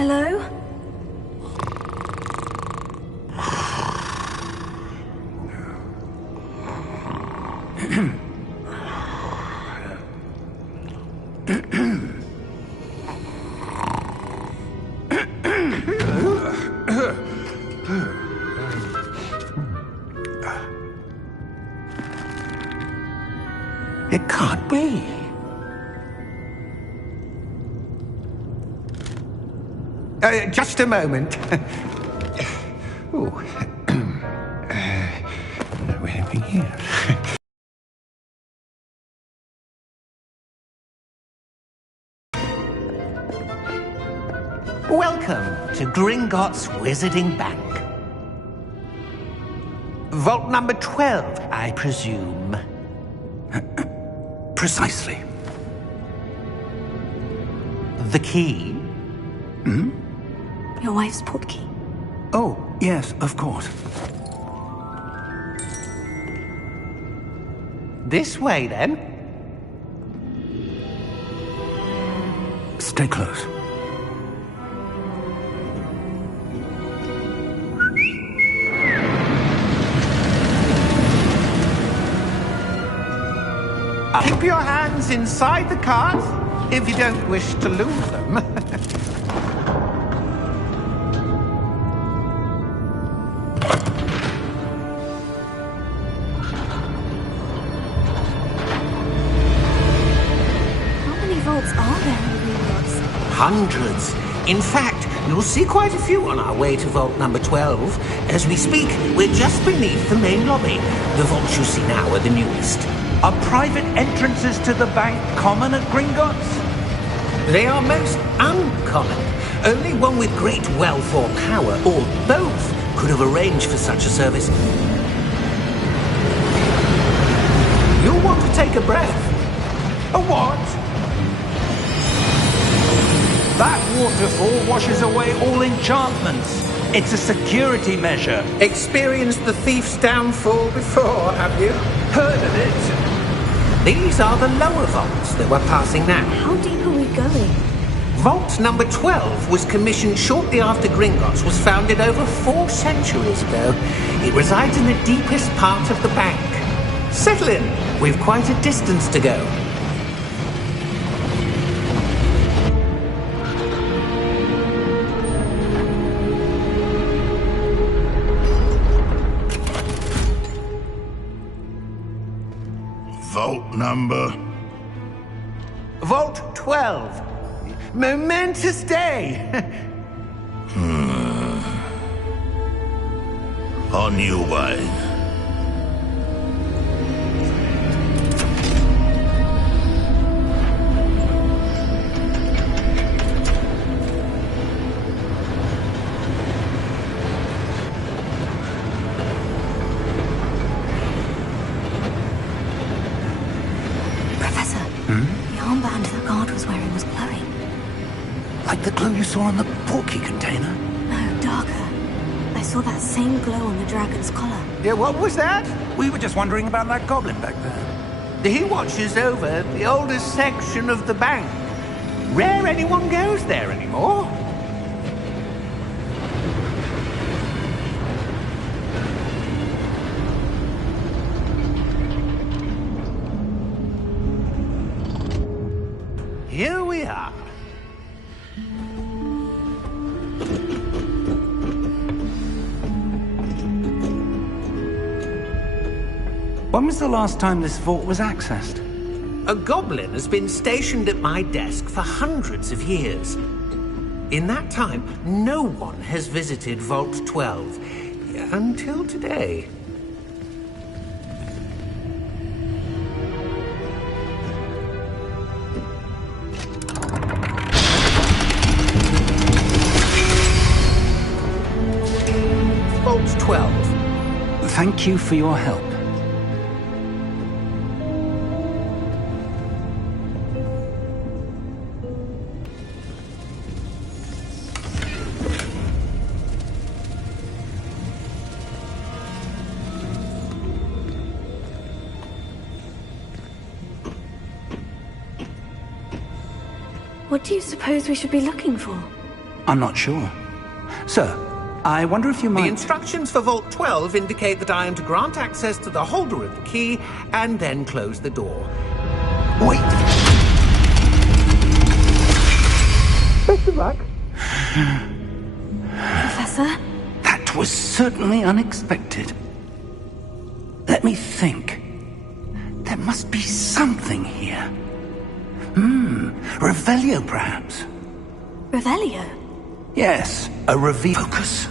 Hello? It can't be. Just a moment. Oh. Anything here? Welcome to Gringotts Wizarding Bank. Vault number 12, I presume. Precisely. The key? Hmm? Your wife's portkey. Oh, yes, of course. This way, then. Stay close. Keep your hands inside the cart if you don't wish to lose them. How many vaults are there in Gringotts? Hundreds. In fact, you'll see quite a few on our way to vault number 12. As we speak, we're just beneath the main lobby. The vaults you see now are the newest. Are private entrances to the bank common at Gringotts? They are most uncommon. Only one with great wealth or power, or both, could have arranged for such a service. You'll want to take a breath. A what? That waterfall washes away all enchantments. It's a security measure. Experienced the thief's downfall before, have you? Heard of it? These are the lower vaults that we're passing now. How deep are we going? Vault number 12 was commissioned shortly after Gringotts was founded over 4 centuries ago. It resides in the deepest part of the bank. Settle in. We've quite a distance to go. Vault number? Vault 12. Momentous day. On your way. Professor, the armband the guard was wearing was glowing. Like the glow you saw on the portkey container? No, darker. I saw that same glow on the dragon's collar. Yeah, what was that? We were just wondering about that goblin back there. He watches over the oldest section of the bank. Rare anyone goes there anymore. Here we are. When was the last time this vault was accessed? A goblin has been stationed at my desk for hundreds of years. In that time, no one has visited Vault 12 until today. Vault 12. Thank you for your help. What do you suppose we should be looking for? I'm not sure. Sir, I wonder if you might... The instructions for Vault 12 indicate that I am to grant access to the holder of the key and then close the door. Wait! Best of luck. Professor? That was certainly unexpected. Let me think. There must be something here. Revelio, perhaps? Revelio? Yes, a reveal. Focus.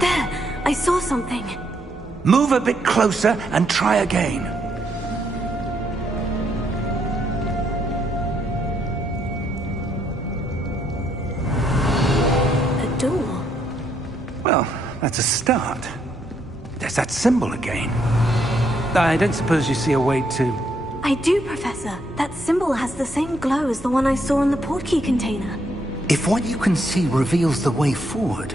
There! I saw something. Move a bit closer and try again. A door? Well, that's a start. There's that symbol again. I don't suppose you see a way to... I do, Professor. That symbol has the same glow as the one I saw in the portkey container. If what you can see reveals the way forward,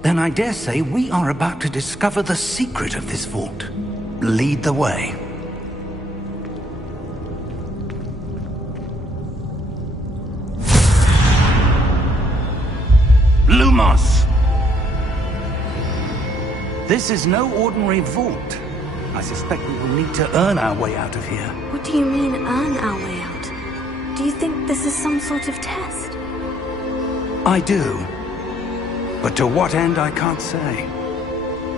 then I dare say we are about to discover the secret of this vault. Lead the way. Lumos! This is no ordinary vault. I suspect we will need to earn our way out of here. What do you mean, earn our way out? Do you think this is some sort of test? I do. But to what end, I can't say.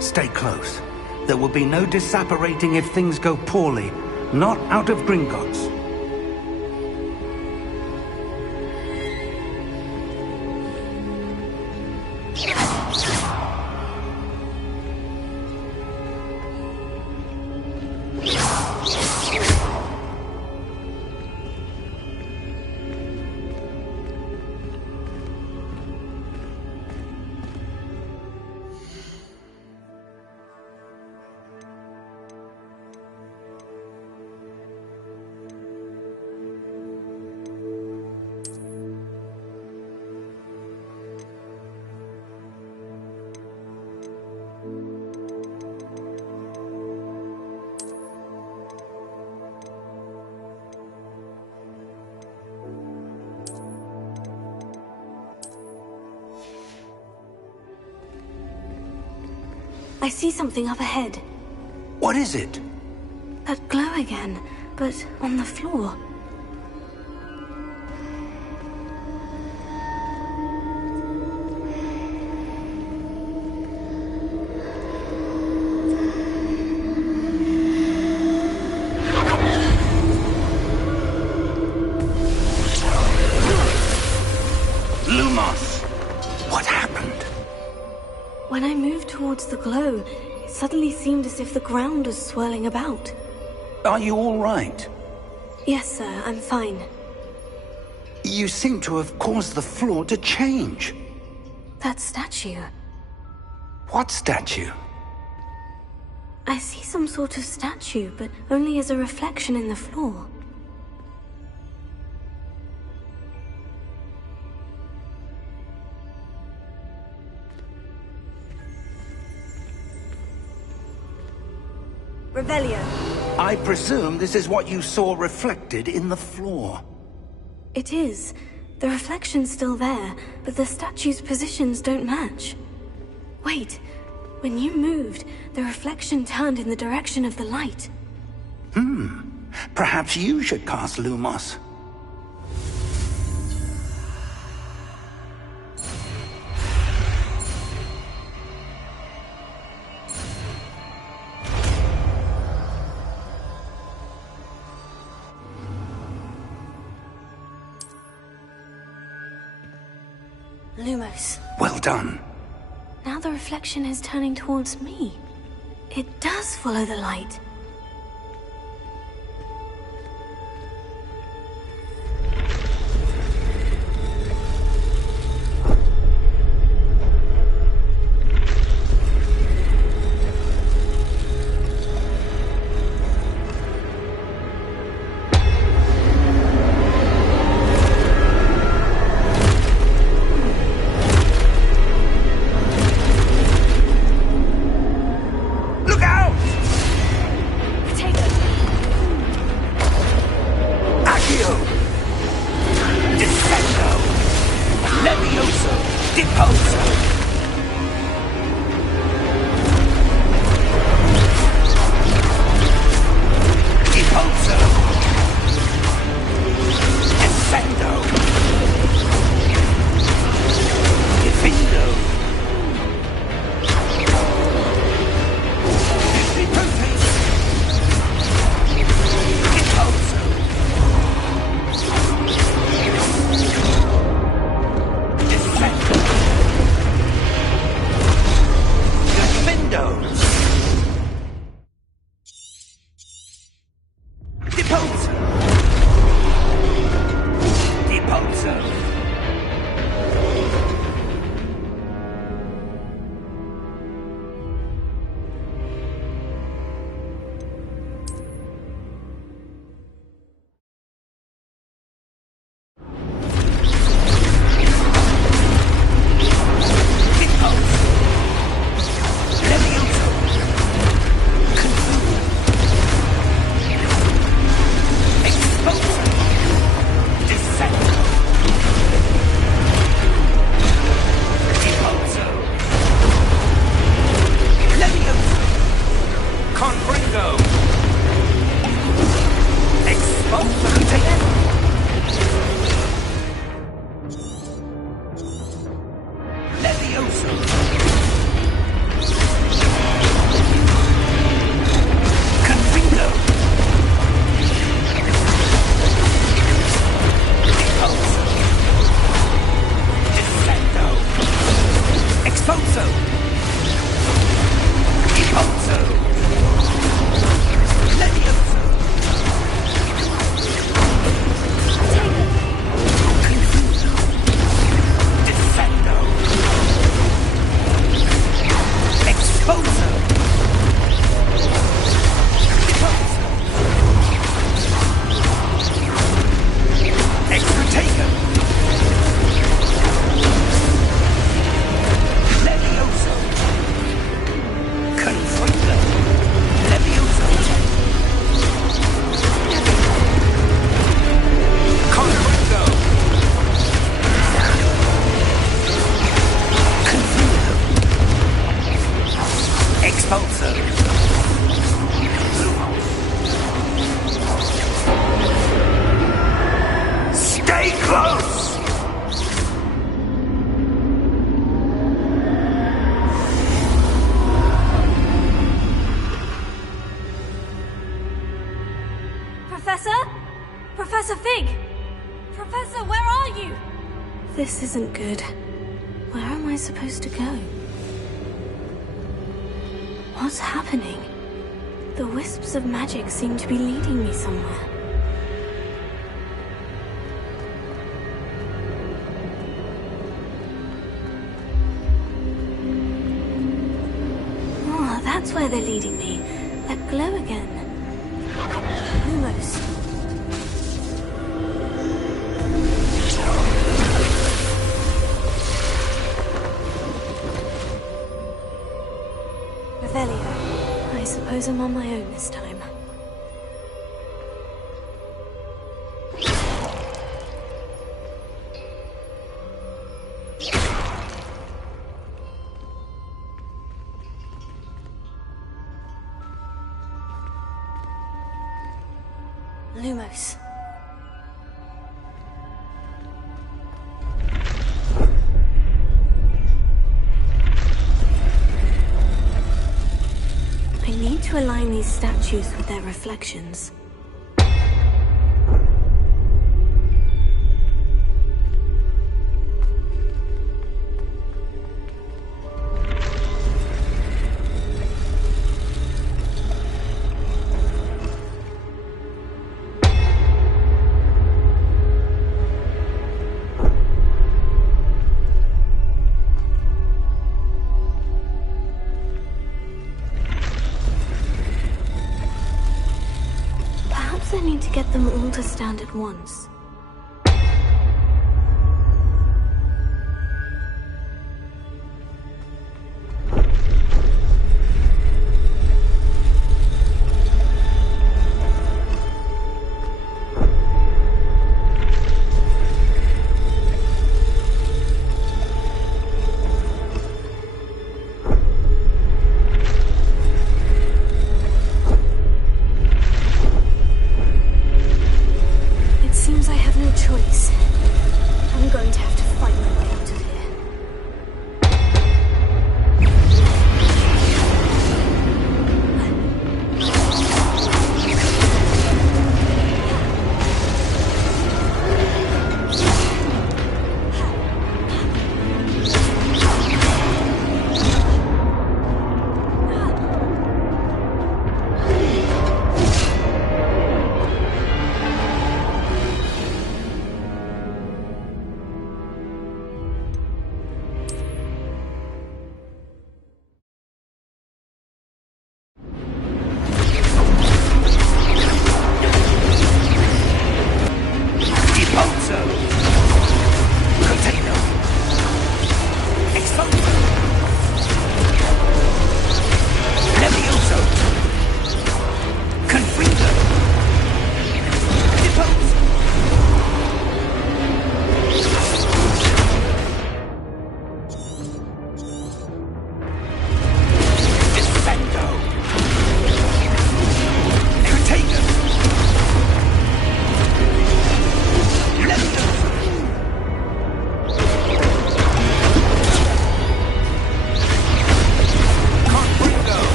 Stay close. There will be no disapparating if things go poorly. Not out of Gringotts. I see something up ahead. What is it? That glow again, but on the floor. Lumos! What happened? When I moved towards the glow, it suddenly seemed as if the ground was swirling about. Are you all right? Yes, sir, I'm fine. You seem to have caused the floor to change. That statue. What statue? I see some sort of statue, but only as a reflection in the floor. Revelio. I presume this is what you saw reflected in the floor. It is. The reflection's still there, but the statue's positions don't match. Wait. When you moved, the reflection turned in the direction of the light. Perhaps you should cast Lumos. Lumos. Well done. Now the reflection is turning towards me. It does follow the light. Professor Fig! Professor, where are you? This isn't good. Where am I supposed to go? What's happening? The wisps of magic seem to be leading me somewhere. that's where they're leading me. That glow again. Lumos. Revelio. I suppose I'm on my own this time. Lumos. I need to align these statues with their reflections. I need to get them all to stand at once.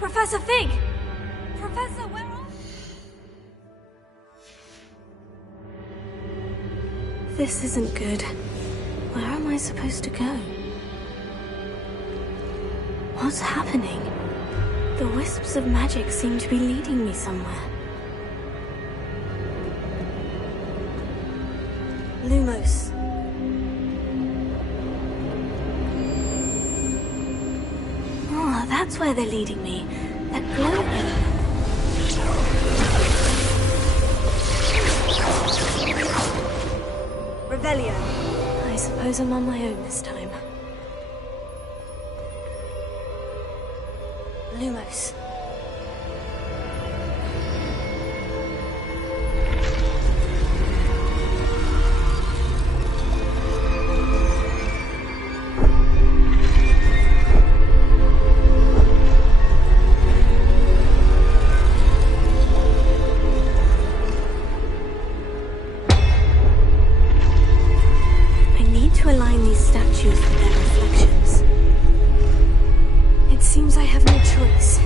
Professor Fig! Professor, where are you? This isn't good. Where am I supposed to go? What's happening? The wisps of magic seem to be leading me somewhere. Lumos. Oh, that's where they're leading me. That glow again. Revelio. I suppose I'm on my own this time. Lumos. To align these statues with their reflections. It seems I have no choice.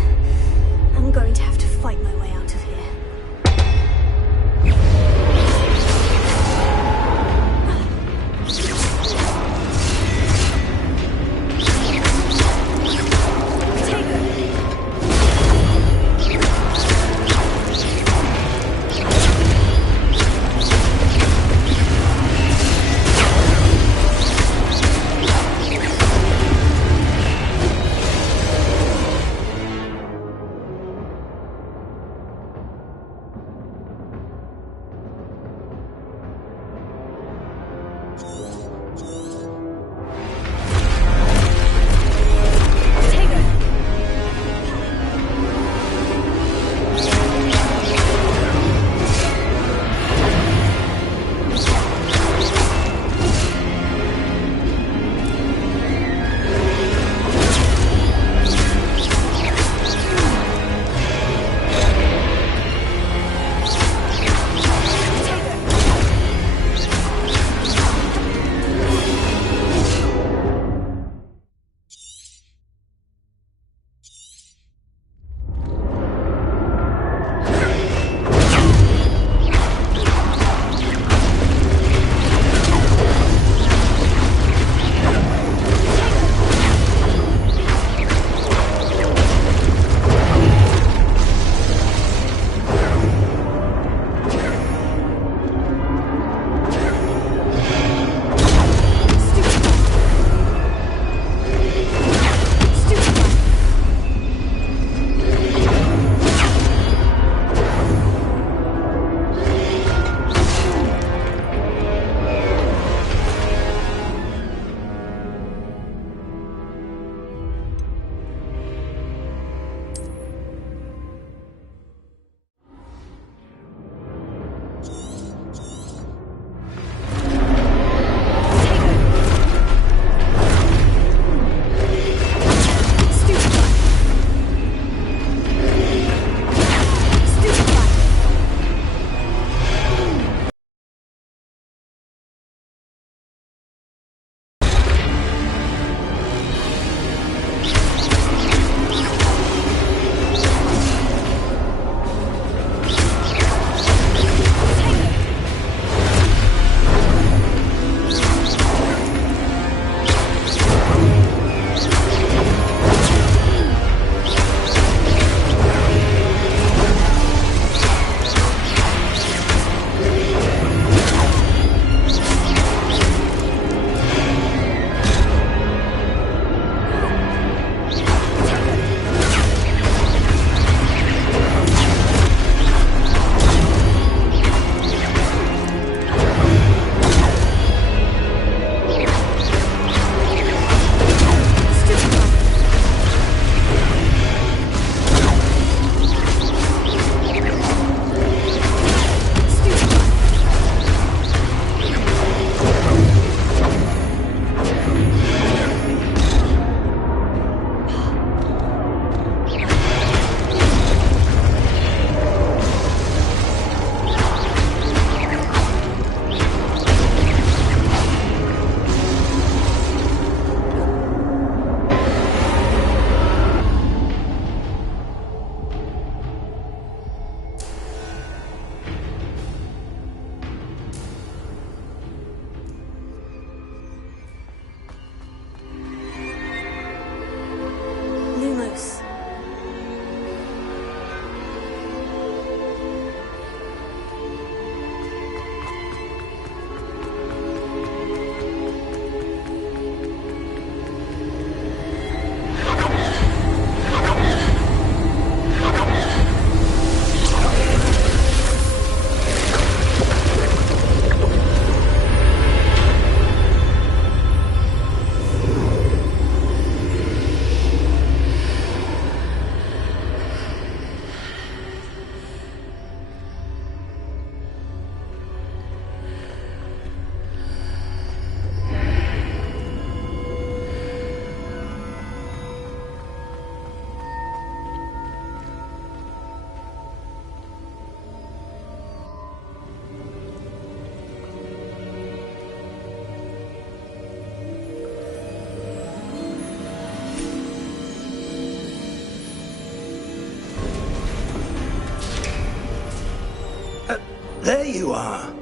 there you are.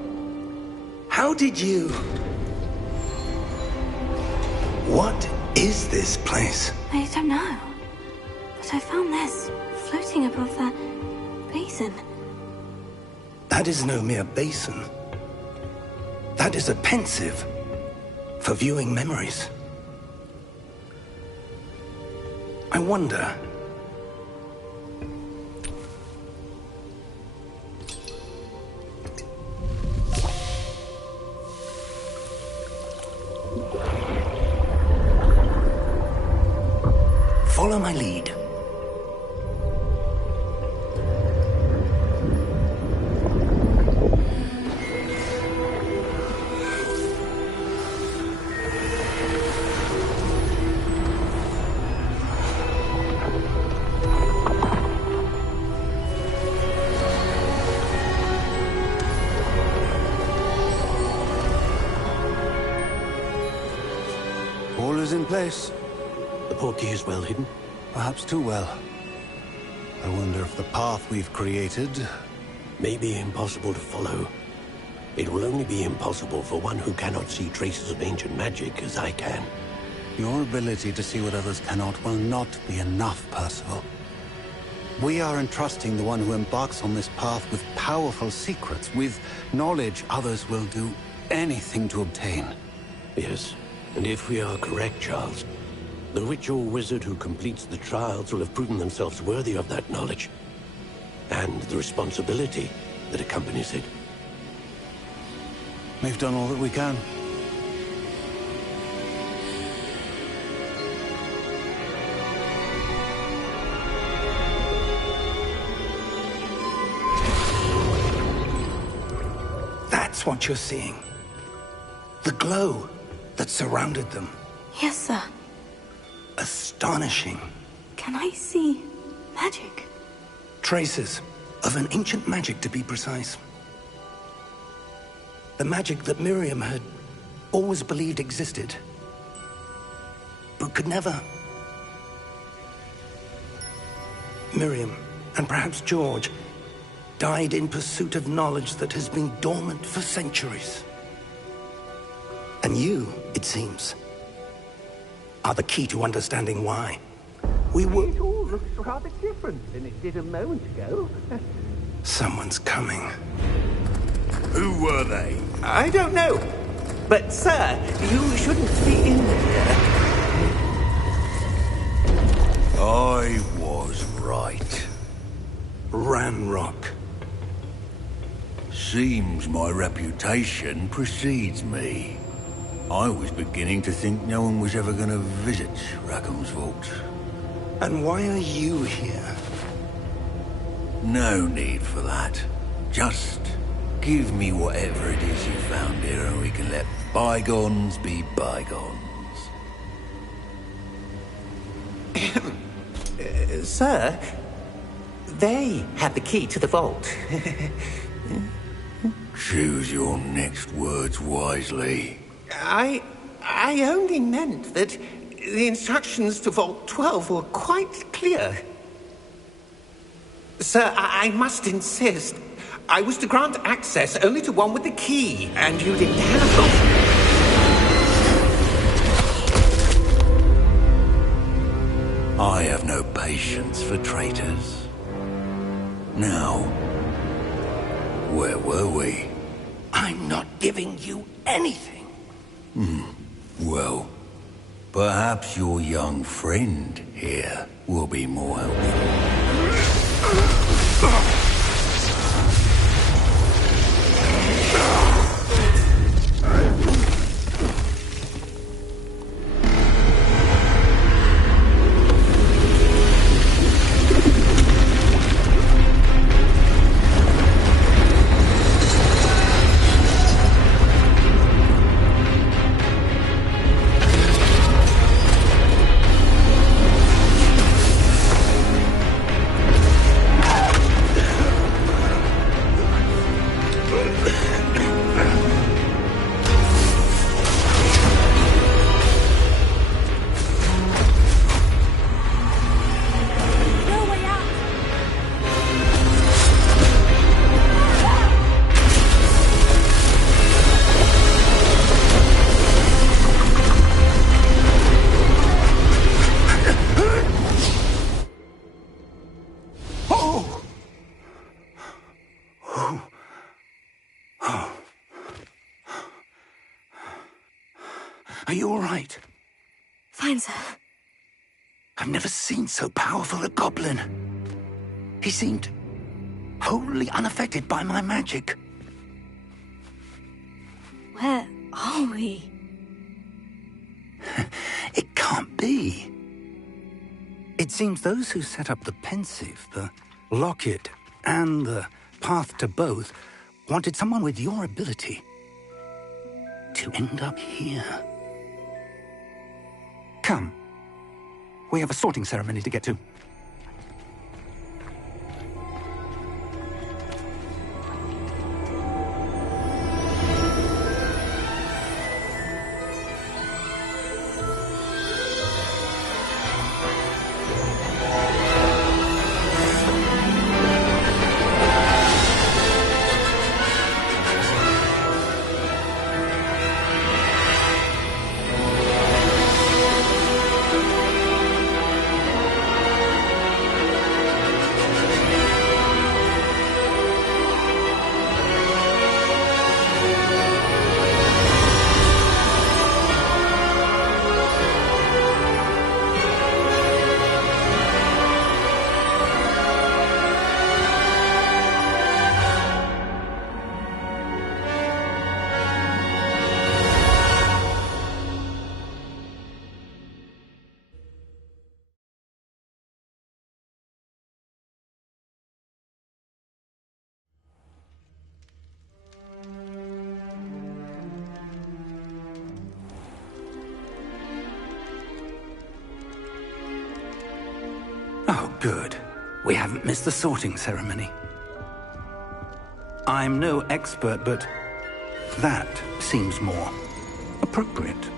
How did you... What is this place? I don't know. But I found this floating above that basin. That is no mere basin. That is a pensive for viewing memories. I wonder... Follow my lead. All is in place. The portkey is well hidden? Perhaps too well. I wonder if the path we've created... May be impossible to follow. It will only be impossible for one who cannot see traces of ancient magic as I can. Your ability to see what others cannot will not be enough, Percival. We are entrusting the one who embarks on this path with powerful secrets, with knowledge others will do anything to obtain. Yes, and if we are correct, Charles, the witch or wizard who completes the trials will have proven themselves worthy of that knowledge, and the responsibility that accompanies it. We've done all that we can. That's what you're seeing. The glow that surrounded them. Yes, sir. Astonishing. Can I see magic? Traces of an ancient magic, to be precise. The magic that Miriam had always believed existed, but could never. Miriam, and perhaps George, died in pursuit of knowledge that has been dormant for centuries. And you, it seems, are the key to understanding why. We were... It all looks rather different than it did a moment ago. Someone's coming. Who were they? I don't know. But, sir, you shouldn't be in there. I was right. Ranrock. Seems my reputation precedes me. I was beginning to think no one was ever going to visit Rackham's vault. And why are you here? No need for that. Just give me whatever it is you found here and we can let bygones be bygones. Sir, they had the key to the vault. Choose your next words wisely. I only meant that the instructions to Vault 12 were quite clear. Sir, I must insist. I was to grant access only to one with the key, and you didn't have them. I have no patience for traitors. Now, where were we? I'm not giving you anything. Well, perhaps your young friend here will be more helpful. Are you all right? Fine, sir. I've never seen so powerful a goblin. He seemed wholly unaffected by my magic. Where are we? It can't be. It seems those who set up the pensive, the locket, and the path to both wanted someone with your ability to end up here. Come. We have a sorting ceremony to get to. Oh, good. We haven't missed the sorting ceremony. I'm no expert, but that seems more appropriate.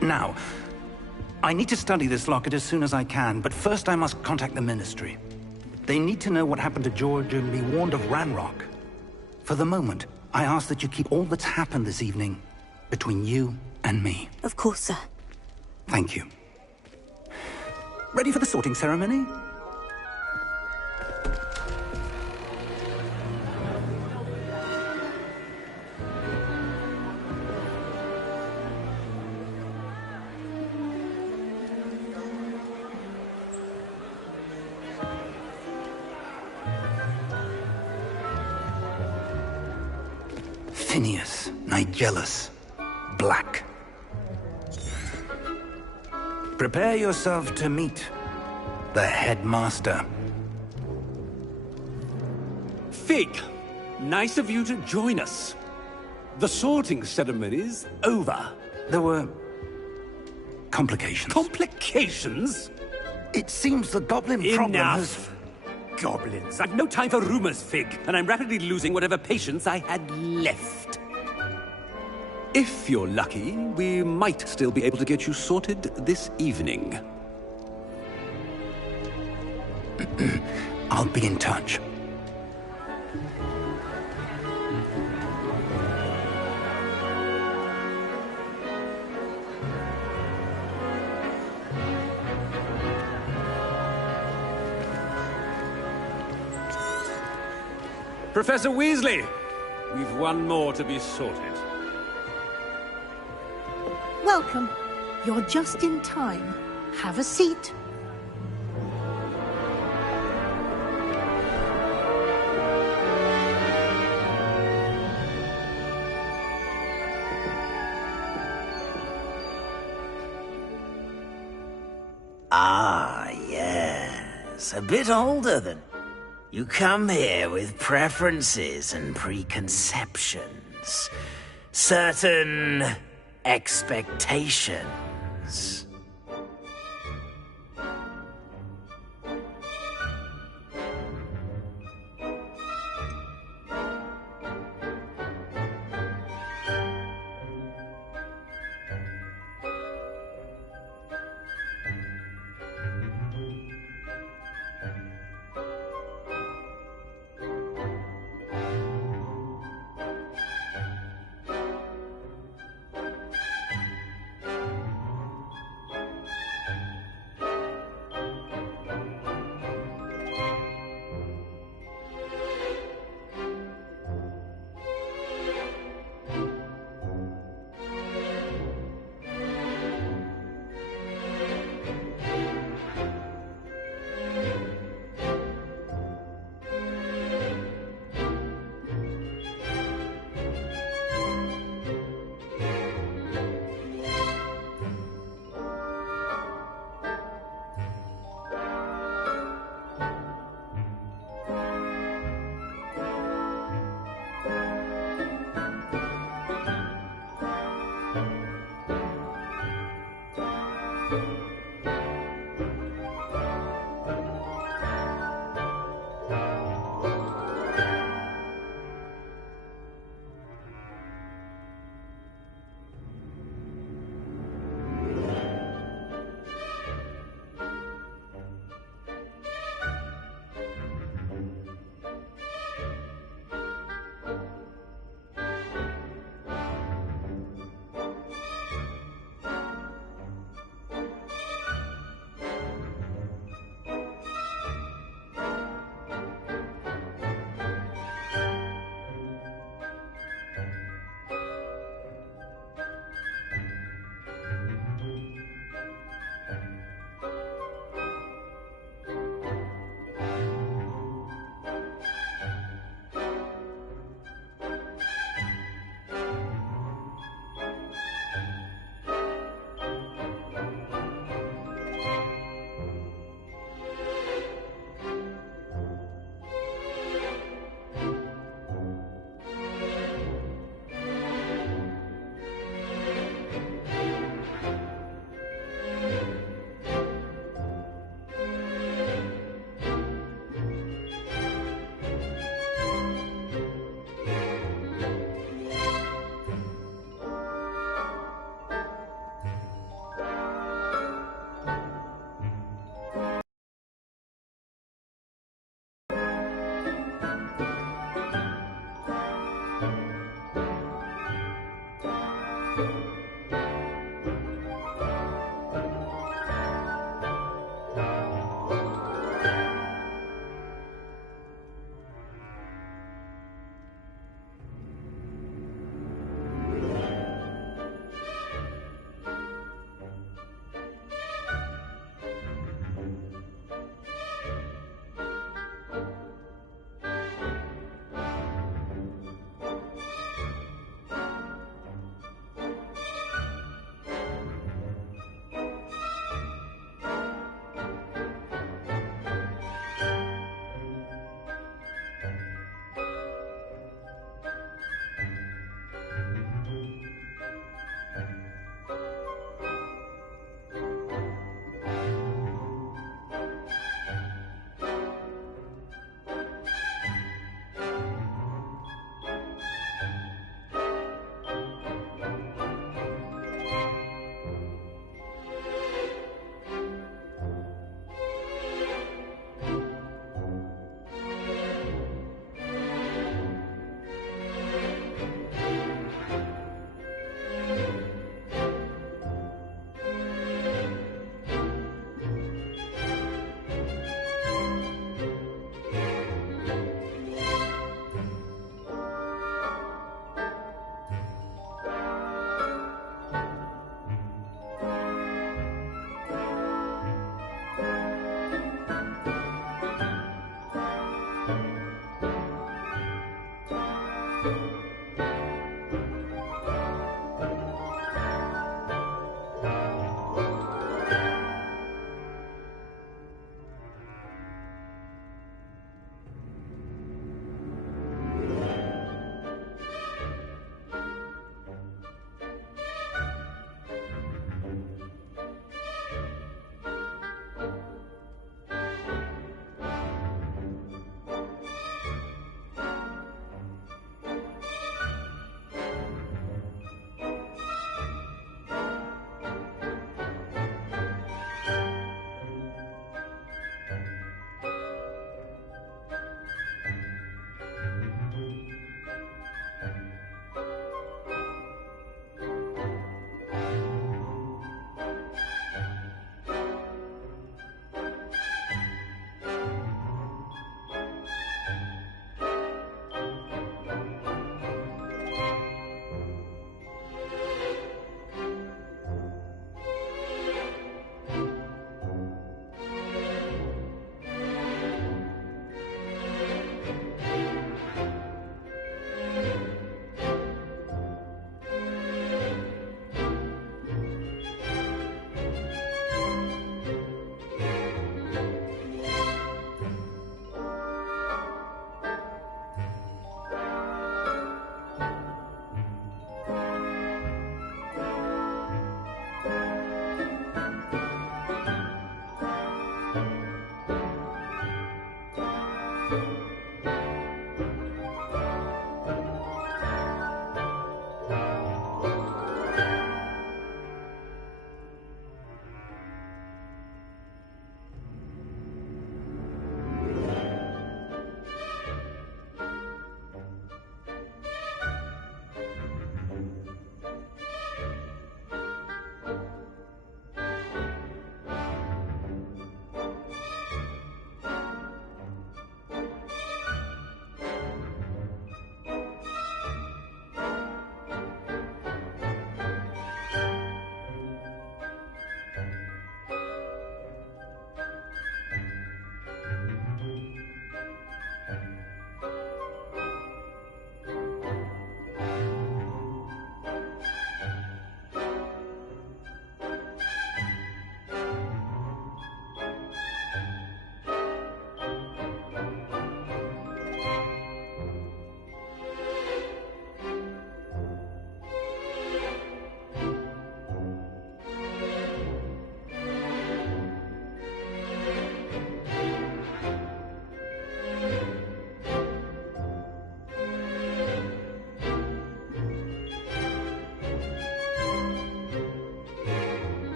Now, I need to study this locket as soon as I can, but first I must contact the Ministry. They need to know what happened to George and be warned of Ranrock. For the moment, I ask that you keep all that's happened this evening between you and me. Of course, sir. Thank you. Ready for the sorting ceremony? Phineas, Nigellus, Black. Prepare yourself to meet the headmaster. Fig, nice of you to join us. The sorting ceremony's over. There were complications. Complications? It seems the goblin problem has... Enough! Goblins. I've no time for rumors, Fig, and I'm rapidly losing whatever patience I had left. If you're lucky, we might still be able to get you sorted this evening. I'll be in touch. Professor Weasley, we've one more to be sorted. Welcome. You're just in time. Have a seat. Ah, yes. A bit older than... You come here with preferences and preconceptions. Certain expectations.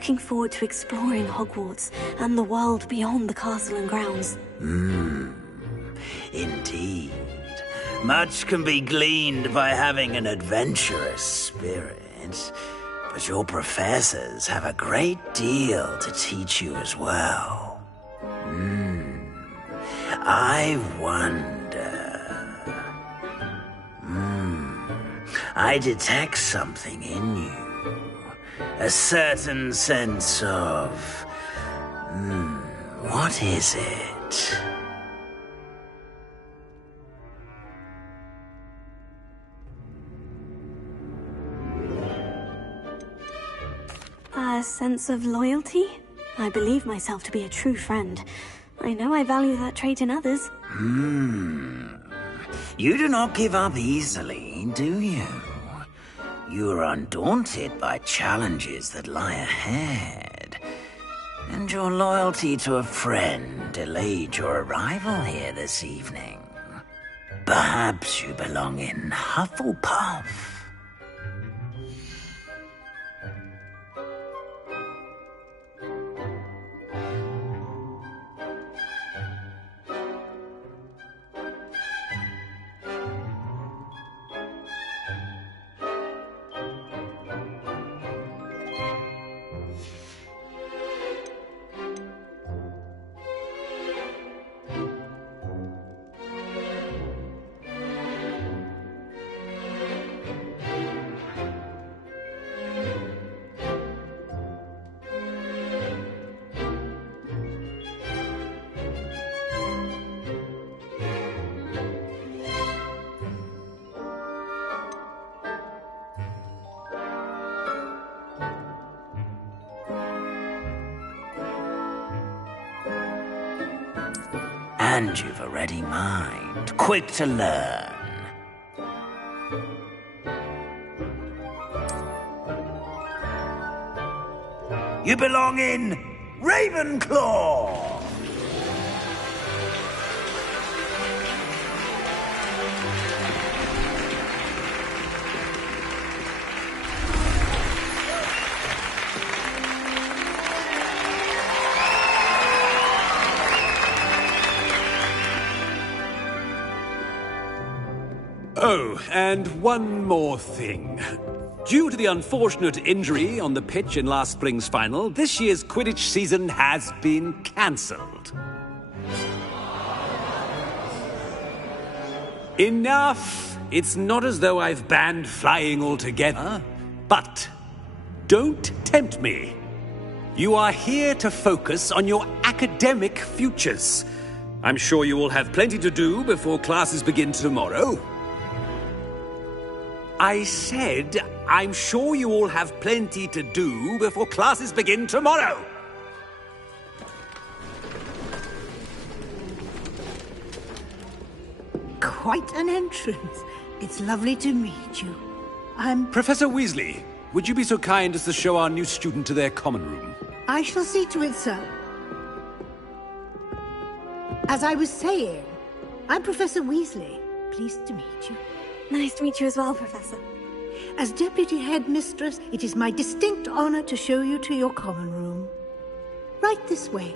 looking forward to exploring Hogwarts and the world beyond the castle and grounds. Indeed. Much can be gleaned by having an adventurous spirit, but your professors have a great deal to teach you as well. I wonder... I detect something in you. A certain sense of... what is it? A sense of loyalty? I believe myself to be a true friend. I know I value that trait in others. You do not give up easily, do you? You are undaunted by challenges that lie ahead. And your loyalty to a friend delayed your arrival here this evening. Perhaps you belong in Hufflepuff. And you've a ready mind, quick to learn. You belong in Ravenclaw! Oh, and one more thing. Due to the unfortunate injury on the pitch in last spring's final, this year's Quidditch season has been cancelled. Enough! It's not as though I've banned flying altogether, but don't tempt me. You are here to focus on your academic futures. I'm sure you will have plenty to do before classes begin tomorrow. I said, I'm sure you all have plenty to do before classes begin tomorrow. Quite an entrance. It's lovely to meet you. I'm... Professor Weasley, would you be so kind as to show our new student to their common room? I shall see to it, sir. As I was saying, I'm Professor Weasley. Pleased to meet you. Nice to meet you as well, Professor. As Deputy Headmistress, it is my distinct honor to show you to your common room. Right this way.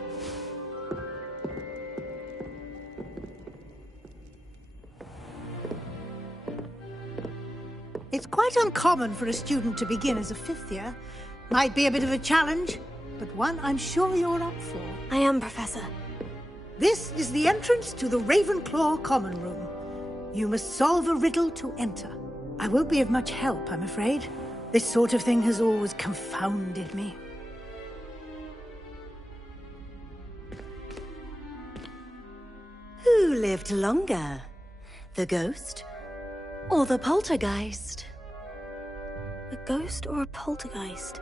It's quite uncommon for a student to begin as a fifth year. Might be a bit of a challenge, but one I'm sure you're up for. I am, Professor. This is the entrance to the Ravenclaw common room. You must solve a riddle to enter. I won't be of much help, I'm afraid. This sort of thing has always confounded me. Who lived longer? The ghost or the poltergeist? A ghost or a poltergeist?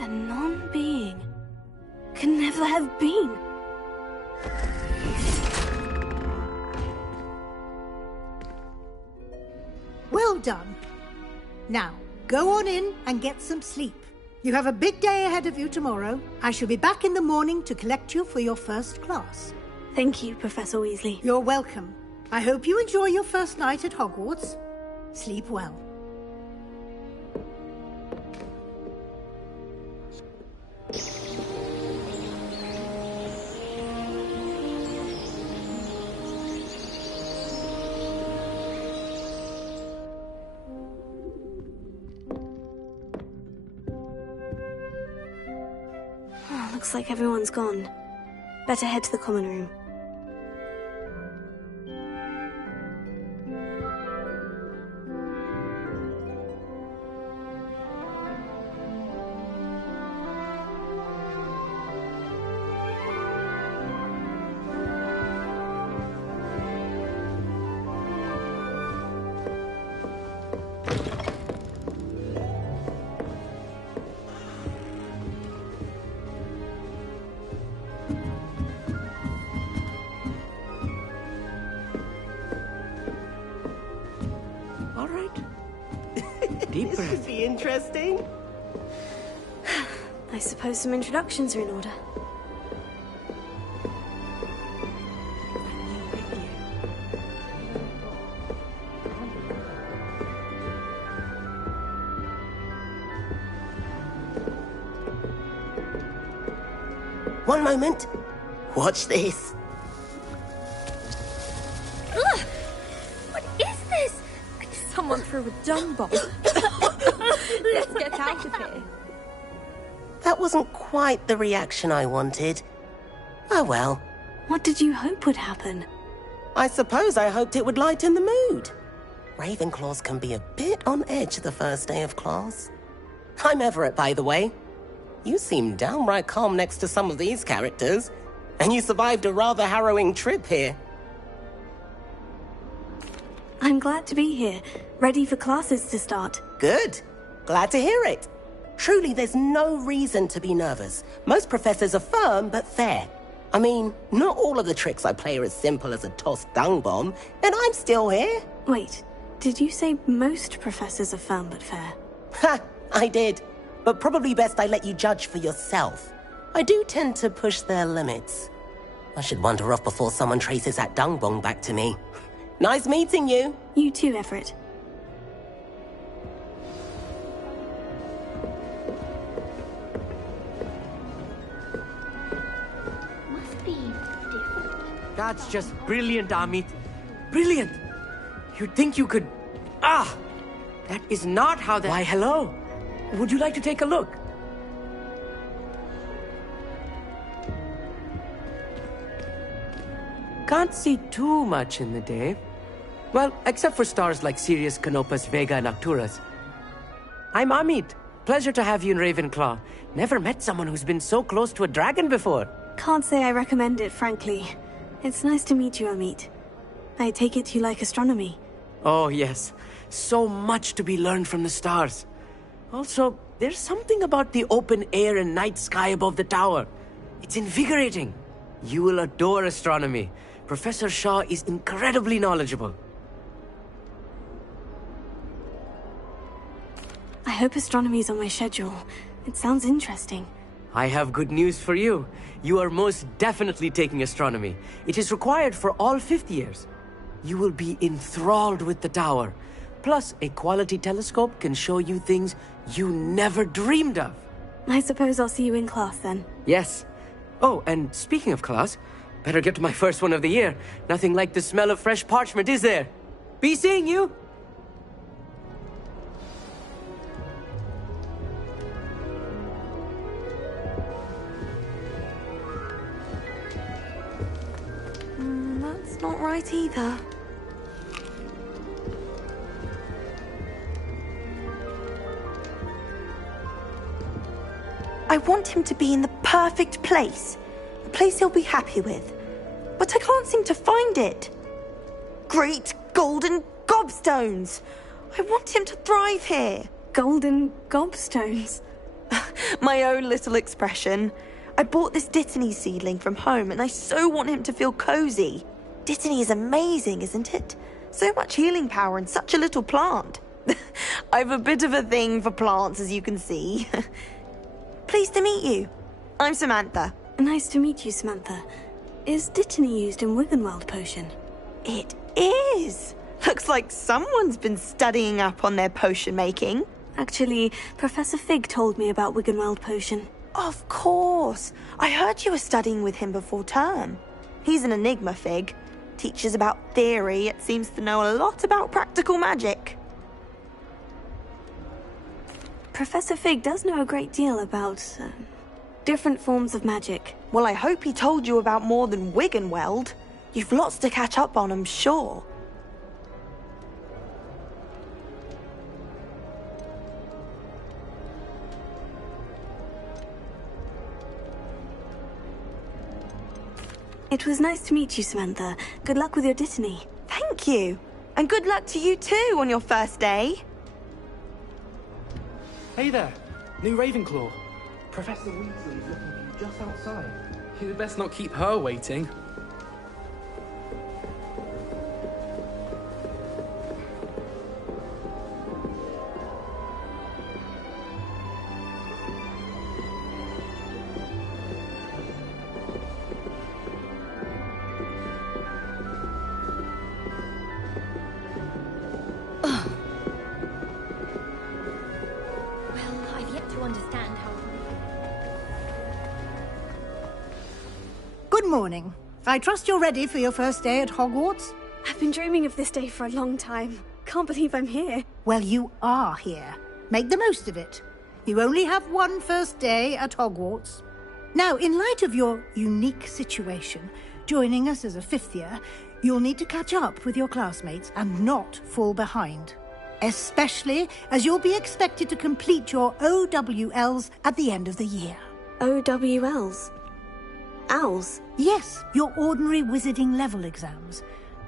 A non-being can never have been. Well done. Now, go on in and get some sleep. You have a big day ahead of you tomorrow. I shall be back in the morning to collect you for your first class. Thank you, Professor Weasley. You're welcome. I hope you enjoy your first night at Hogwarts. Sleep well. Looks like everyone's gone. Better head to the common room. All right. Deep breath. This should be interesting. I suppose some introductions are in order. One moment. Watch this. Ugh! What is this? Someone threw a dung bomb. Let's get out of here. That wasn't quite the reaction I wanted. Oh well. What did you hope would happen? I suppose I hoped it would lighten the mood. Ravenclaws can be a bit on edge the first day of class. I'm Everett, by the way. You seem downright calm next to some of these characters, and you survived a rather harrowing trip here. I'm glad to be here, ready for classes to start. Good. Glad to hear it. Truly, there's no reason to be nervous. Most professors are firm but fair. I mean, not all of the tricks I play are as simple as a tossed dung bomb, and I'm still here. Wait, did you say most professors are firm but fair? Ha! I did. But probably best I let you judge for yourself. I do tend to push their limits. I should wander off before someone traces that dung bomb back to me. Nice meeting you. You too, Everett. Must be different. That's just brilliant, Amit. Brilliant! You'd think you could... Ah! That is not how that... Why, hello! Would you like to take a look? Can't see too much in the day. Well, except for stars like Sirius, Canopus, Vega, and Arcturus. I'm Amit. Pleasure to have you in Ravenclaw. Never met someone who's been so close to a dragon before. Can't say I recommend it, frankly. It's nice to meet you, Amit. I take it you like astronomy. Oh, yes. So much to be learned from the stars. Also, there's something about the open air and night sky above the tower. It's invigorating. You will adore astronomy. Professor Shaw is incredibly knowledgeable. I hope astronomy's on my schedule. It sounds interesting. I have good news for you. You are most definitely taking astronomy. It is required for all 5th years. You will be enthralled with the tower. Plus, a quality telescope can show you things you never dreamed of. I suppose I'll see you in class then. Yes. Oh, and speaking of class, better get to my first one of the year. Nothing like the smell of fresh parchment, is there? Be seeing you! That's not right either. I want him to be in the perfect place. A place he'll be happy with. But I can't seem to find it. Great golden gobstones! I want him to thrive here. Golden gobstones? My own little expression. I bought this Dittany seedling from home and I so want him to feel cozy. Dittany is amazing, isn't it? So much healing power in such a little plant. I've a bit of a thing for plants, as you can see. Pleased to meet you. I'm Samantha. Nice to meet you, Samantha. Is Dittany used in Wiggenweld potion? It is. Looks like someone's been studying up on their potion making. Actually, Professor Fig told me about Wiggenweld potion. Of course. I heard you were studying with him before term. He's an enigma, Fig. Teaches about theory, yet seems to know a lot about practical magic. Professor Fig does know a great deal about different forms of magic. Well, I hope he told you about more than Wiggenweld. You've lots to catch up on, I'm sure. It was nice to meet you, Samantha. Good luck with your dittany. Thank you. And good luck to you too on your first day. Hey there, new Ravenclaw. Professor Weasley's looking for you just outside. You'd best not keep her waiting. Good morning. I trust you're ready for your first day at Hogwarts? I've been dreaming of this day for a long time. Can't believe I'm here. Well, you are here. Make the most of it. You only have one first day at Hogwarts. Now, in light of your unique situation, joining us as a fifth year, you'll need to catch up with your classmates and not fall behind. Especially as you'll be expected to complete your OWLs at the end of the year. OWLs? Owls? Yes, your ordinary wizarding level exams.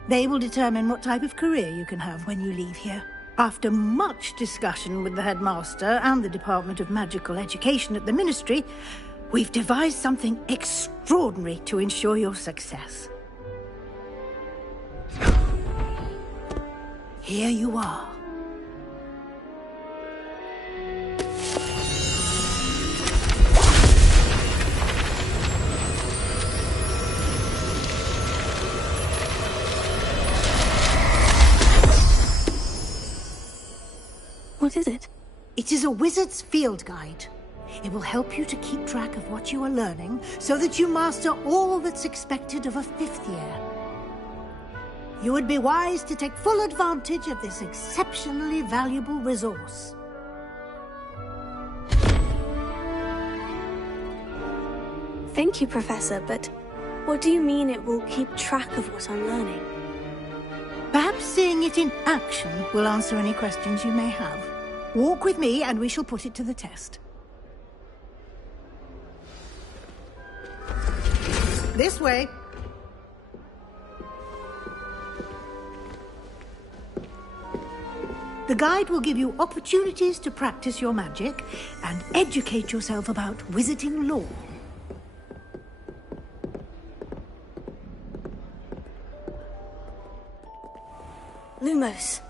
They will determine what type of career you can have when you leave here. After much discussion with the headmaster and the Department of Magical Education at the Ministry, we've devised something extraordinary to ensure your success. Here you are. What is it? It is a wizard's field guide. It will help you to keep track of what you are learning so that you master all that's expected of a fifth year. You would be wise to take full advantage of this exceptionally valuable resource. Thank you, Professor, but what do you mean it will keep track of what I'm learning? Perhaps seeing it in action will answer any questions you may have. Walk with me and we shall put it to the test. This way. The guide will give you opportunities to practice your magic and educate yourself about wizarding lore. Lumos.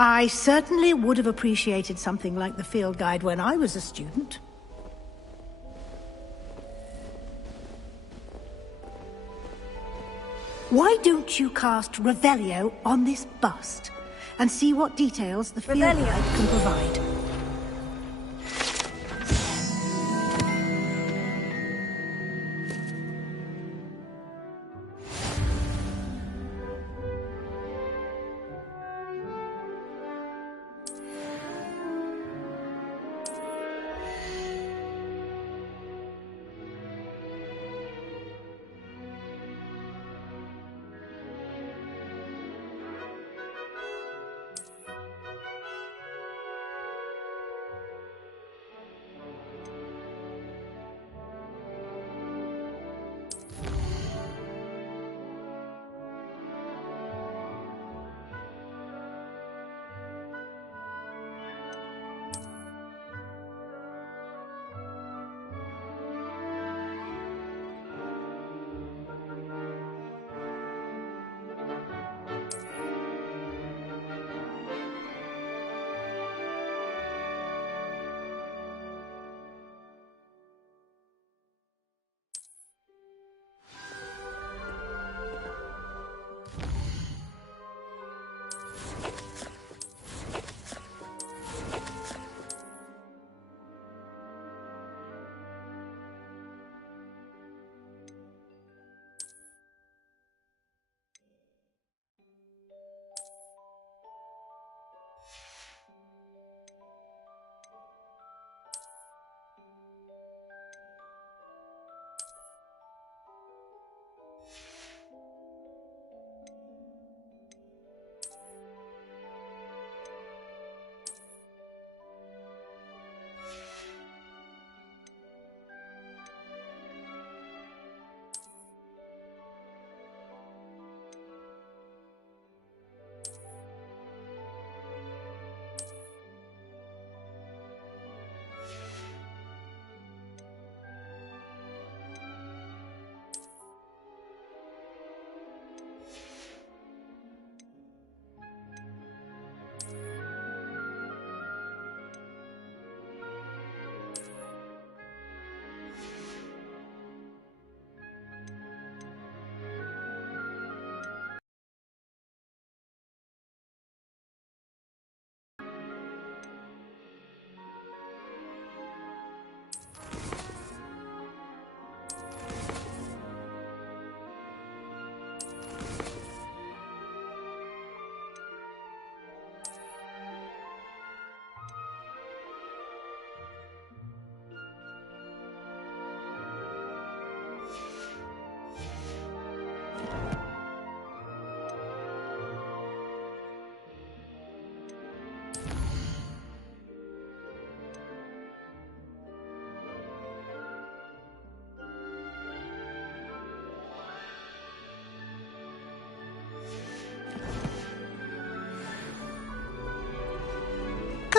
I certainly would have appreciated something like the field guide when I was a student. Why don't you cast Revelio on this bust and see what details the field guide can provide?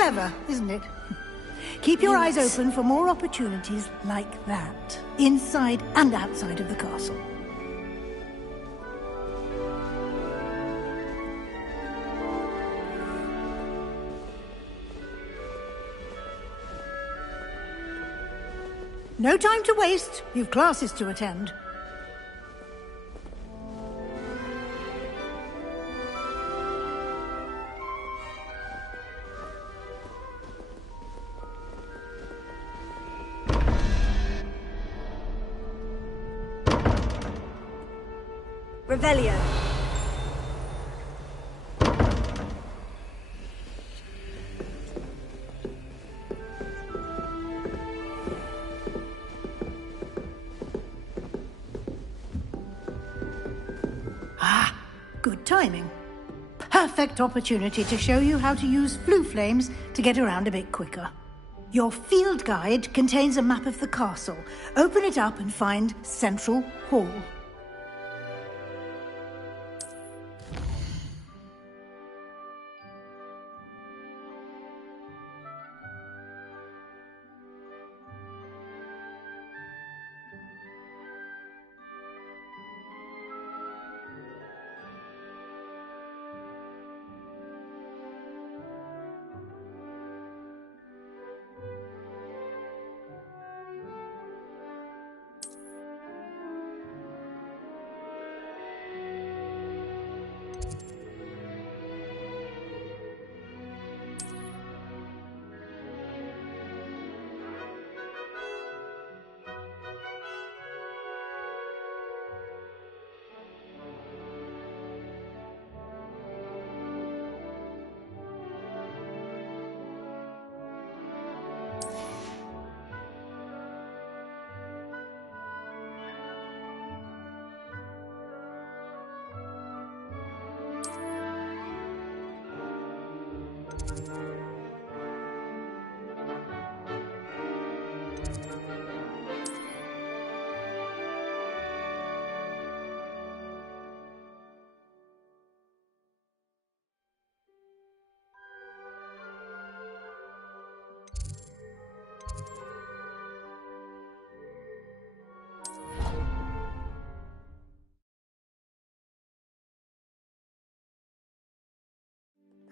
Clever, isn't it? Keep your eyes open for more opportunities like that, inside and outside of the castle. No time to waste. You've classes to attend. Revelio. Good timing. Perfect opportunity to show you how to use flue flames to get around a bit quicker. Your field guide contains a map of the castle. Open it up and find Central Hall.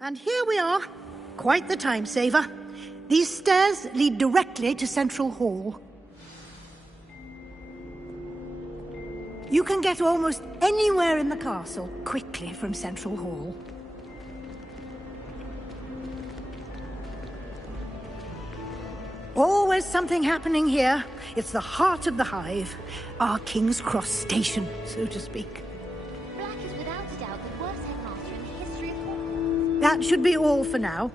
And here we are. Quite the time saver. These stairs lead directly to Central Hall. You can get almost anywhere in the castle quickly from Central Hall. Always something happening here. It's the heart of the hive. Our King's Cross station, so to speak. That should be all for now.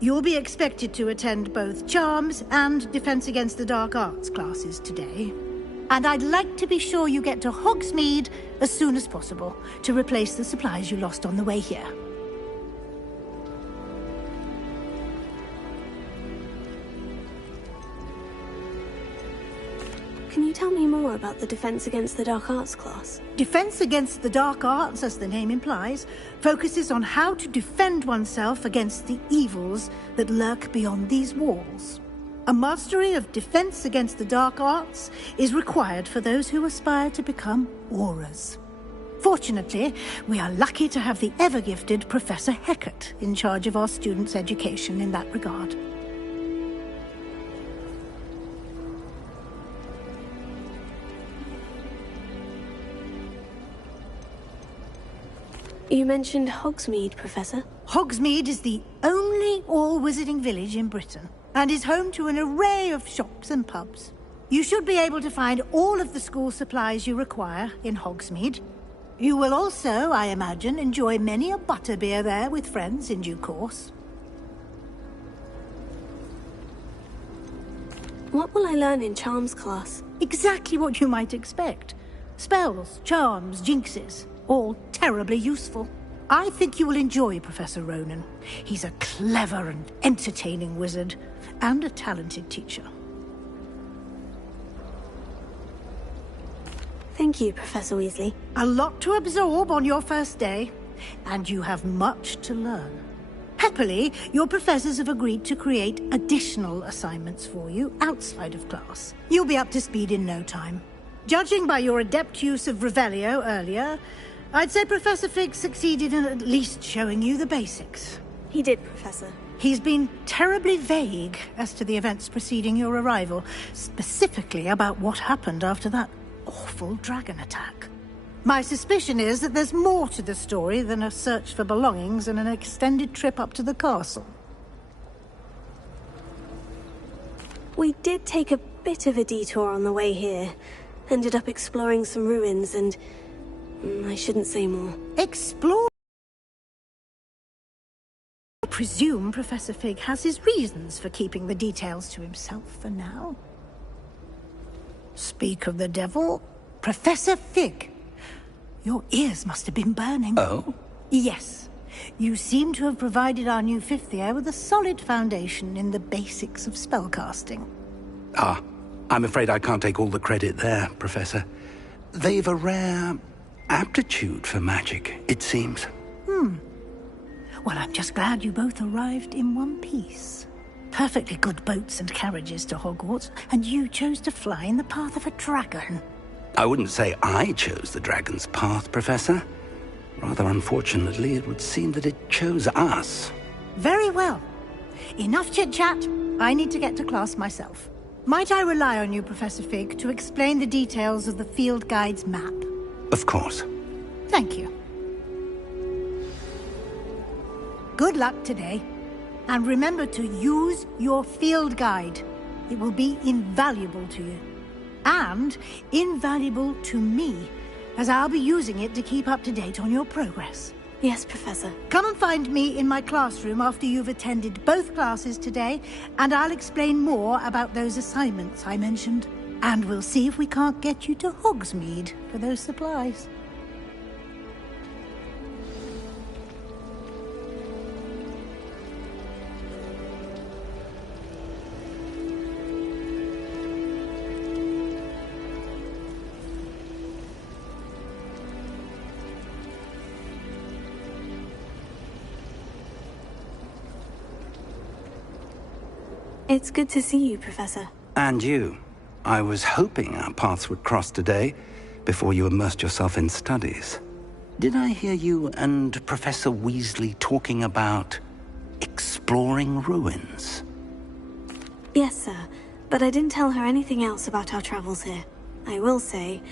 You'll be expected to attend both Charms and Defense Against the Dark Arts classes today. And I'd like to be sure you get to Hogsmeade as soon as possible to replace the supplies you lost on the way here. Can you tell me more about the Defense Against the Dark Arts class? Defense Against the Dark Arts, as the name implies, focuses on how to defend oneself against the evils that lurk beyond these walls. A mastery of Defense Against the Dark Arts is required for those who aspire to become Aurors. Fortunately, we are lucky to have the ever-gifted Professor Hecat in charge of our students' education in that regard. You mentioned Hogsmeade, Professor. Hogsmeade is the only all-wizarding village in Britain, and is home to an array of shops and pubs. You should be able to find all of the school supplies you require in Hogsmeade. You will also, I imagine, enjoy many a butterbeer there with friends in due course. What will I learn in Charms class? Exactly what you might expect. Spells, charms, jinxes. All terribly useful. I think you will enjoy Professor Ronan. He's a clever and entertaining wizard, and a talented teacher. Thank you, Professor Weasley. A lot to absorb on your first day, and you have much to learn. Happily, your professors have agreed to create additional assignments for you outside of class. You'll be up to speed in no time. Judging by your adept use of Revelio earlier, I'd say Professor Fig succeeded in at least showing you the basics. He did, Professor. He's been terribly vague as to the events preceding your arrival, specifically about what happened after that awful dragon attack. My suspicion is that there's more to the story than a search for belongings and an extended trip up to the castle. We did take a bit of a detour on the way here. Ended up exploring some ruins and... I shouldn't say more. Explore? I presume Professor Fig has his reasons for keeping the details to himself for now. Speak of the devil, Professor Fig. Your ears must have been burning. Oh? Yes. You seem to have provided our new fifth year with a solid foundation in the basics of spellcasting. Ah, I'm afraid I can't take all the credit there, Professor. They've a rare aptitude for magic, it seems. Well, I'm just glad you both arrived in one piece. Perfectly good boats and carriages to Hogwarts, and you chose to fly in the path of a dragon. I wouldn't say I chose the dragon's path, Professor. Rather unfortunately, it would seem that it chose us. Very well. Enough chit-chat. I need to get to class myself. Might I rely on you, Professor Fig, to explain the details of the field guide's map? Of course. Thank you. Good luck today. And remember to use your field guide. It will be invaluable to you. And invaluable to me, as I'll be using it to keep up to date on your progress. Yes, Professor. Come and find me in my classroom after you've attended both classes today, and I'll explain more about those assignments I mentioned. And we'll see if we can't get you to Hogsmeade for those supplies. It's good to see you, Professor. And you. I was hoping our paths would cross today, before you immersed yourself in studies. Did I hear you and Professor Weasley talking about exploring ruins? Yes, sir. But I didn't tell her anything else about our travels here. I will say,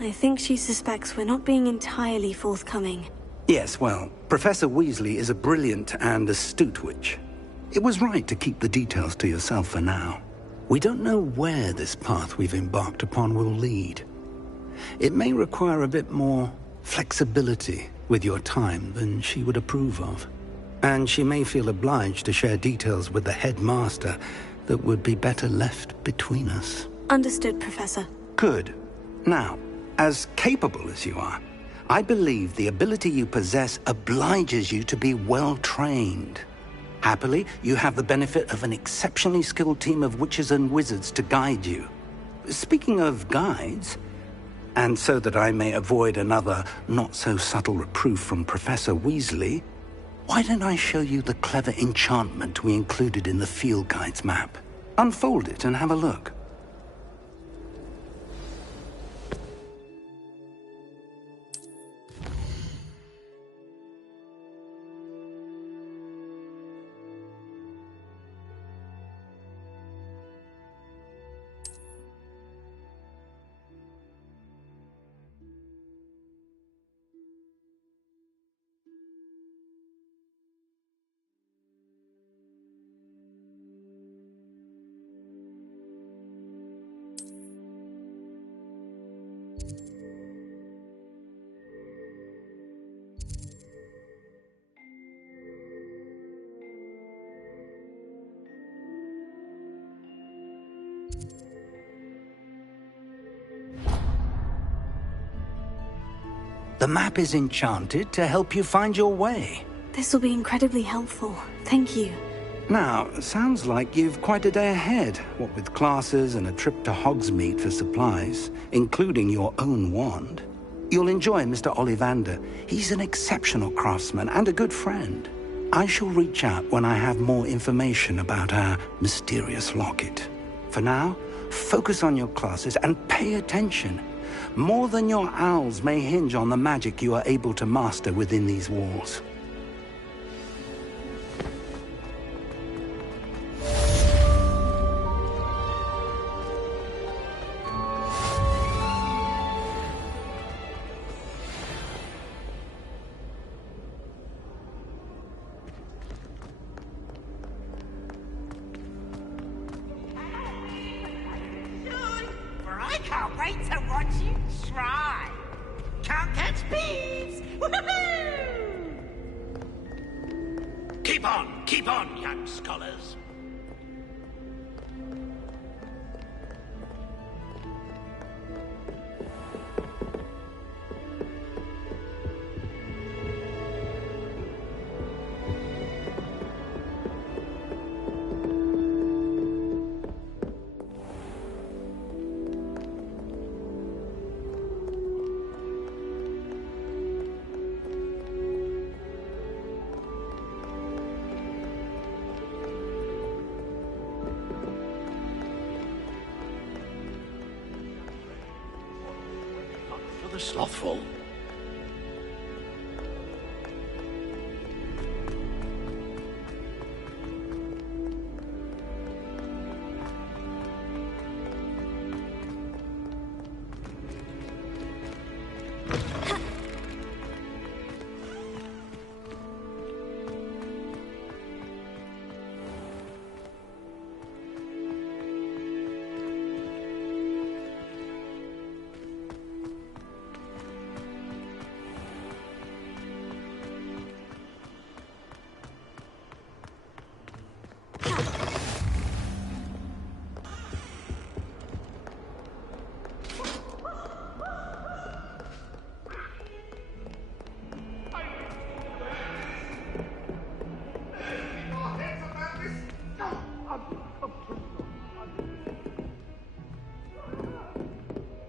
I think she suspects we're not being entirely forthcoming. Yes, well, Professor Weasley is a brilliant and astute witch. It was right to keep the details to yourself for now. We don't know where this path we've embarked upon will lead. It may require a bit more flexibility with your time than she would approve of. And she may feel obliged to share details with the headmaster that would be better left between us. Understood, Professor. Good. Now, as capable as you are, I believe the ability you possess obliges you to be well trained. Happily, you have the benefit of an exceptionally skilled team of witches and wizards to guide you. Speaking of guides, and so that I may avoid another not-so-subtle reproof from Professor Weasley, why don't I show you the clever enchantment we included in the field guide's map? Unfold it and have a look. The map is enchanted to help you find your way. This will be incredibly helpful. Thank you. Now, sounds like you've quite a day ahead, what with classes and a trip to Hogsmeade for supplies, including your own wand. You'll enjoy Mr. Ollivander. He's an exceptional craftsman and a good friend. I shall reach out when I have more information about our mysterious locket. For now, focus on your classes and pay attention. More than your owls may hinge on the magic you are able to master within these walls. I can't wait to watch you try. Can't catch bees. Woohoo! Keep on, young scholars. The slothful.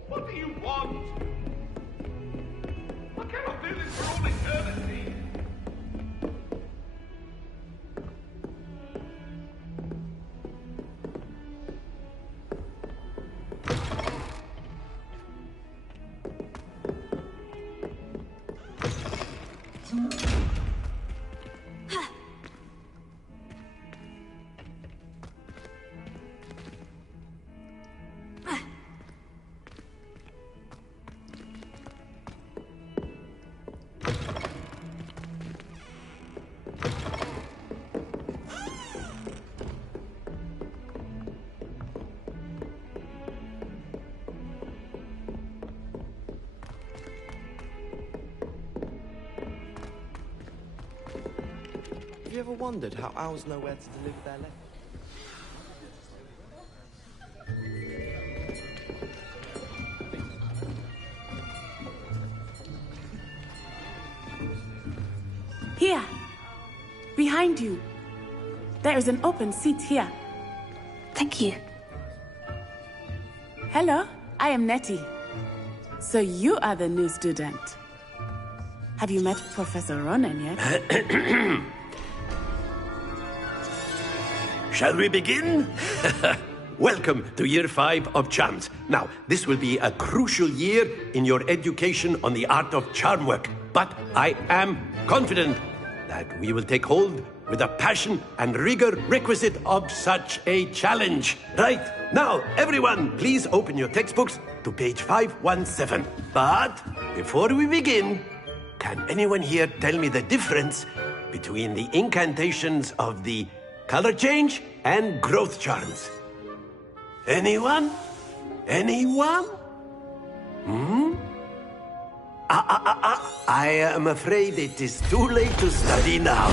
What do you want? I cannot do this for all eternity. Have you ever wondered how owls know where to deliver their letters? Here! Behind you! There is an open seat here. Thank you. Hello, I am Nettie. So you are the new student. Have you met Professor Ronan yet? Shall we begin? Welcome to Year 5 of Charms. Now, this will be a crucial year in your education on the art of charm work. But I am confident that we will take hold with the passion and rigor requisite of such a challenge. Right, now, everyone, please open your textbooks to page 517. But before we begin, can anyone here tell me the difference between the incantations of the color change and growth charms? Anyone? Anyone? I am afraid it is too late to study now.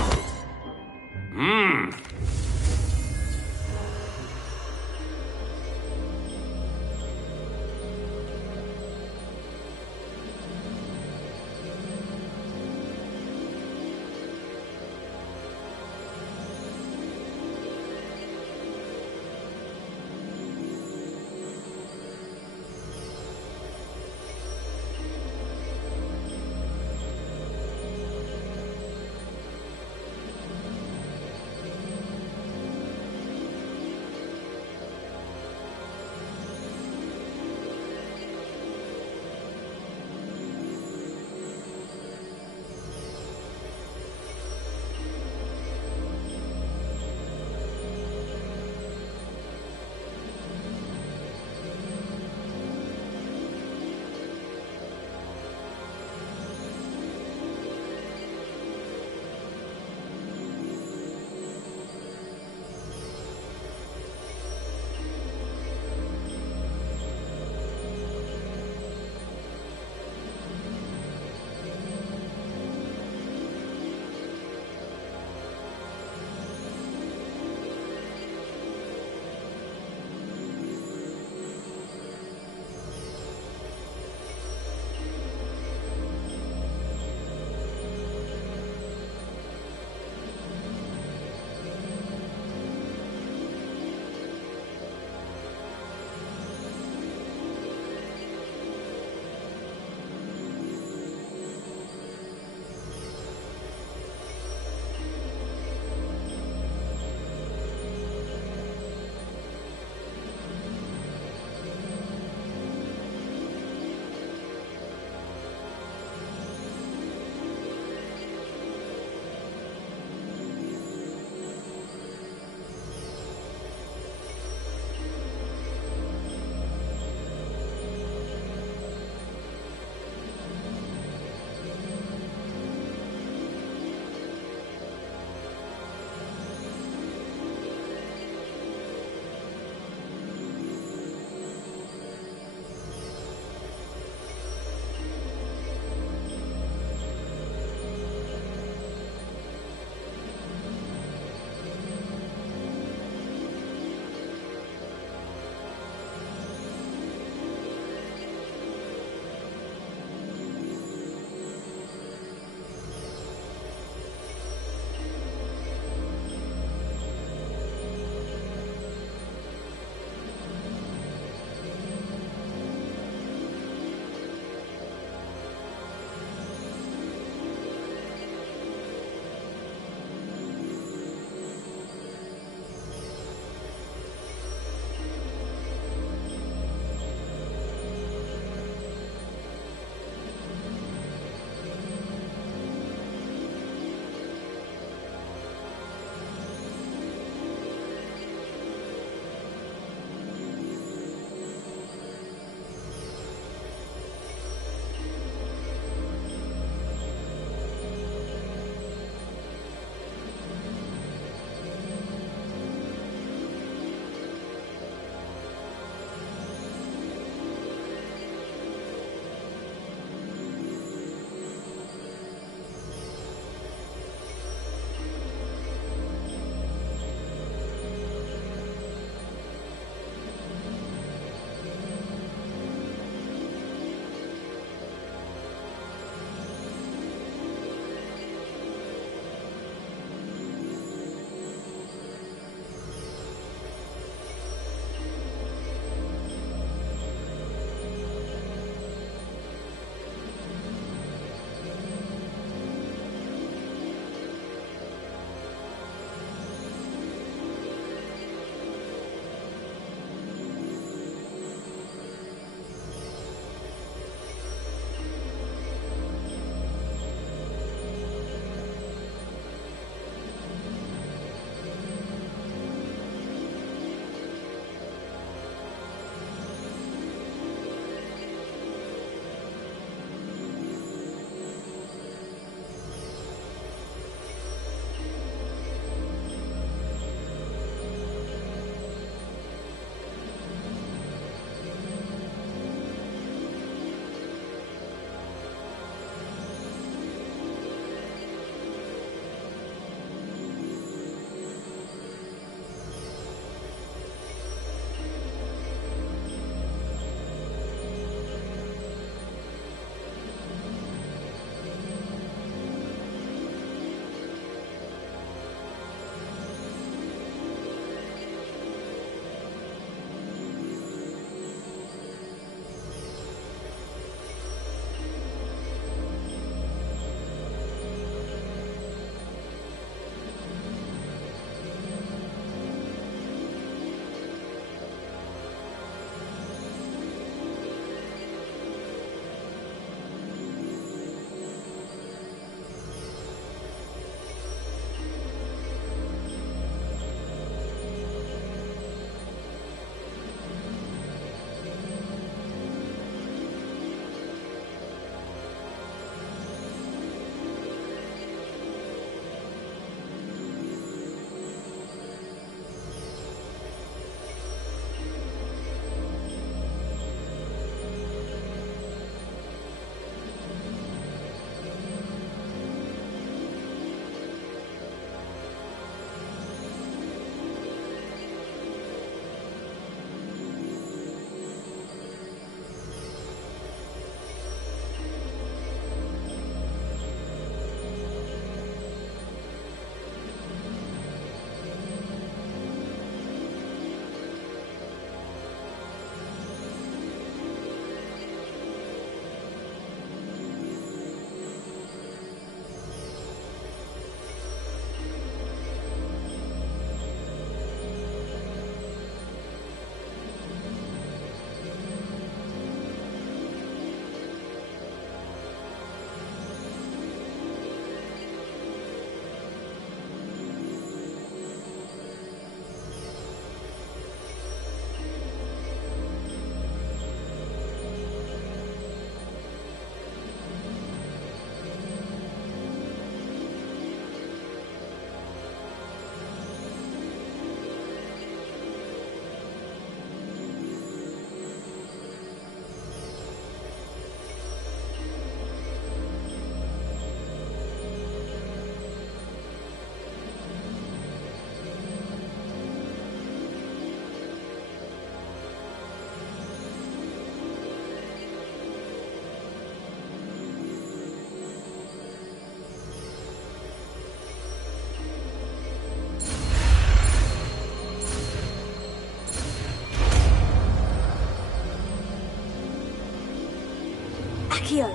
Accio!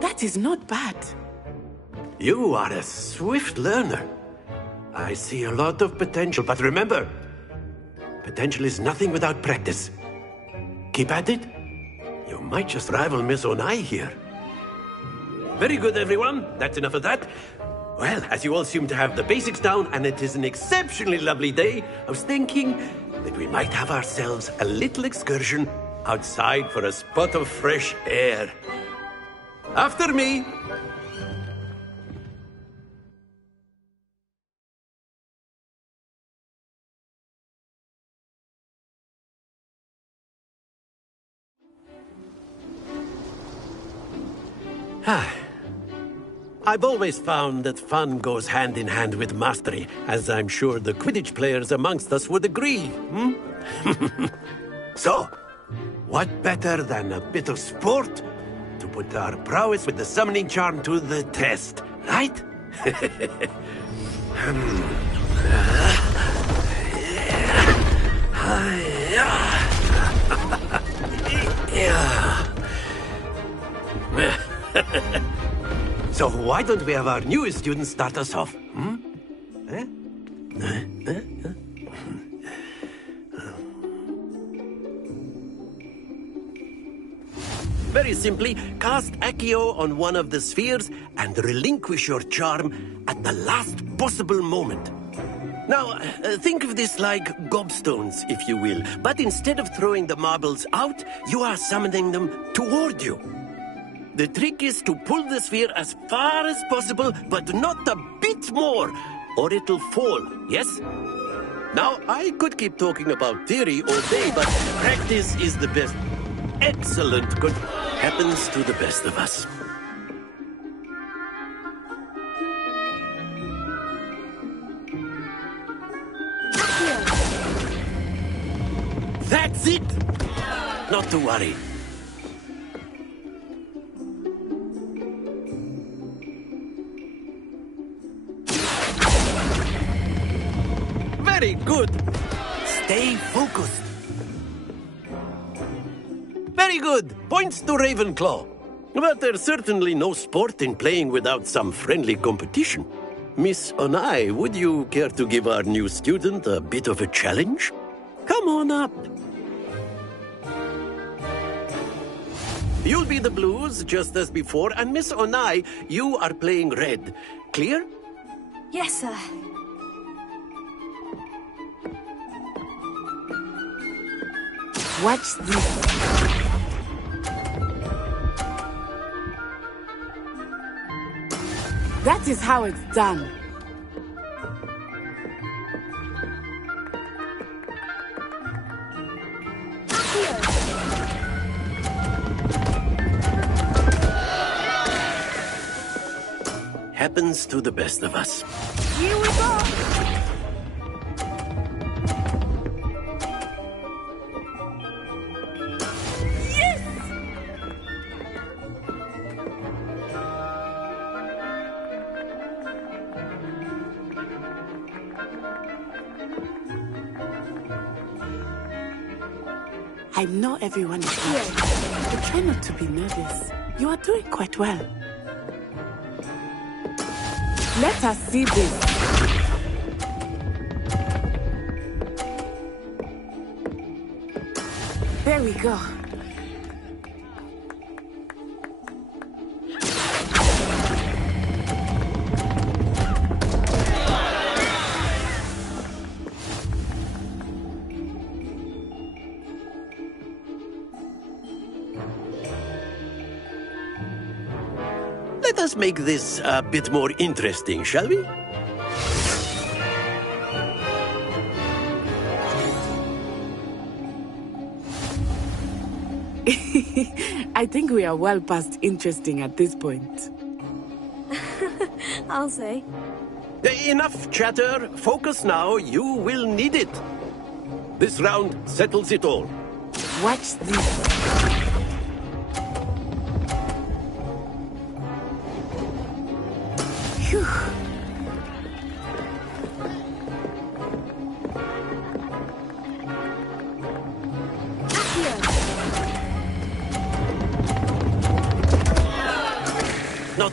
That is not bad. You are a swift learner. I see a lot of potential, but remember, potential is nothing without practice. Keep at it. You might just rival Miss Onai here. Very good, everyone. That's enough of that. Well, as you all seem to have the basics down, and it is an exceptionally lovely day, I was thinking that we might have ourselves a little excursion outside for a spot of fresh air. After me. I've always found that fun goes hand in hand with mastery, as I'm sure the Quidditch players amongst us would agree. So, what better than a bit of sport to put our prowess with the summoning charm to the test, right? So why don't we have our newest student start us off? Very simply, cast Accio on one of the spheres and relinquish your charm at the last possible moment. Now, think of this like gobstones, if you will, but instead of throwing the marbles out, you are summoning them toward you. The trick is to pull the sphere as far as possible, but not a bit more, or it'll fall, yes? Now, I could keep talking about theory all day, but practice is the best. Excellent. Good. Happens to the best of us. That's it! Not to worry. Very good. Stay focused. Very good. Points to Ravenclaw. But there's certainly no sport in playing without some friendly competition. Miss Onai, would you care to give our new student a bit of a challenge? Come on up. You'll be the blues, just as before, and Miss Onai, you are playing red. Clear? Yes, sir. Watch this. That is how it's done. Happens to the best of us. Here we go! I know everyone is watching, but try not to be nervous. You are doing quite well. Let us see this. There we go. Let us make this a bit more interesting, shall we? I think we are well past interesting at this point. I'll say. Enough chatter. Focus now. You will need it. This round settles it all. Watch this. Phew.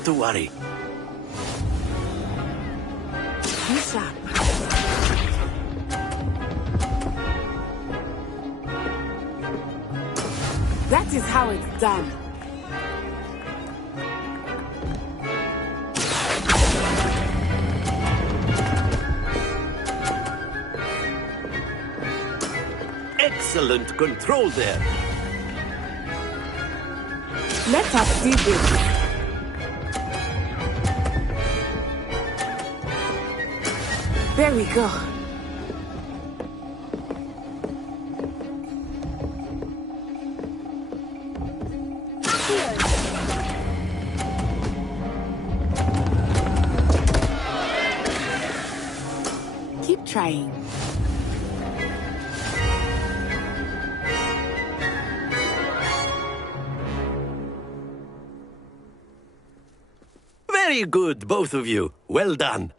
Not to worry. Be sharp. That is how it's done. Excellent control there. Let us see this. There we go. Keep trying. Very good, both of you. Well done.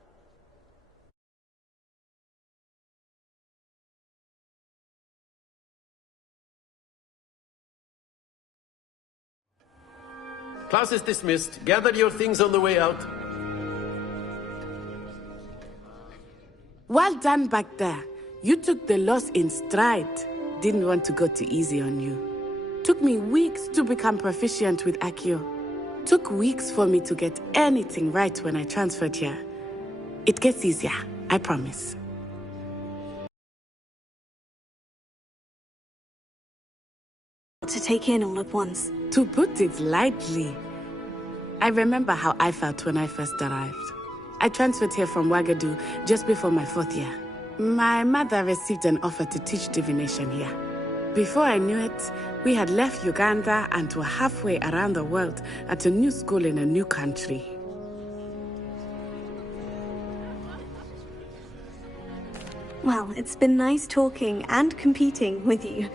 Class is dismissed. Gather your things on the way out. Well done back there. You took the loss in stride. Didn't want to go too easy on you. Took me weeks to become proficient with Accio. Took weeks for me to get anything right when I transferred here. It gets easier, I promise. To take in all at once. To put it lightly. I remember how I felt when I first arrived. I transferred here from Wagadu just before my 4th year. My mother received an offer to teach divination here. Before I knew it, we had left Uganda and were halfway around the world at a new school in a new country. Well, it's been nice talking and competing with you.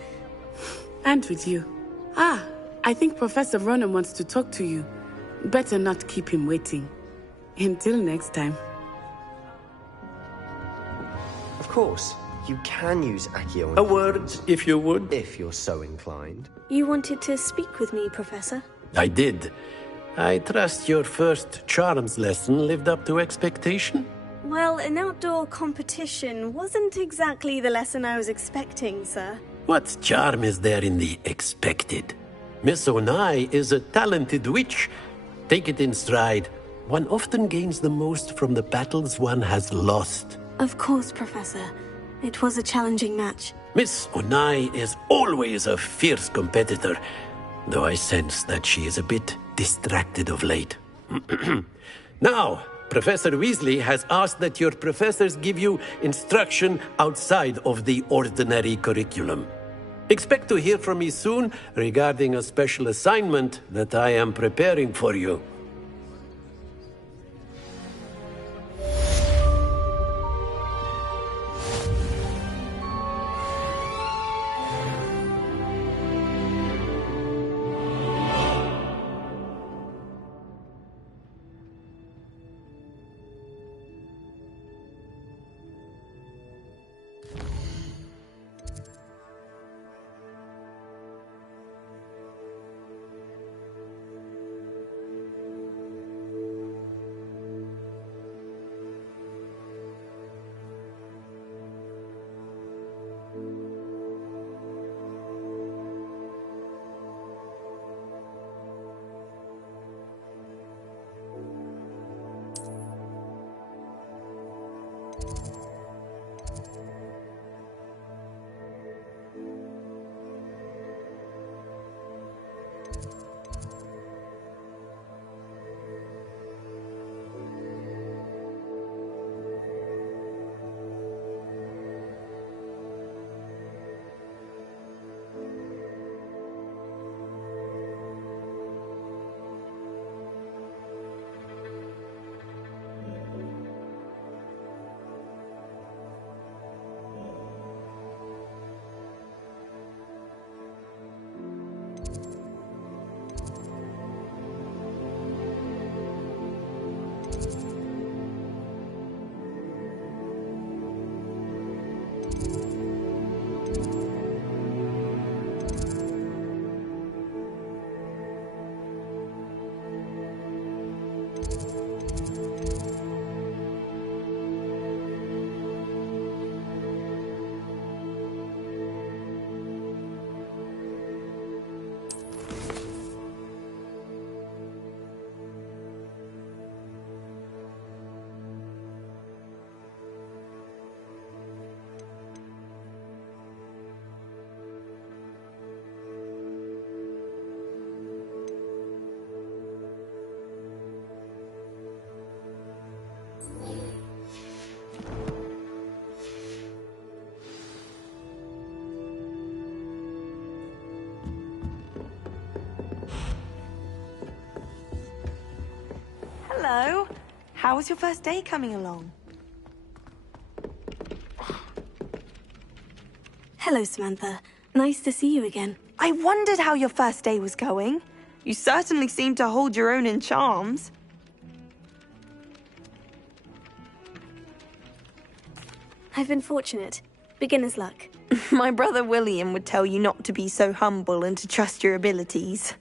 And with you. Ah, I think Professor Ronan wants to talk to you. Better not keep him waiting. Until next time. Of course, you can use Accio. A word, if you would. If you're so inclined. You wanted to speak with me, Professor? I did. I trust your first charms lesson lived up to expectation? Well, an outdoor competition wasn't exactly the lesson I was expecting, sir. What charm is there in the expected? Miss Onai is a talented witch. Take it in stride. One often gains the most from the battles one has lost. Of course, Professor. It was a challenging match. Miss Onai is always a fierce competitor, though I sense that she is a bit distracted of late. Now, Professor Weasley has asked that your professors give you instruction outside of the ordinary curriculum. Expect to hear from me soon regarding a special assignment that I am preparing for you. Hello. How was your first day coming along? Hello, Samantha. Nice to see you again. I wondered how your first day was going. You certainly seem to hold your own in charms. I've been fortunate. Beginner's luck. My brother William would tell you not to be so humble and to trust your abilities.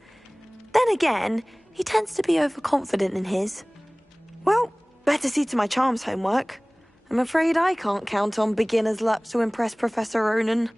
Then again, he tends to be overconfident in his. Well, better see to my charms homework. I'm afraid I can't count on beginner's luck to impress Professor Ronan.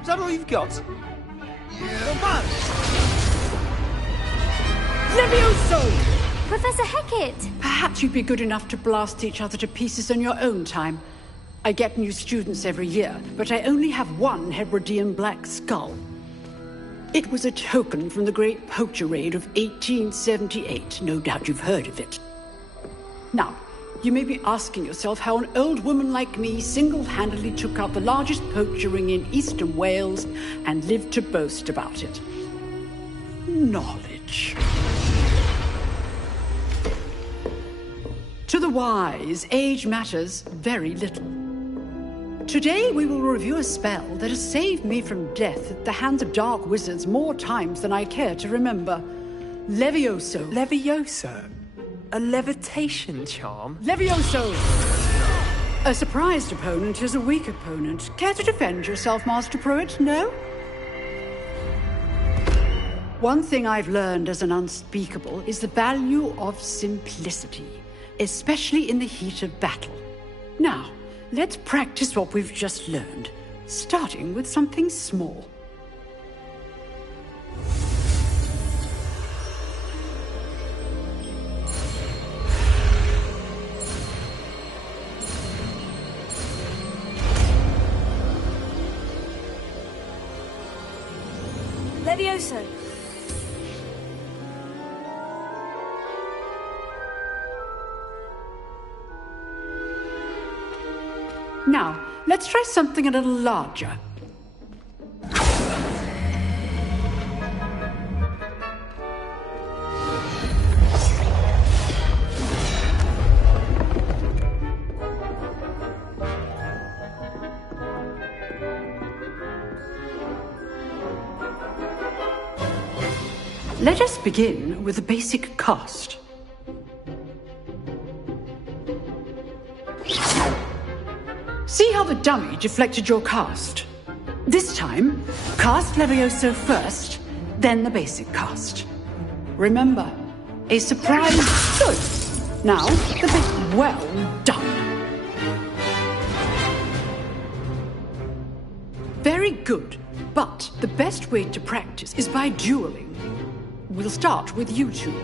Is that all you've got? Come on! Levioso! Professor Hackett! Perhaps you'd be good enough to blast each other to pieces in your own time. I get new students every year, but I only have one Hebridean black skull. It was a token from the Great Poacher Raid of 1878. No doubt you've heard of it. Now, you may be asking yourself how an old woman like me single-handedly took out the largest poacher ring in eastern Wales and lived to boast about it. Knowledge. To the wise, age matters very little. Today we will review a spell that has saved me from death at the hands of dark wizards more times than I care to remember. Levioso. Levioso? A levitation charm? Levioso! A surprised opponent is a weak opponent. Care to defend yourself, Master Pruitt? No? One thing I've learned as an unspeakable is the value of simplicity, especially in the heat of battle. Now, let's practice what we've just learned, starting with something small. Levioso! Now, let's try something a little larger. Let us begin with the basic cast. See how the dummy deflected your cast? This time, cast Levioso first, then the basic cast. Remember, a surprise choice. Now, the bit well done. Very good, but the best way to practice is by dueling. We'll start with you two.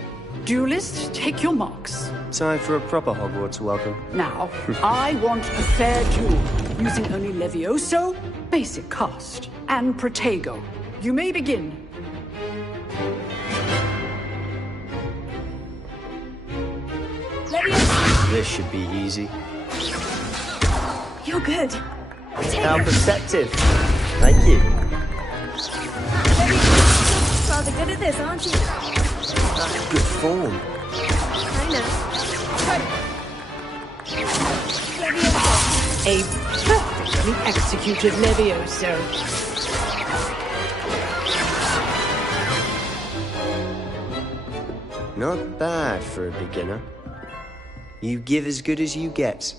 Duelists, take your marks. Time for a proper Hogwarts welcome. Now, I want a fair duel, using only Levioso, basic cast, and Protego. You may begin. Levioso! This should be easy. You're good. How perceptive. Thank you. Levioso, rather good at this, aren't you? That's good form. I know. Levioso. A perfectly executed Levioso. Not bad for a beginner. You give as good as you get.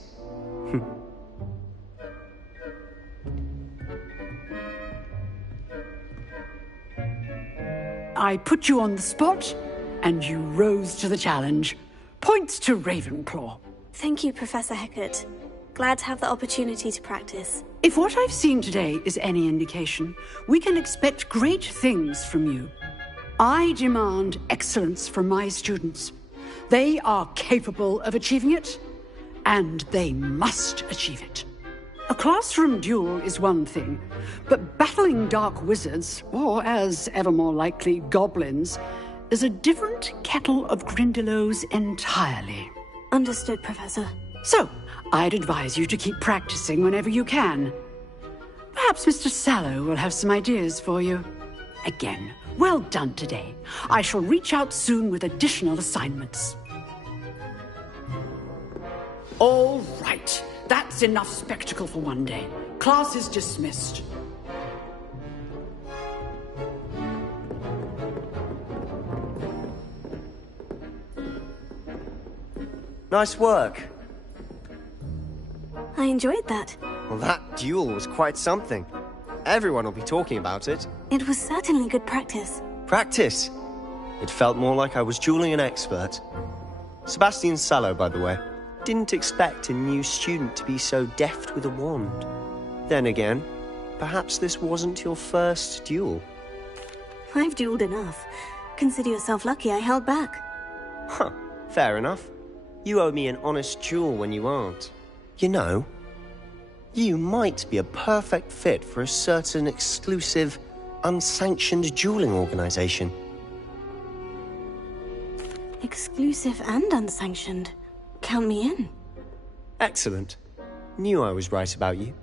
I put you on the spot, and you rose to the challenge. Points to Ravenclaw. Thank you, Professor Hecat. Glad to have the opportunity to practice. If what I've seen today is any indication, we can expect great things from you. I demand excellence from my students. They are capable of achieving it, and they must achieve it. A classroom duel is one thing, but battling dark wizards, or as ever more likely, goblins, is a different kettle of Grindylows entirely. Understood, Professor. So, I'd advise you to keep practicing whenever you can. Perhaps Mr. Sallow will have some ideas for you. Again, well done today. I shall reach out soon with additional assignments. All right. That's enough spectacle for one day. Class is dismissed. Nice work. I enjoyed that. Well, that duel was quite something. Everyone will be talking about it. It was certainly good practice. Practice? It felt more like I was dueling an expert. Sebastian Sallow, by the way. Didn't expect a new student to be so deft with a wand. Then again, perhaps this wasn't your first duel. I've dueled enough. Consider yourself lucky I held back. Huh, fair enough. You owe me an honest duel when you aren't. You know, you might be a perfect fit for a certain exclusive, unsanctioned dueling organization. Exclusive and unsanctioned. Count me in. Excellent. Knew I was right about you.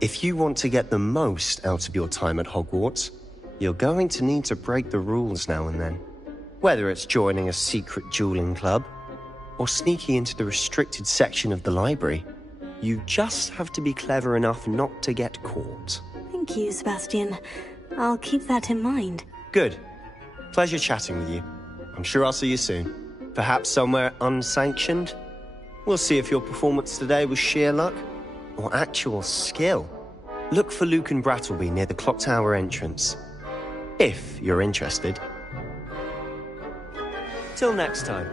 If you want to get the most out of your time at Hogwarts, you're going to need to break the rules now and then. Whether it's joining a secret dueling club, or sneaking into the restricted section of the library, you just have to be clever enough not to get caught. Thank you, Sebastian. I'll keep that in mind. Good. Pleasure chatting with you. I'm sure I'll see you soon. Perhaps somewhere unsanctioned? We'll see if your performance today was sheer luck or actual skill. Look for Luke and Brattleby near the clock tower entrance, if you're interested. Till next time.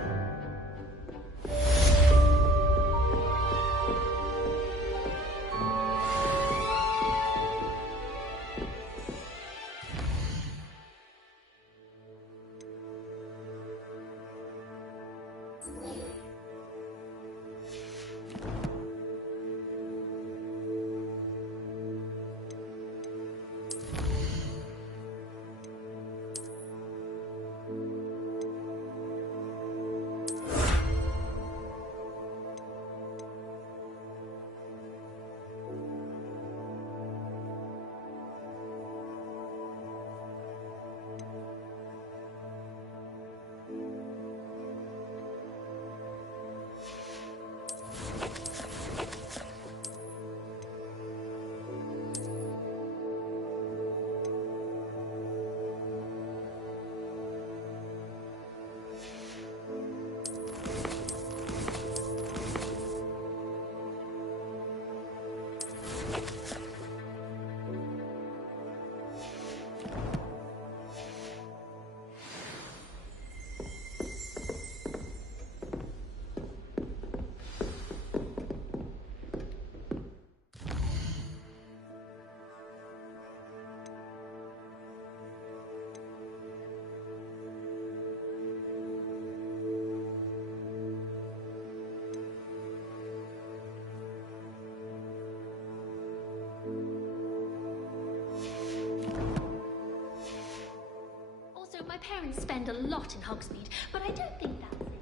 My parents spend a lot in Hogsmeade, but I don't think that's it.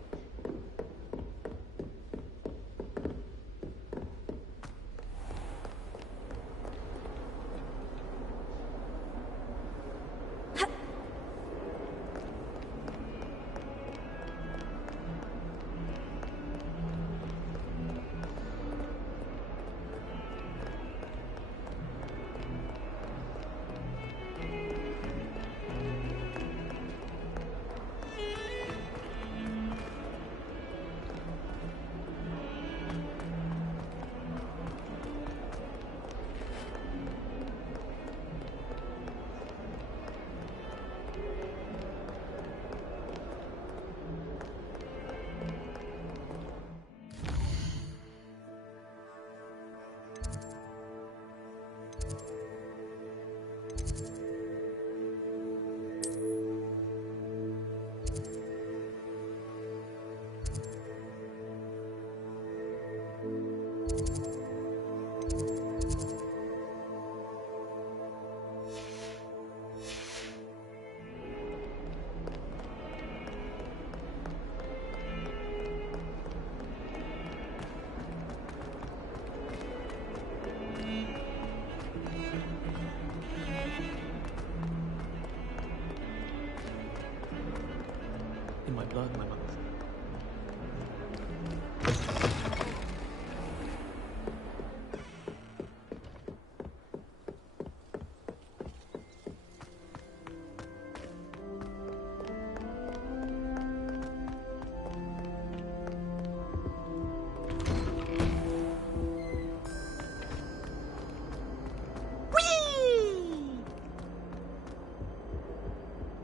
In my blood, my mother.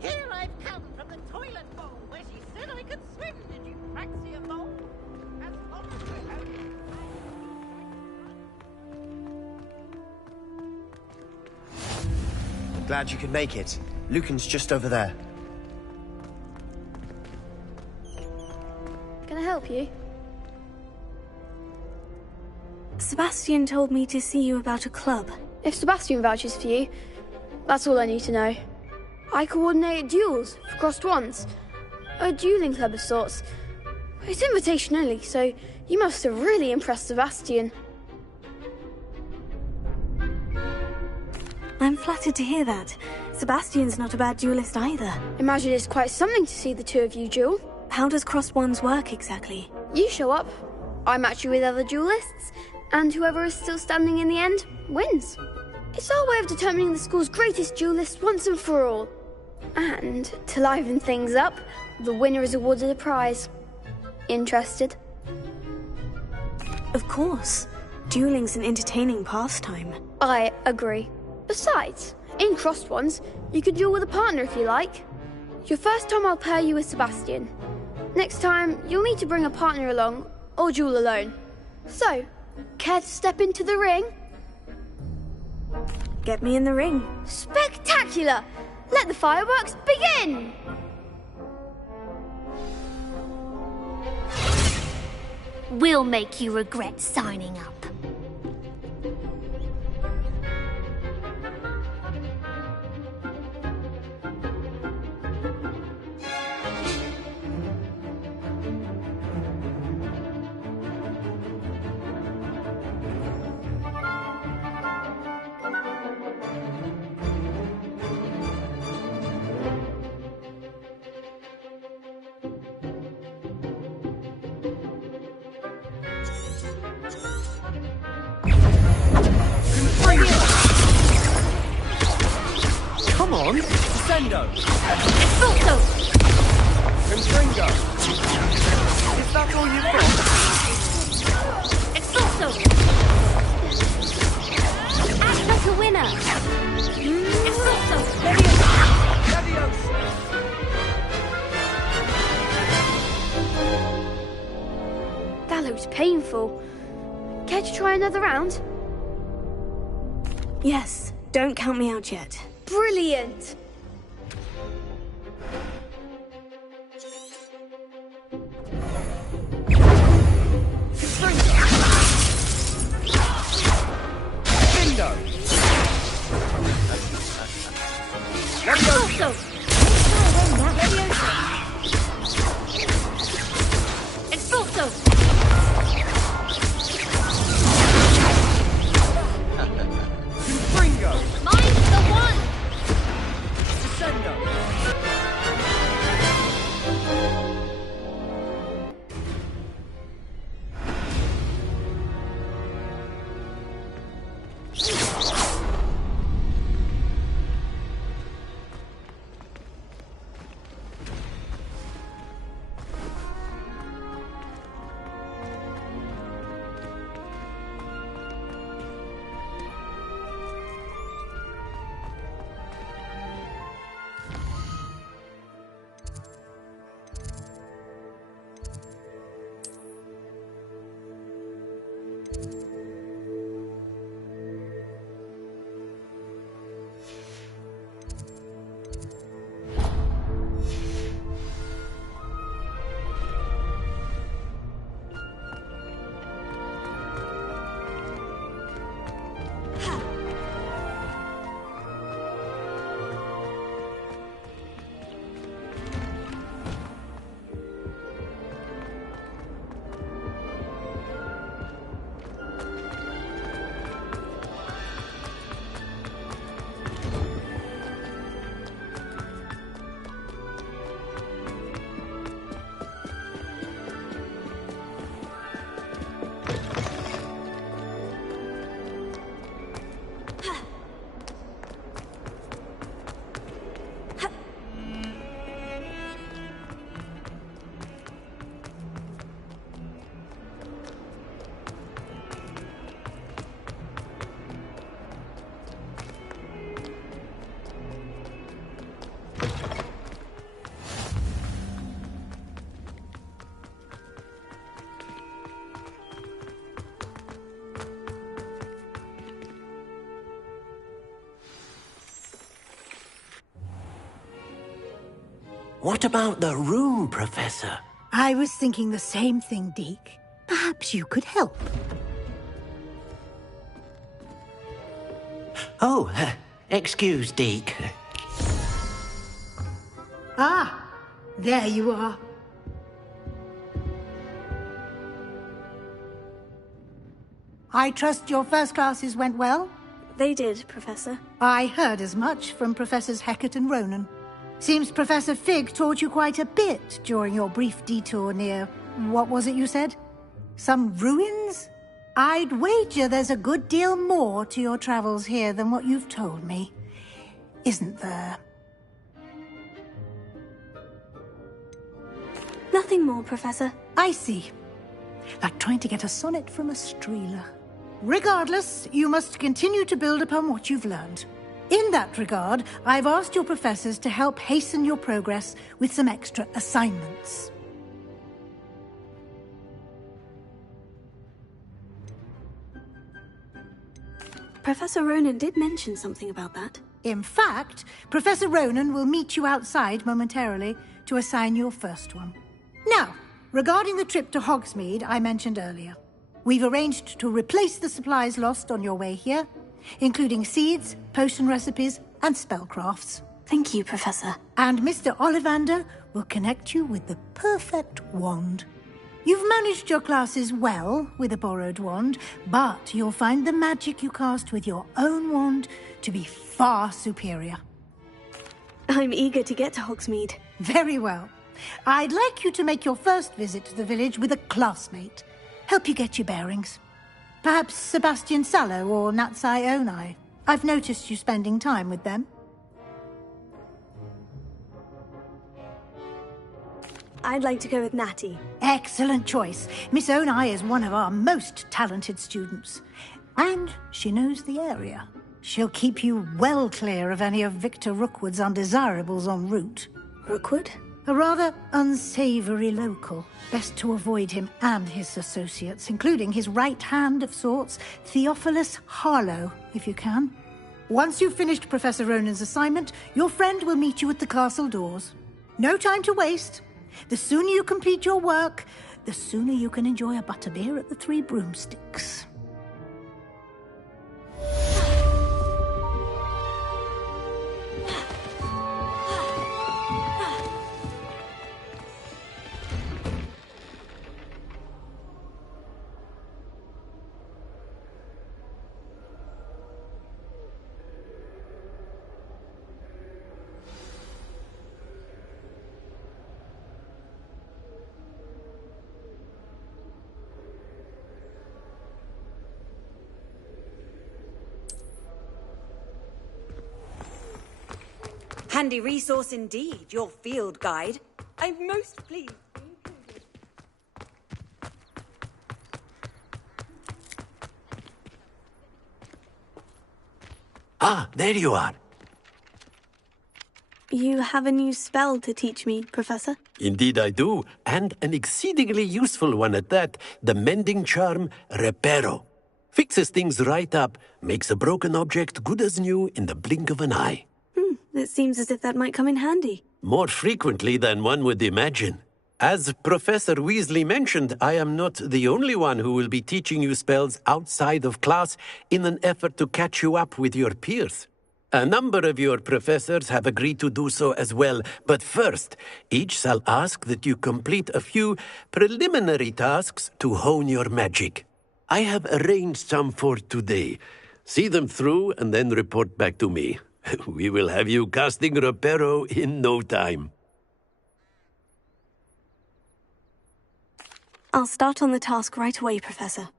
Here I've come from the toilet bowl where she said I could swim. Did you praxia bowl? As long as we're home. Glad you could make it. Lucan's just over there. Can I help you? Sebastian told me to see you about a club. If Sebastian vouches for you, that's all I need to know. I coordinate duels for crossed ones. A dueling club of sorts. It's invitation only, so you must have really impressed Sebastian. I'm flattered to hear that. Sebastian's not a bad duelist either. Imagine it's quite something to see the two of you duel. How does crossed ones work exactly? You show up, I match you with other duelists, and whoever is still standing in the end wins. It's our way of determining the school's greatest duelist once and for all. And to liven things up, the winner is awarded a prize. Interested? Of course. Dueling's an entertaining pastime. I agree. Besides, in crossed ones, you can duel with a partner if you like. Your first time I'll pair you with Sebastian. Next time, you'll need to bring a partner along, or duel alone. So, care to step into the ring? Get me in the ring. Spectacular! Let the fireworks begin! We'll make you regret signing up. Come on, Sendo! Expulso! Confringo! Is that all you've got? Expulso! Act like a winner! Expulso! That looks painful. Care to try another round? Yes, don't count me out yet. Brilliant! Bingo! Expulso! Expulso! Confringo! Mine's the one! What about the room, Professor? I was thinking the same thing, Deke. Perhaps you could help. Oh, excuse, Deke. Ah, there you are. I trust your first classes went well? They did, Professor. I heard as much from Professors Hecat and Ronan. Seems Professor Fig taught you quite a bit during your brief detour near... what was it you said? Some ruins? I'd wager there's a good deal more to your travels here than what you've told me. Isn't there? Nothing more, Professor. I see. Like trying to get a sonnet from a streeler. Regardless, you must continue to build upon what you've learned. In that regard, I've asked your professors to help hasten your progress with some extra assignments. Professor Ronan did mention something about that. In fact, Professor Ronan will meet you outside momentarily to assign your first one. Now, regarding the trip to Hogsmeade I mentioned earlier, we've arranged to replace the supplies lost on your way here, including seeds, potion recipes, and spellcrafts. Thank you, Professor. And Mr. Ollivander will connect you with the perfect wand. You've managed your classes well with a borrowed wand, but you'll find the magic you cast with your own wand to be far superior. I'm eager to get to Hogsmeade. Very well. I'd like you to make your first visit to the village with a classmate. Help you get your bearings. Perhaps Sebastian Sallow or Natsai Onai. I've noticed you spending time with them. I'd like to go with Natty. Excellent choice. Miss Onai is one of our most talented students. And she knows the area. She'll keep you well clear of any of Victor Rookwood's undesirables en route. Rookwood? A rather unsavory local. Best to avoid him and his associates, including his right hand of sorts, Theophilus Harlow, if you can. Once you've finished Professor Ronan's assignment, your friend will meet you at the castle doors. No time to waste. The sooner you complete your work, the sooner you can enjoy a butterbeer at the Three Broomsticks. Handy resource indeed, your field guide. I'm most pleased. Ah, there you are. You have a new spell to teach me, Professor? Indeed I do, and an exceedingly useful one at that. The mending charm, Reparo. Fixes things right up, makes a broken object good as new in the blink of an eye. It seems as if that might come in handy. More frequently than one would imagine. As Professor Weasley mentioned, I am not the only one who will be teaching you spells outside of class in an effort to catch you up with your peers. A number of your professors have agreed to do so as well, but first, each shall ask that you complete a few preliminary tasks to hone your magic. I have arranged some for today. See them through and then report back to me. We will have you casting Reparo in no time. I'll start on the task right away, Professor.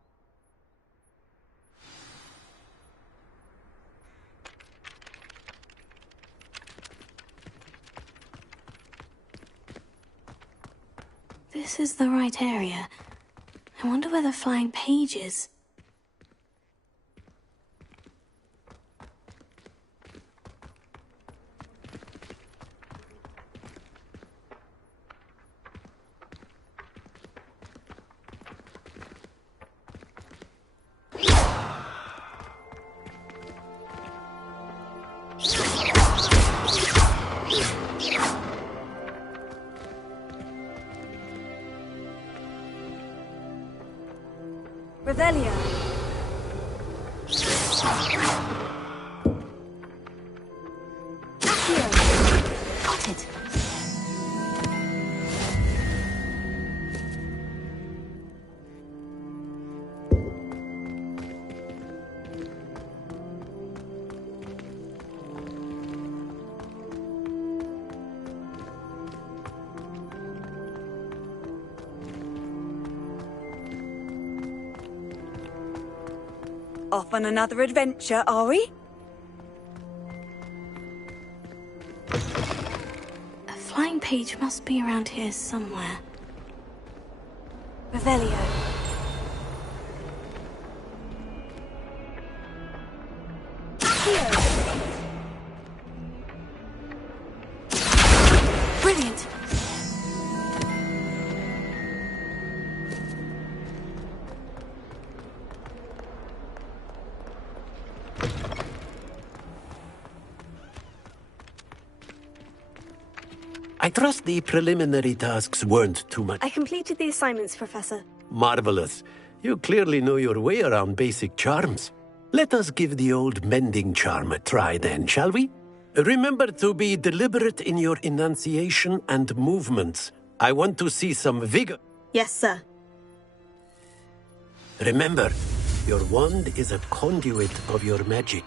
This is the right area. I wonder where the flying page is. Revelio. Got it. Off on another adventure, are we? A flying page must be around here somewhere. Revelio. Brilliant! I trust the preliminary tasks weren't too much. I completed the assignments, Professor. Marvelous. You clearly know your way around basic charms. Let us give the old mending charm a try then, shall we? Remember to be deliberate in your enunciation and movements. I want to see some vigor. Yes, sir. Remember, your wand is a conduit of your magic.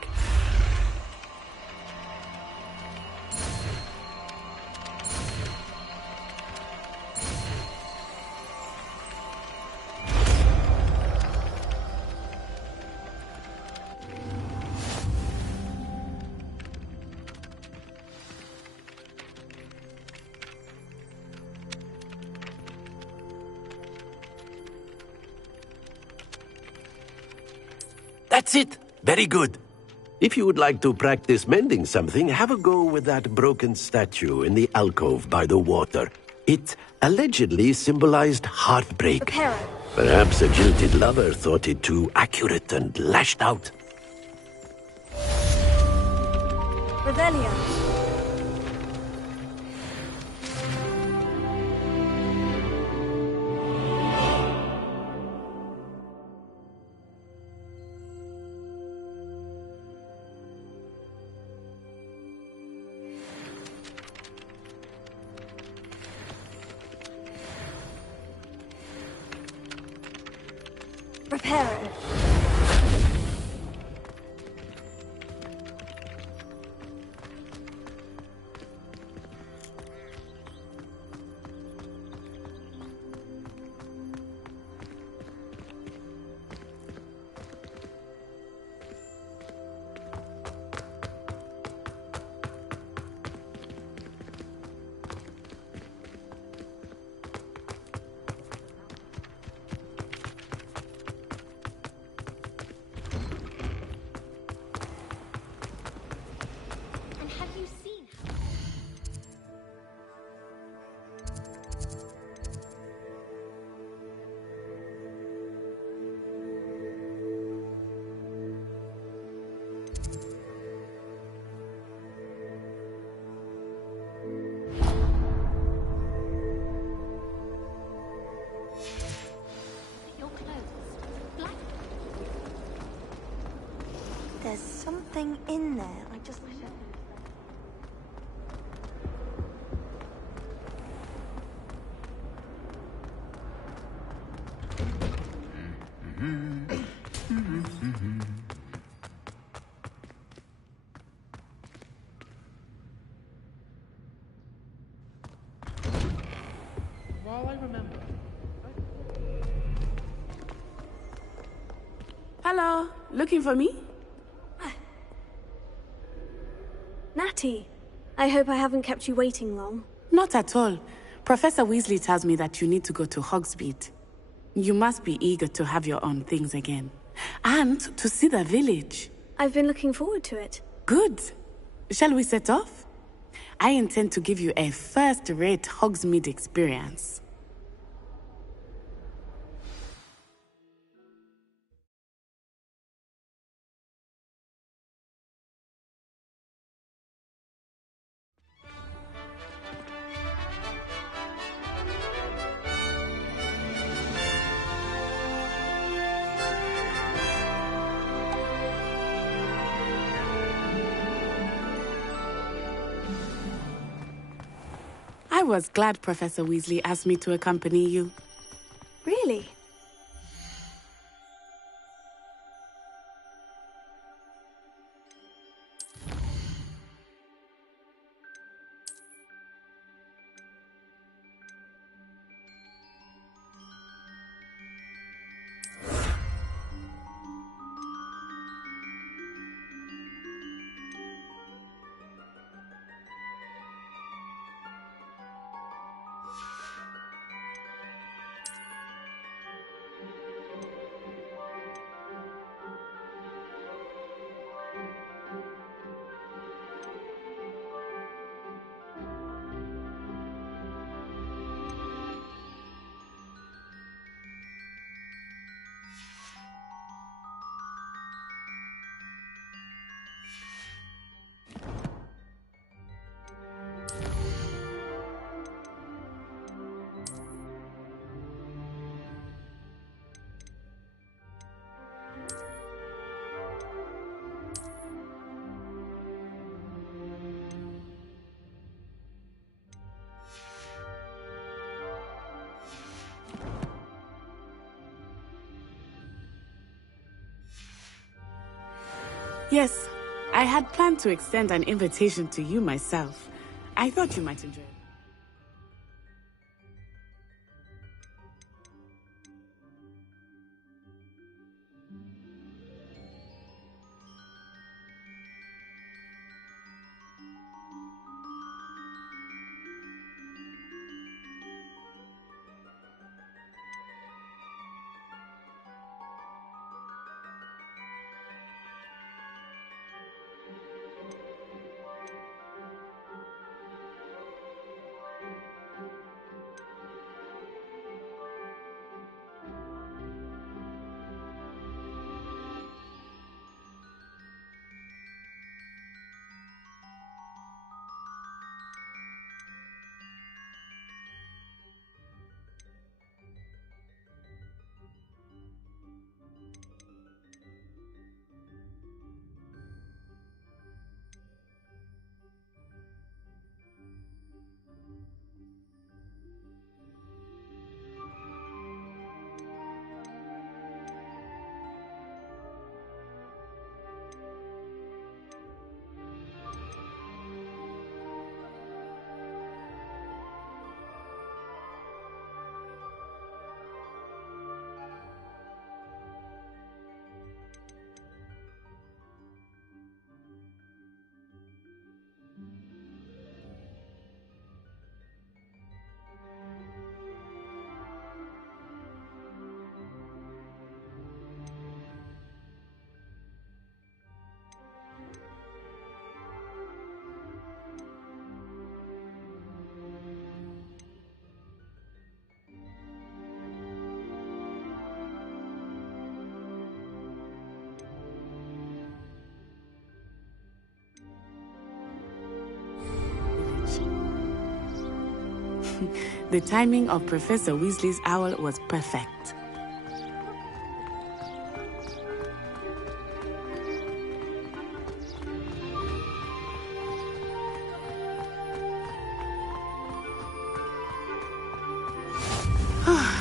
That's it! Very good. If you would like to practice mending something, have a go with that broken statue in the alcove by the water. It allegedly symbolized heartbreak. Reparo. Perhaps a jilted lover thought it too accurate and lashed out. Revelio. Reparo. And have you seen her? Your clothes. Black. There's something in there. I just... While I remember. Hello, looking for me? Natty, I hope I haven't kept you waiting long. Not at all. Professor Weasley tells me that you need to go to Hogsmeade. You must be eager to have your own things again. And to see the village. I've been looking forward to it. Good. Shall we set off? I intend to give you a first-rate Hogsmeade experience. was glad Professor Weasley asked me to accompany you. Really? Yes, I had planned to extend an invitation to you myself. I thought you might enjoy it. The timing of Professor Weasley's owl was perfect.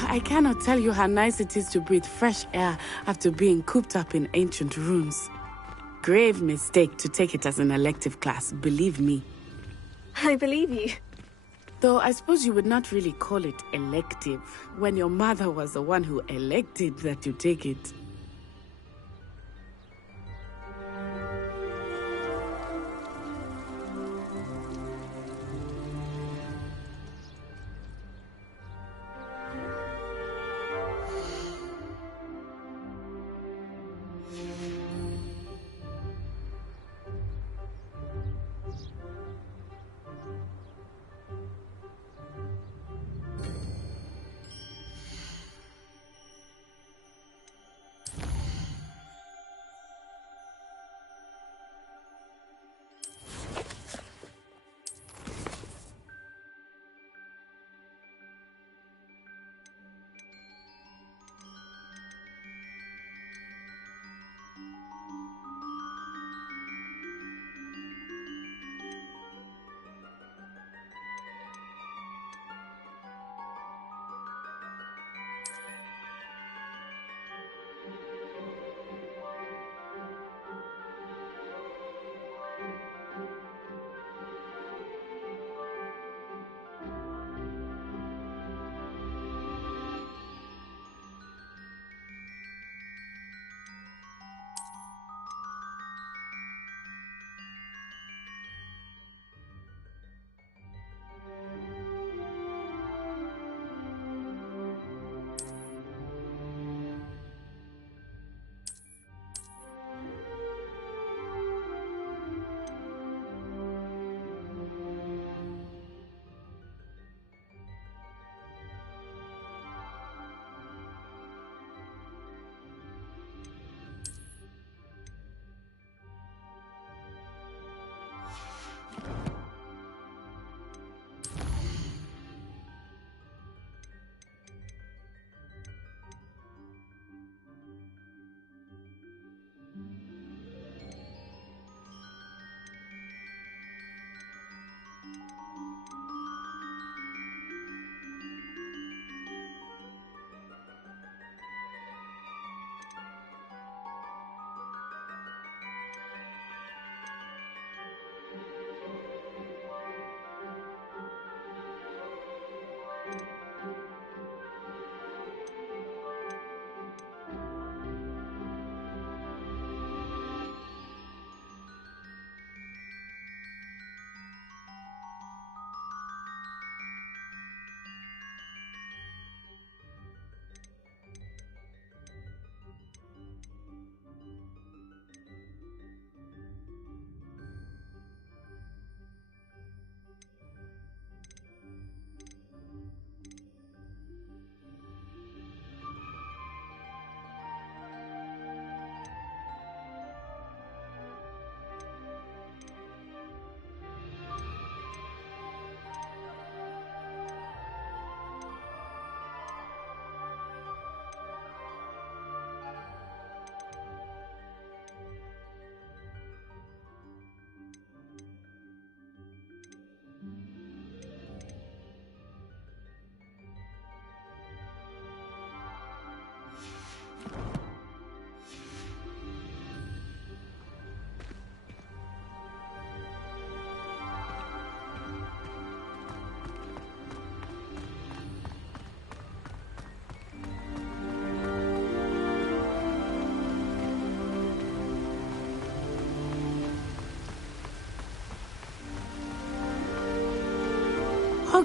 I cannot tell you how nice it is to breathe fresh air after being cooped up in ancient rooms. Grave mistake to take it as an elective class, believe me. I believe you. Though I suppose you would not really call it elective when your mother was the one who elected that you take it.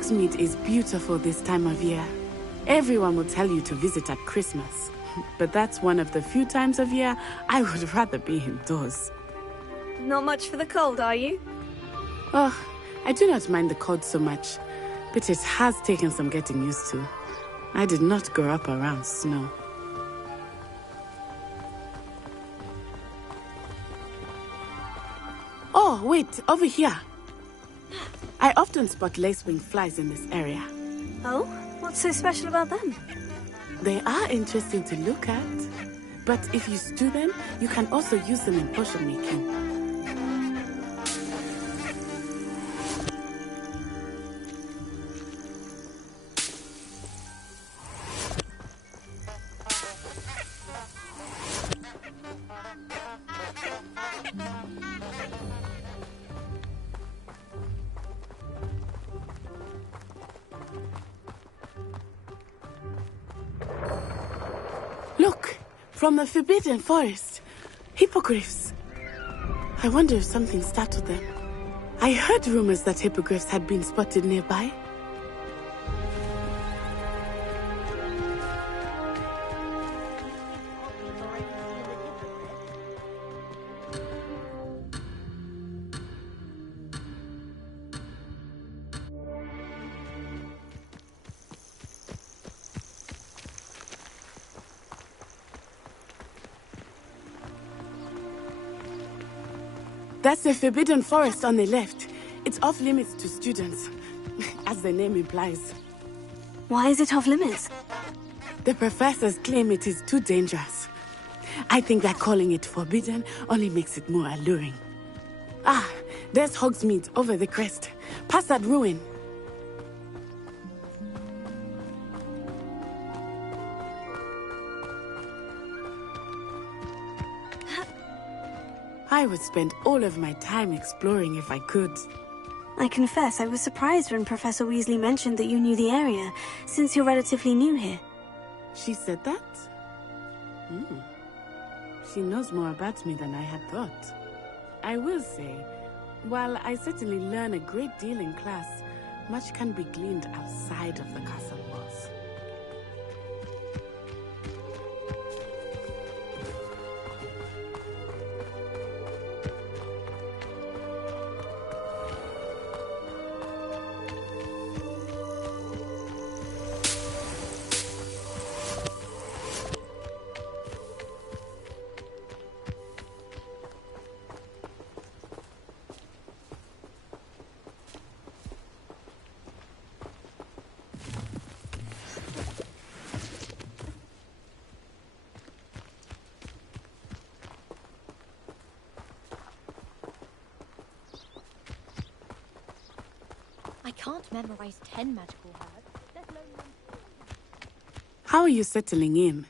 Hogsmeade is beautiful this time of year. Everyone will tell you to visit at Christmas. But that's one of the few times of year I would rather be indoors. Not much for the cold, are you? Oh, I do not mind the cold so much, but it has taken some getting used to. I did not grow up around snow. Oh, wait, over here. I often spot lacewing flies in this area. Oh? What's so special about them? They are interesting to look at, but if you stew them, you can also use them in potion making. Look, from the Forbidden Forest. Hippogriffs. I wonder if something startled them. I heard rumors that hippogriffs had been spotted nearby. That's the Forbidden Forest on the left. It's off limits to students, as the name implies. Why is it off limits? The professors claim it is too dangerous. I think that calling it forbidden only makes it more alluring. Ah, there's Hogsmeade over the crest. Past that ruin. I would spend all of my time exploring if I could. I confess I was surprised when Professor Weasley mentioned that you knew the area, since you're relatively new here. She said that? She knows more about me than I had thought. I will say, while I certainly learn a great deal in class, much can be gleaned outside of the castle walls. I can't memorize 10 magical words, let alone one. How are you settling in?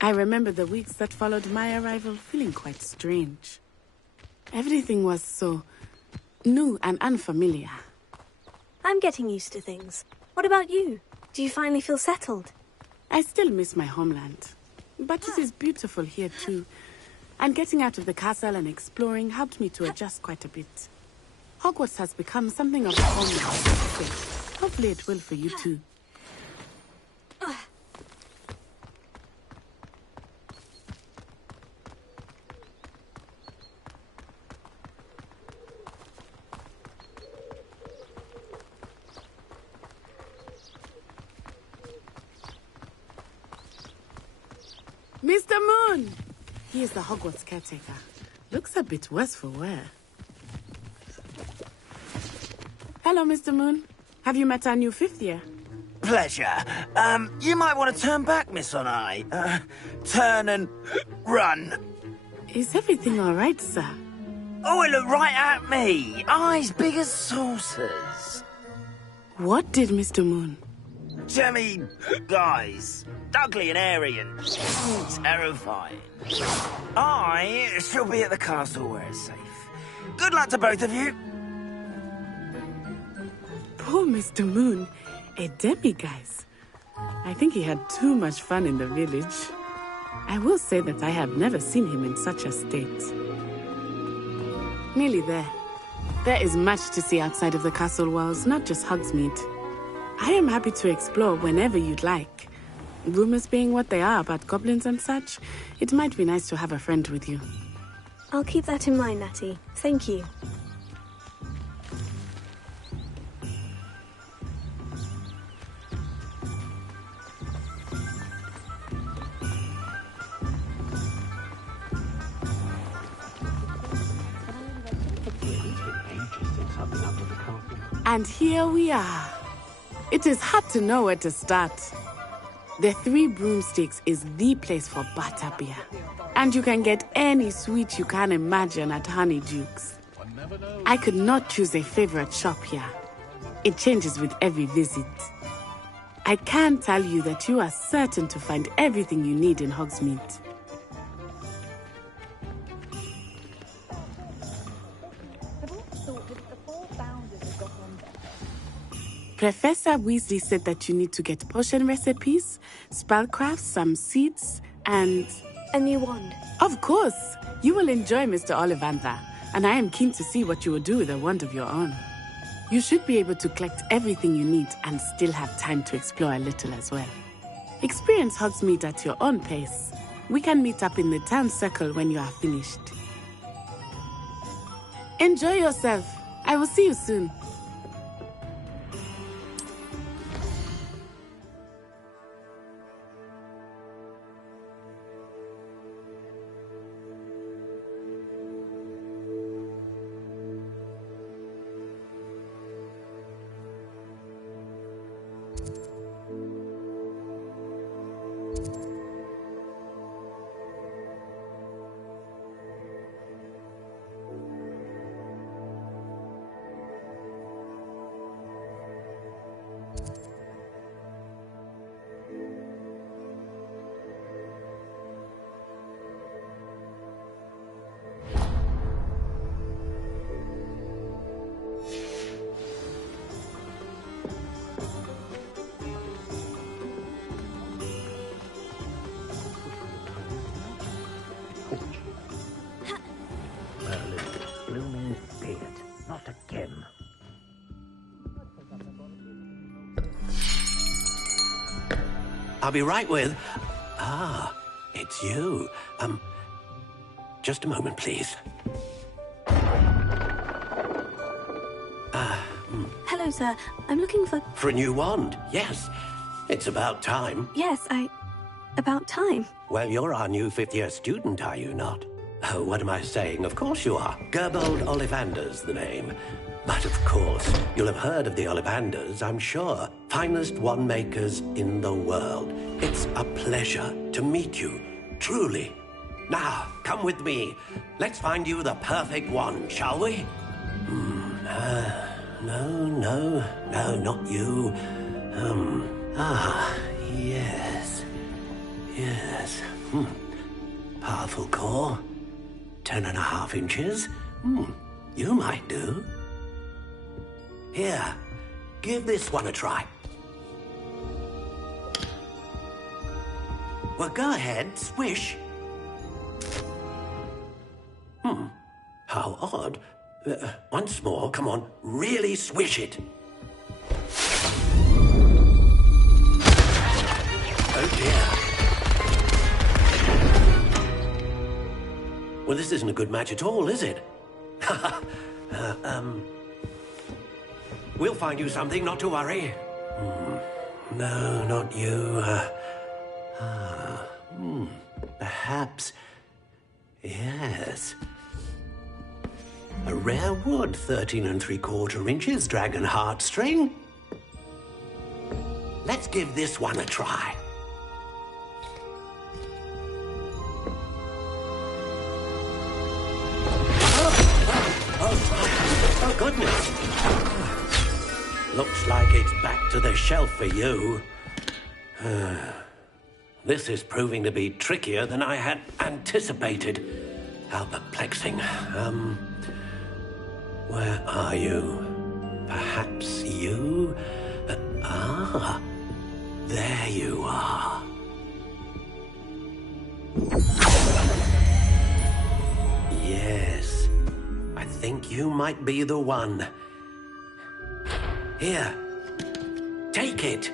I remember the weeks that followed my arrival feeling quite strange. Everything was so new and unfamiliar. I'm getting used to things. What about you? Do you finally feel settled? I still miss my homeland. But it is beautiful here too. And getting out of the castle and exploring helped me to adjust quite a bit. Hogwarts has become something of a home now. Hopefully it will for you too. Mr. Moon! He is the Hogwarts caretaker. Looks a bit worse for wear. Hello, Mr. Moon. Have you met our new fifth year? Pleasure. You might want to turn back, Miss On-Eye. Turn and run. Is everything all right, sir? Oh, it looked right at me. Eyes big as saucers. What did Mr. Moon? Jemmy, guys. Ugly and airy and terrifying. I shall be at the castle where it's safe. Good luck to both of you. Poor Mr. Moon, a demiguise. I think he had too much fun in the village. I will say that I have never seen him in such a state. Nearly there. There is much to see outside of the castle walls, not just Hogsmeade. I am happy to explore whenever you'd like. Rumors being what they are about goblins and such, it might be nice to have a friend with you. I'll keep that in mind, Natty. Thank you. And here we are. It is hard to know where to start. The Three Broomsticks is the place for butterbeer. And you can get any sweet you can imagine at Honeyduke's. I could not choose a favorite shop here. It changes with every visit. I can tell you that you are certain to find everything you need in Hogsmeade. Professor Weasley said that you need to get potion recipes, spellcrafts, some seeds, and... a new wand. Of course! You will enjoy Mr. Ollivander, and I am keen to see what you will do with a wand of your own. You should be able to collect everything you need and still have time to explore a little as well. Experience Hogsmeade at your own pace. We can meet up in the town circle when you are finished. Enjoy yourself. I will see you soon. I'll be right with... Ah, it's you. Just a moment, please. Hello, sir. I'm looking for... For a new wand, yes. It's about time. Yes, about time. Well, you're our new fifth-year student, are you not? Oh, what am I saying? Of course you are. Gerbold Ollivander's the name. But of course, you'll have heard of the Ollivanders, I'm sure. Finest wand makers in the world. It's a pleasure to meet you, truly. Now, come with me. Let's find you the perfect wand, shall we? No, not you. Yes. Powerful core. 10.5 inches. You might do. Here, give this one a try. Well, go ahead, swish. How odd. Once more, come on, really swish it. Oh dear. Well, this isn't a good match at all, is it? We'll find you something, not to worry. No, not you. Perhaps... Yes. A rare wood, 13 3/4 inches, dragon heartstring. Let's give this one a try. Oh, goodness. Looks like it's back to the shelf for you. This is proving to be trickier than I had anticipated. How perplexing. Where are you? Perhaps you? There you are. Yes, I think you might be the one. Here, take take it.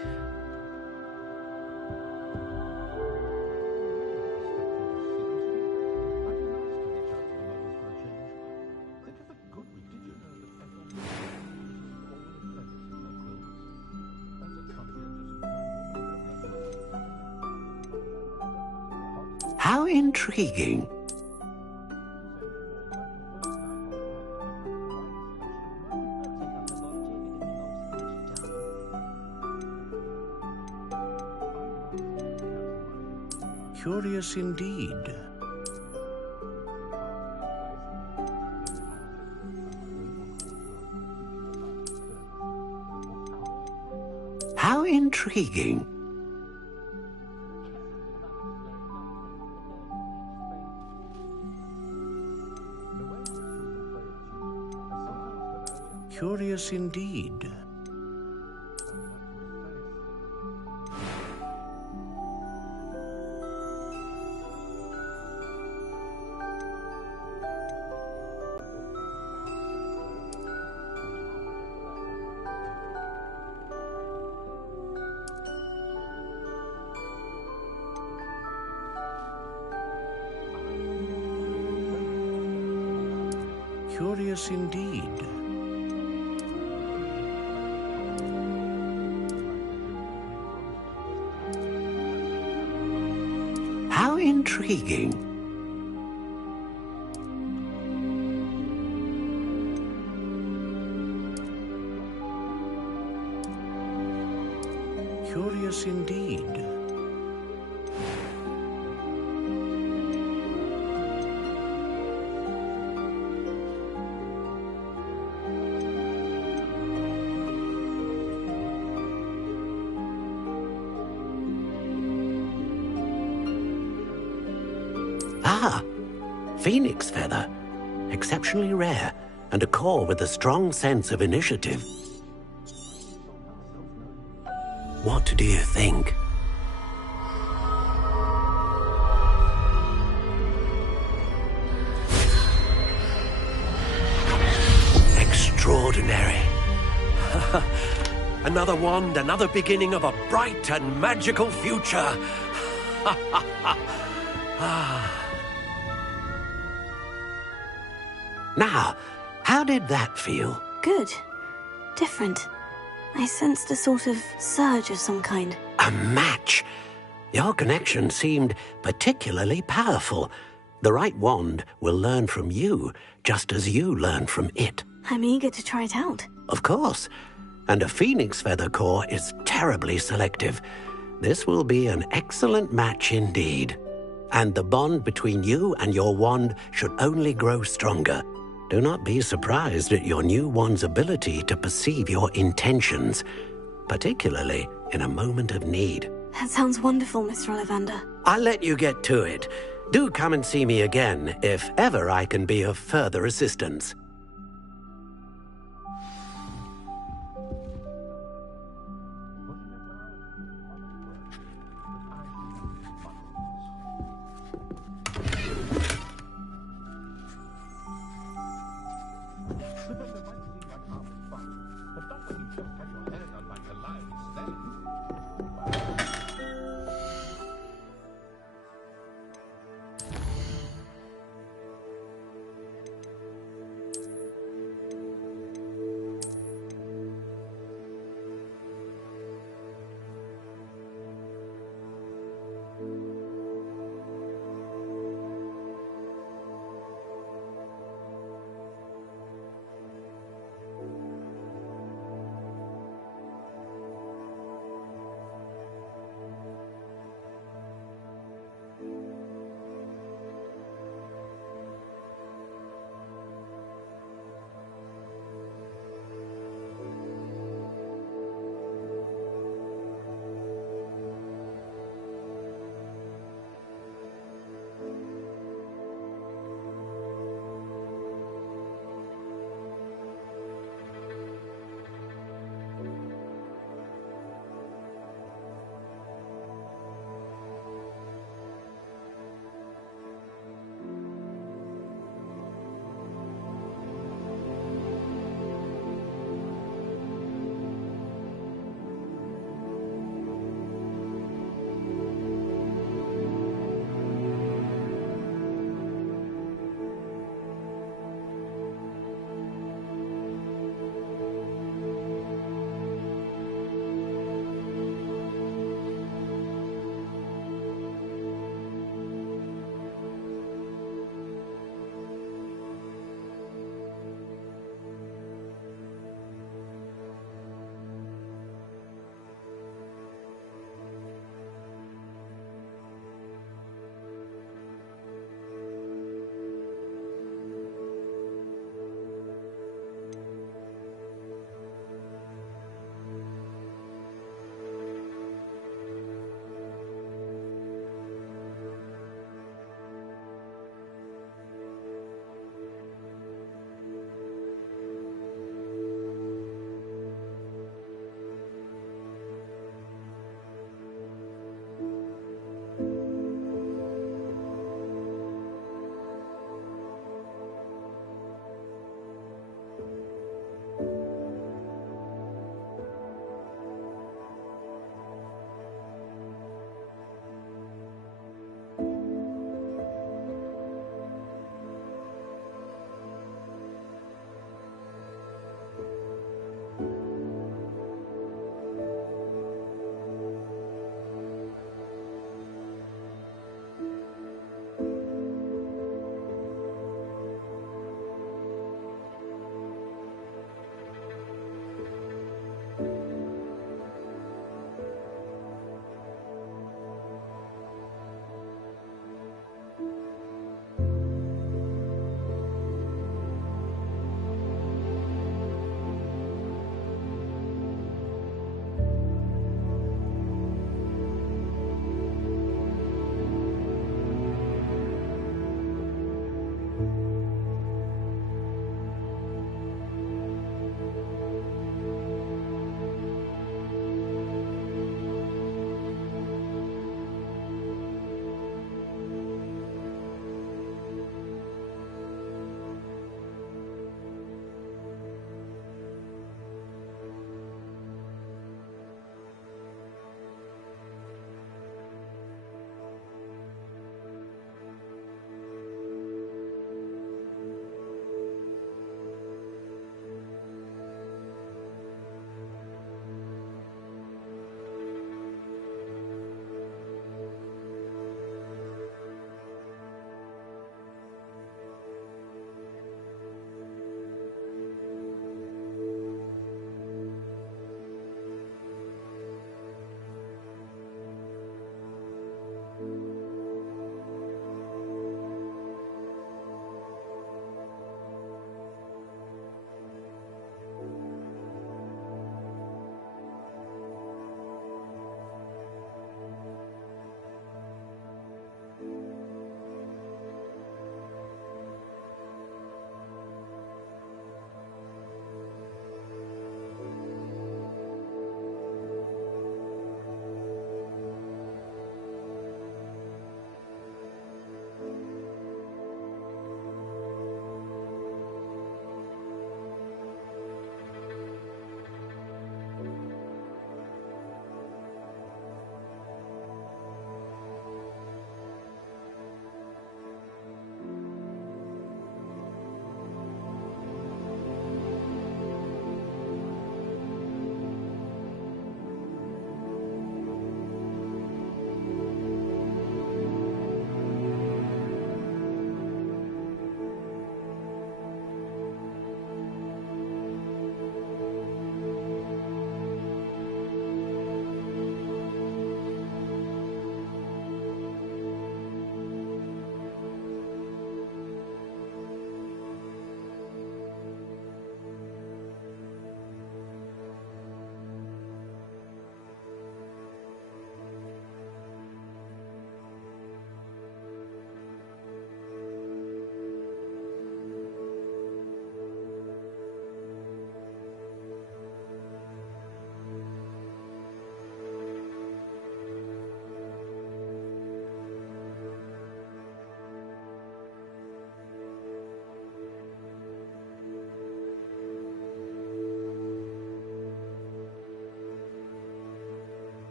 How intriguing. Curious indeed. How intriguing. Curious indeed. Curious indeed. How intriguing. Curious indeed. Ah, phoenix feather. Exceptionally rare, and a core with a strong sense of initiative. What do you think? Extraordinary. Another wand, another beginning of a bright and magical future. Now, how did that feel? Good. Different. I sensed a sort of surge of some kind. A match. Your connection seemed particularly powerful. The right wand will learn from you, just as you learn from it. I'm eager to try it out. Of course. And a phoenix feather core is terribly selective. This will be an excellent match indeed. And the bond between you and your wand should only grow stronger. Do not be surprised at your new wand's ability to perceive your intentions, particularly in a moment of need. That sounds wonderful, Mr. Ollivander. I'll let you get to it. Do come and see me again if ever I can be of further assistance.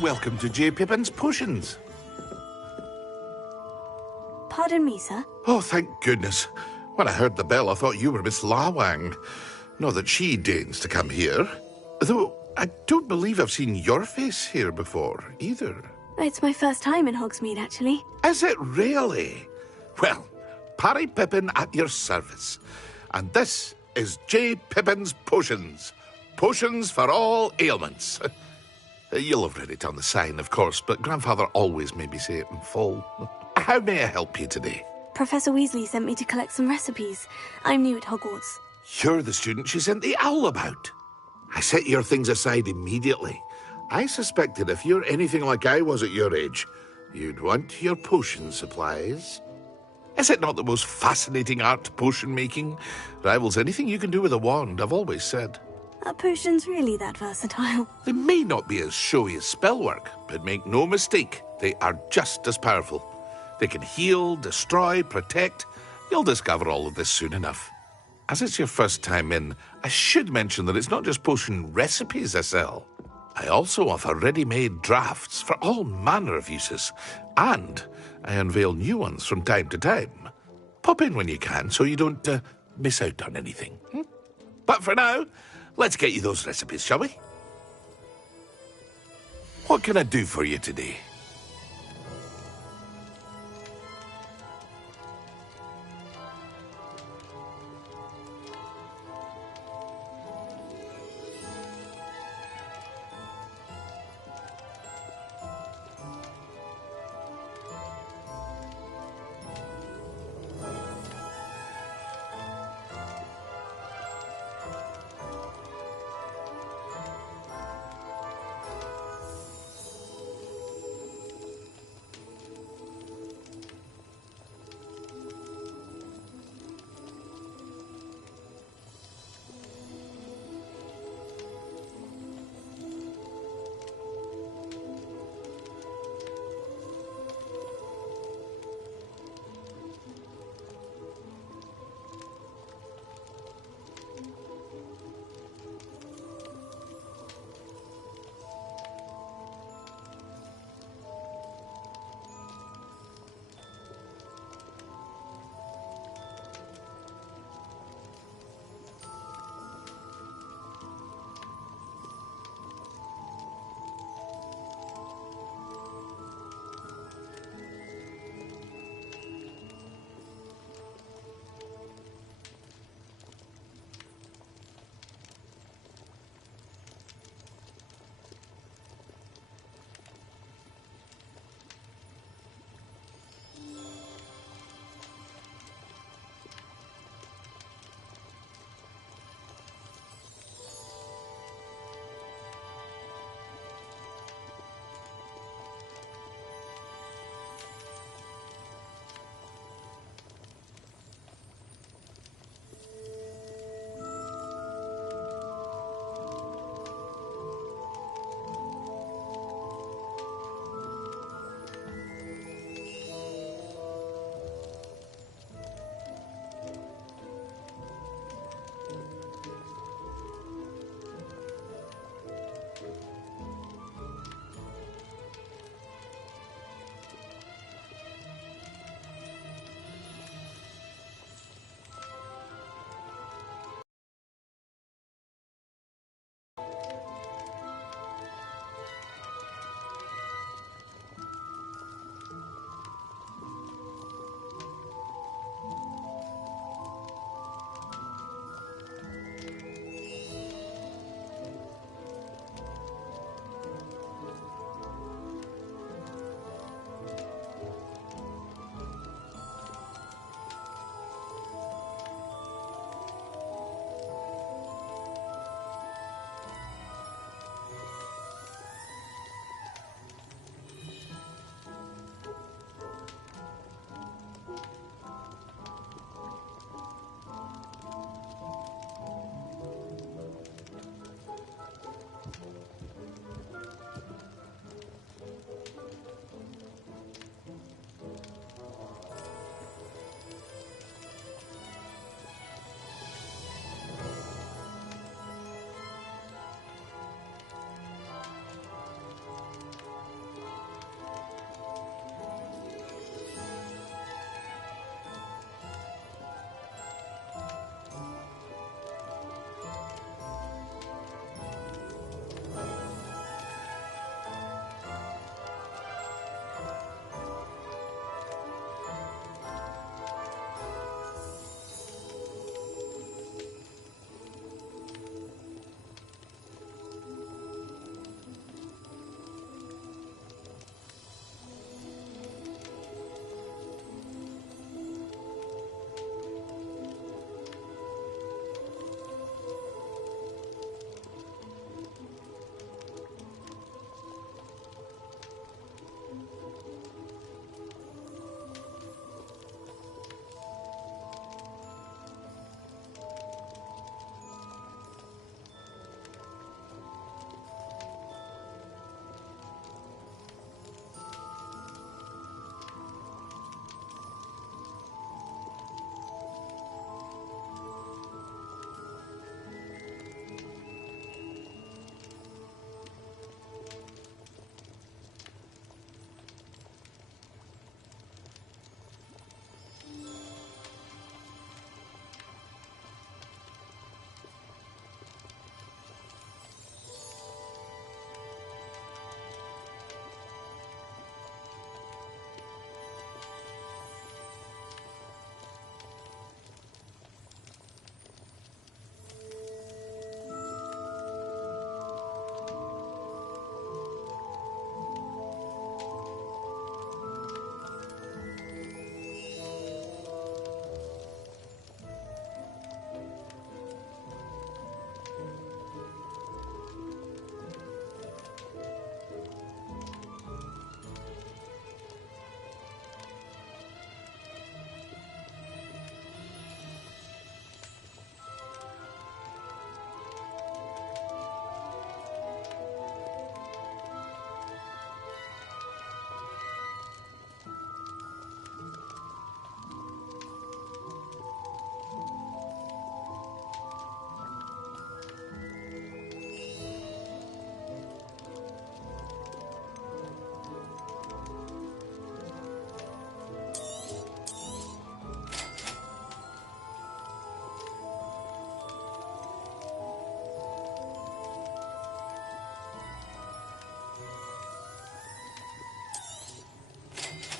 Welcome to J. Pippin's Potions. Pardon me, sir. Oh, thank goodness. When I heard the bell, I thought you were Miss Lawang. Not that she deigns to come here. Though, I don't believe I've seen your face here before, either. It's my first time in Hogsmeade, actually. Is it really? Well, Parry Pippin at your service. And this is J. Pippin's Potions. Potions for all ailments. You'll have read it on the sign, of course, but Grandfather always made me say it in full. How may I help you today? Professor Weasley sent me to collect some recipes. I'm new at Hogwarts. You're the student she sent the owl about. I set your things aside immediately. I suspected if you're anything like I was at your age, you'd want your potion supplies. Is it not the most fascinating art, potion making? Rivals anything you can do with a wand, I've always said. Are potions really that versatile? They may not be as showy as spellwork, but make no mistake, they are just as powerful. They can heal, destroy, protect. You'll discover all of this soon enough. As it's your first time in, I should mention that it's not just potion recipes I sell. I also offer ready-made drafts for all manner of uses, and I unveil new ones from time to time. Pop in when you can so you don't miss out on anything. But for now, let's get you those recipes, shall we? What can I do for you today?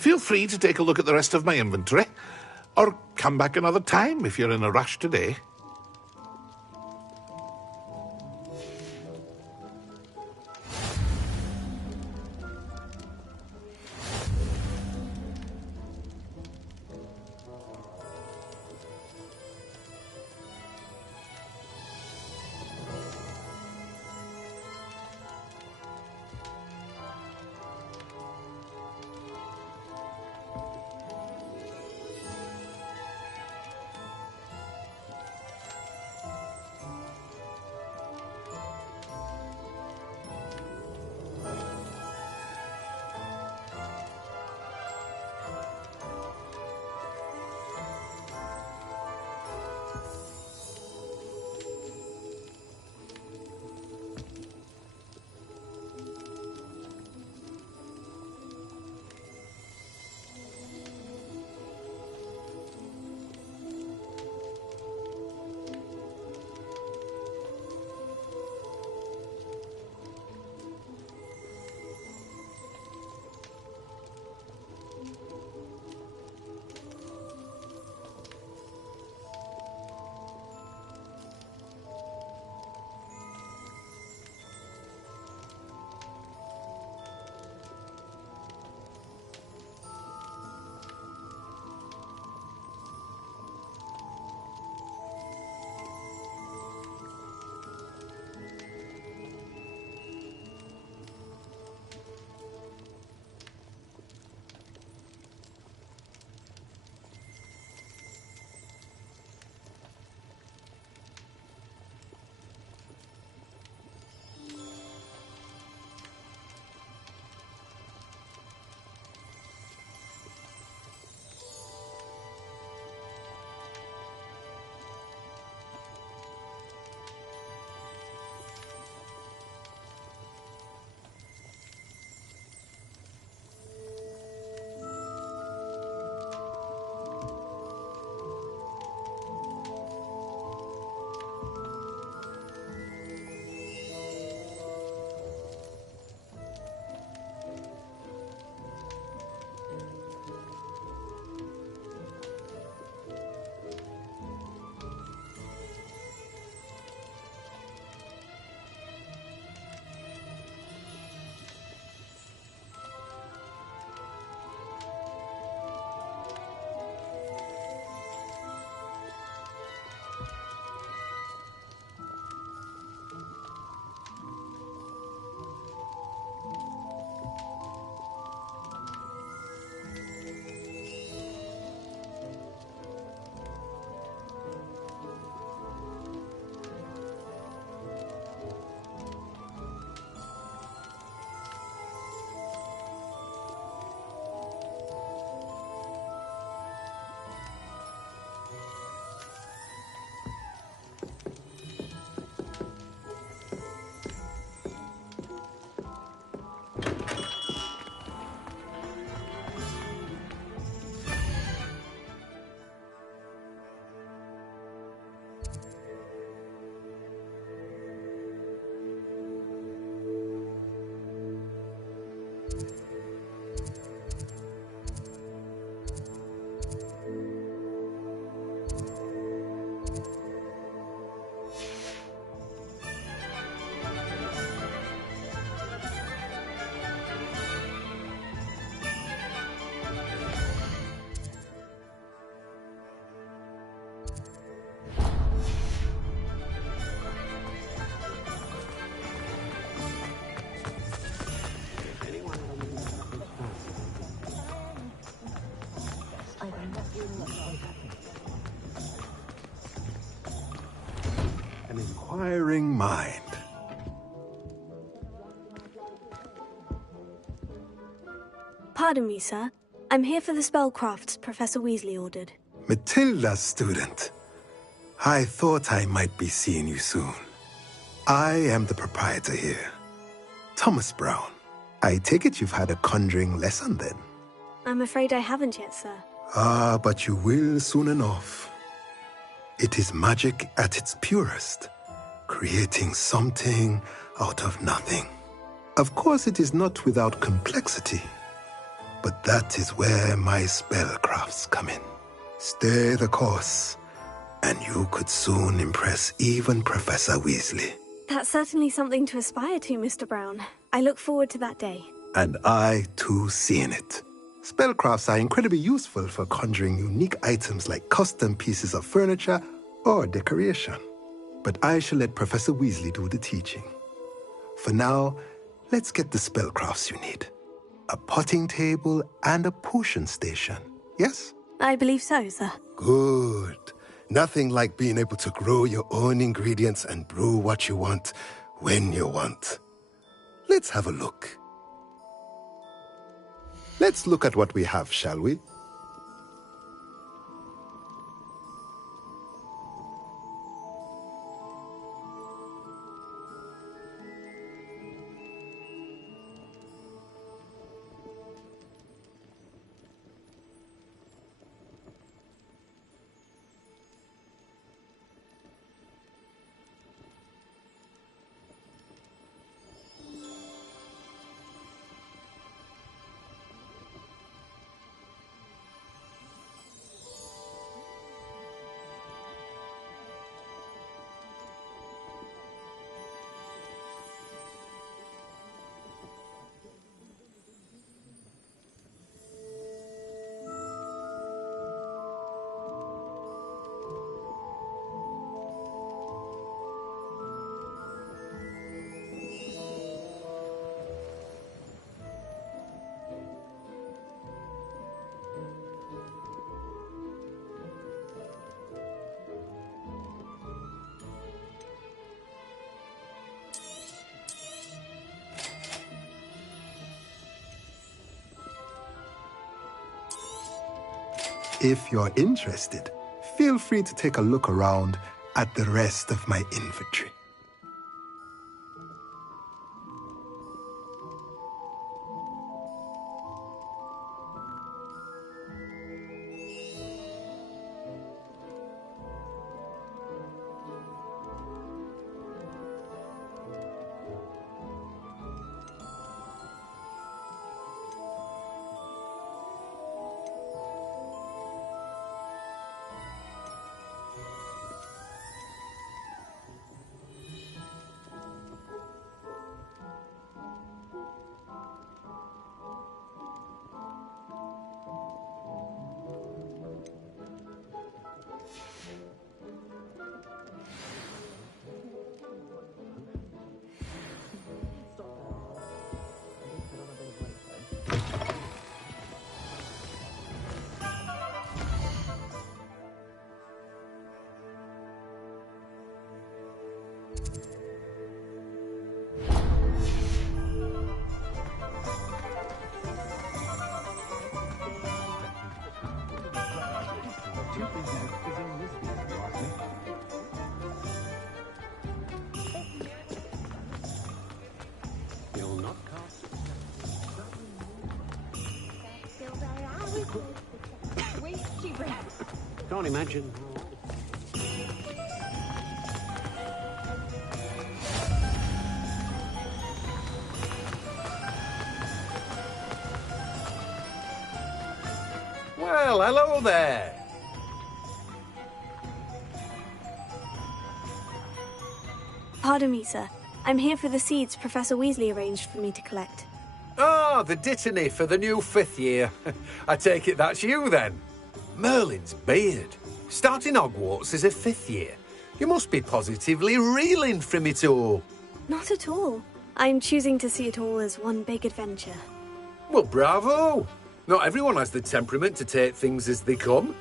Feel free to take a look at the rest of my inventory, or come back another time if you're in a rush today. An inquiring mind. Pardon me, sir. I'm here for the spellcrafts Professor Weasley ordered. Matilda's student. I thought I might be seeing you soon. I am the proprietor here. Thomas Brown. I take it you've had a conjuring lesson then? I'm afraid I haven't yet, sir. Ah, but you will soon enough. It is magic at its purest, creating something out of nothing. Of course, it is not without complexity, But that is where my spellcrafts come in. Stay the course, and you could soon impress even Professor Weasley. That's certainly something to aspire to, Mr. Brown. I look forward to that day. And I, too, seeing it. Spellcrafts are incredibly useful for conjuring unique items like custom pieces of furniture or decoration. But I shall let Professor Weasley do the teaching. For now, let's get the spellcrafts you need. A potting table and a potion station, yes? I believe so, sir. Good. Nothing like being able to grow your own ingredients and brew what you want when you want. Let's have a look. Let's look at what we have, shall we? If you're interested, feel free to take a look around at the rest of my inventory. Can't imagine. Well, hello there. Pardon me, sir. I'm here for the seeds Professor Weasley arranged for me to collect. Ah, the dittany for the new 5th year. I take it that's you, then. Merlin's beard. Starting Hogwarts as a 5th year. You must be positively reeling from it all. Not at all. I'm choosing to see it all as one big adventure. Well, bravo. Not everyone has the temperament to take things as they come.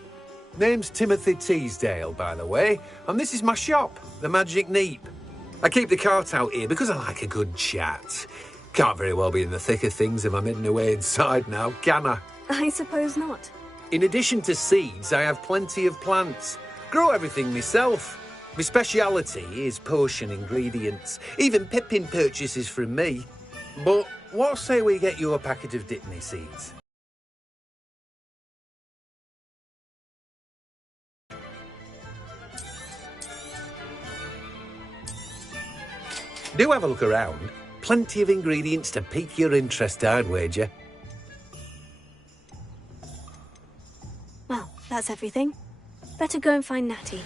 Name's Timothy Teasdale, by the way, and this is my shop, the Magic Neep. I keep the cart out here because I like a good chat. Can't very well be in the thick of things if I'm hidden away inside now, can I? I suppose not. In addition to seeds, I have plenty of plants. Grow everything myself. My speciality is potion ingredients. Even Pippin purchases from me. But what say we get you a packet of dittany seeds? Do have a look around. Plenty of ingredients to pique your interest, I'd wager. that's everything. Better go and find Natty.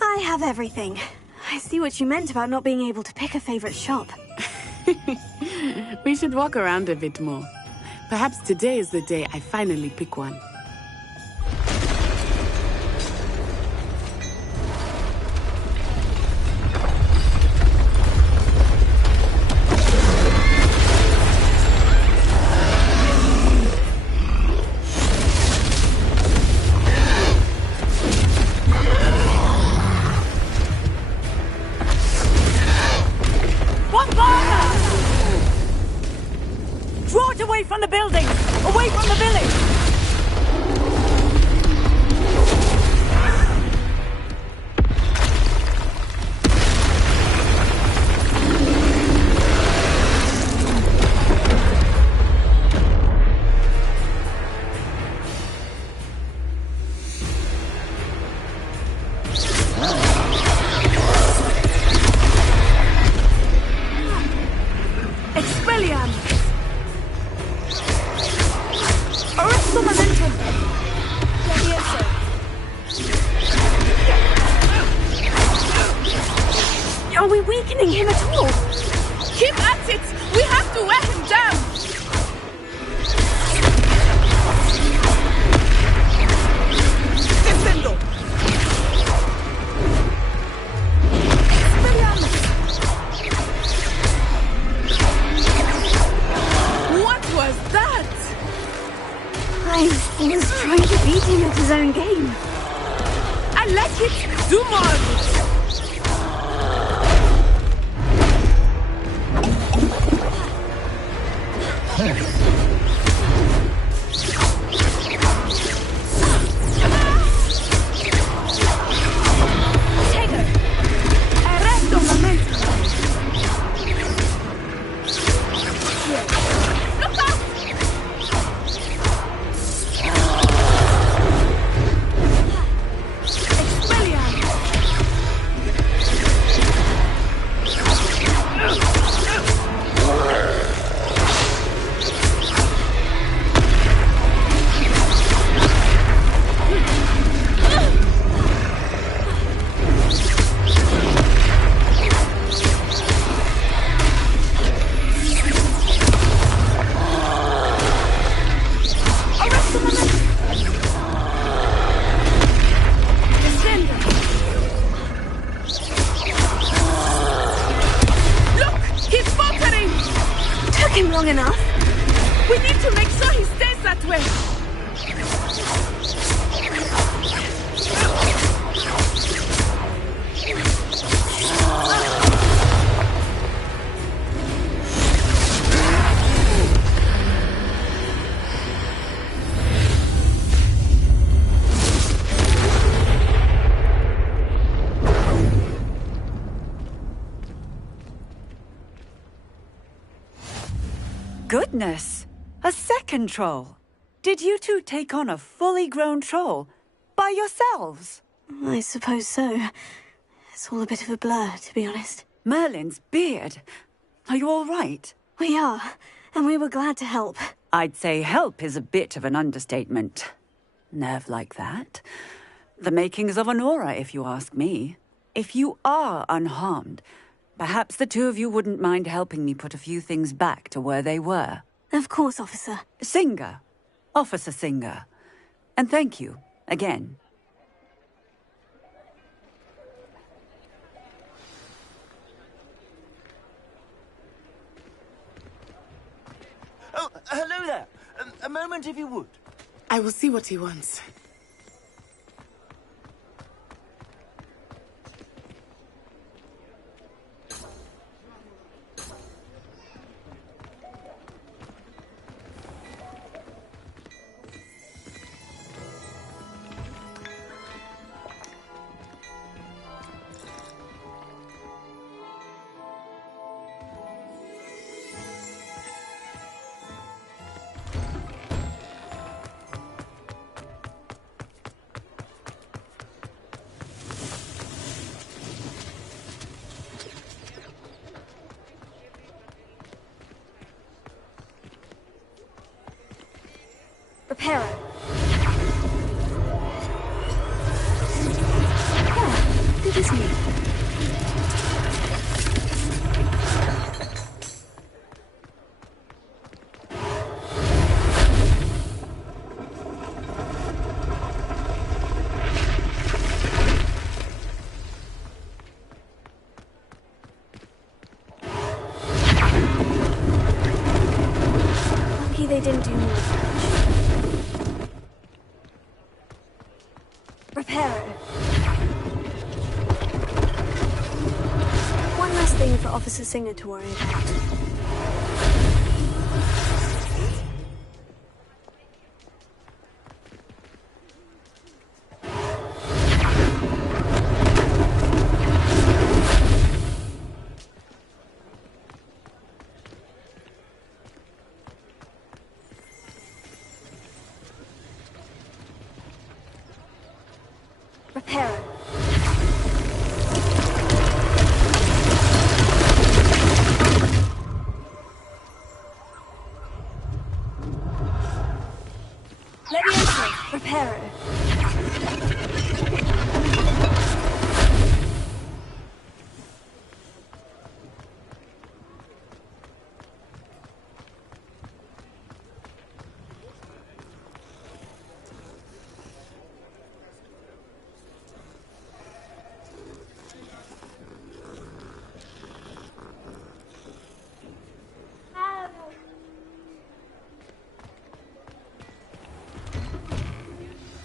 I have everything. I see what you meant about not being able to pick a favorite shop. We should walk around a bit more. Perhaps today is the day I finally pick one. Draw it away from the building! Away from the village! Expelliarmus! Arresto momentum! Levioso! Are we weakening him at all? Keep at it! We have to wear him down! Descendo! What was that? I was trying to beat him at his own game. I like it! Do more of it! Arresto momentum! Look out! Him long enough. We need to make sure he stays that way. Goodness! A second troll! Did you two take on a fully grown troll? By yourselves? I suppose so. It's all a bit of a blur, to be honest. Merlin's beard. Are you all right? We are, and we were glad to help. I'd say help is a bit of an understatement. Nerve like that. The makings of an aura, if you ask me. If you are unharmed, perhaps the two of you wouldn't mind helping me put a few things back to where they were. Of course, officer. Singer. Officer Singer. And thank you, again. Oh, hello there. A moment if you would. I will see what he wants. Reparo. Yeah, good as new. They didn't do more damage. Reparo. One last thing for Officer Singer to worry about. Reparo. Levioso. Reparo.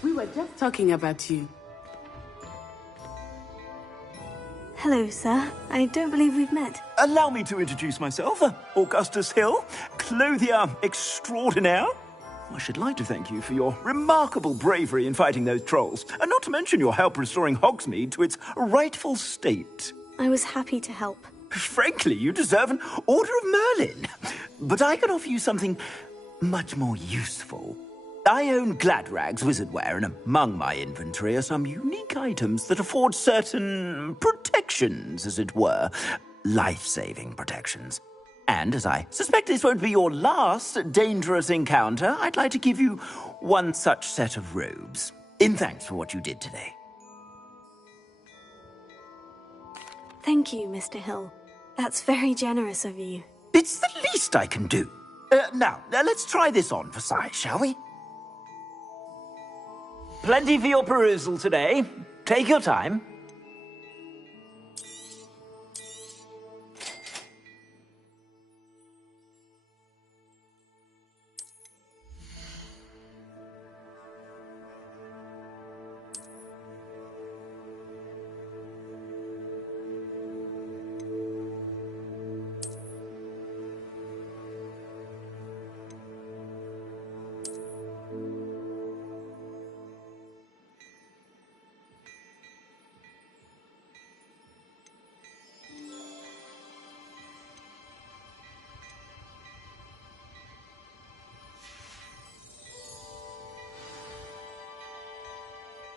We were just talking about you. Hello, sir. I don't believe we've met. Allow me to introduce myself, Augustus Hill, clothier extraordinaire. I should like to thank you for your remarkable bravery in fighting those trolls, and not to mention your help restoring Hogsmeade to its rightful state. I was happy to help. Frankly, you deserve an Order of Merlin. But I can offer you something much more useful. I own Gladrag's wizardware, and among my inventory are some unique items that afford certain protections, as it were. Life-saving protections. And as I suspect this won't be your last dangerous encounter, I'd like to give you one such set of robes, in thanks for what you did today. Thank you, Mr. Hill. That's very generous of you. It's the least I can do. Now, let's try this on for size, shall we? Plenty for your perusal today. Take your time.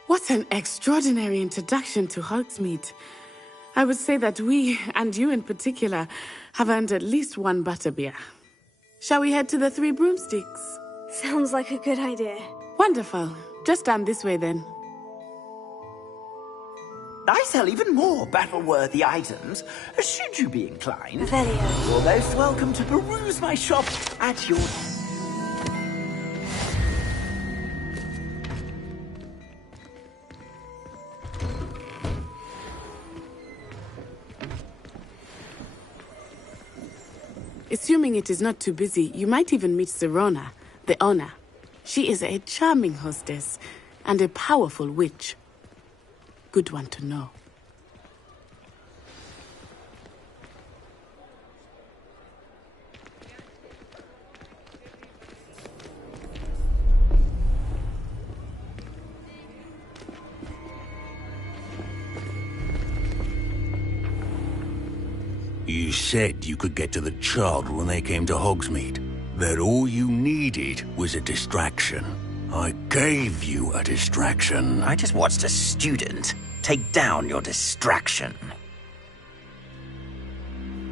What an extraordinary introduction to Hogsmeade. I would say that we, and you in particular, have earned at least one butterbeer. Shall we head to the Three Broomsticks? Sounds like a good idea. Wonderful. Just down this way then. I sell even more battle-worthy items, should you be inclined. Velio. You're most welcome to peruse my shop at your... Assuming it is not too busy, you might even meet Sirona, the owner. She is a charming hostess and a powerful witch. Good one to know. You said you could get to the child when they came to Hogsmeade. That all you needed was a distraction. I gave you a distraction. I just watched a student take down your distraction.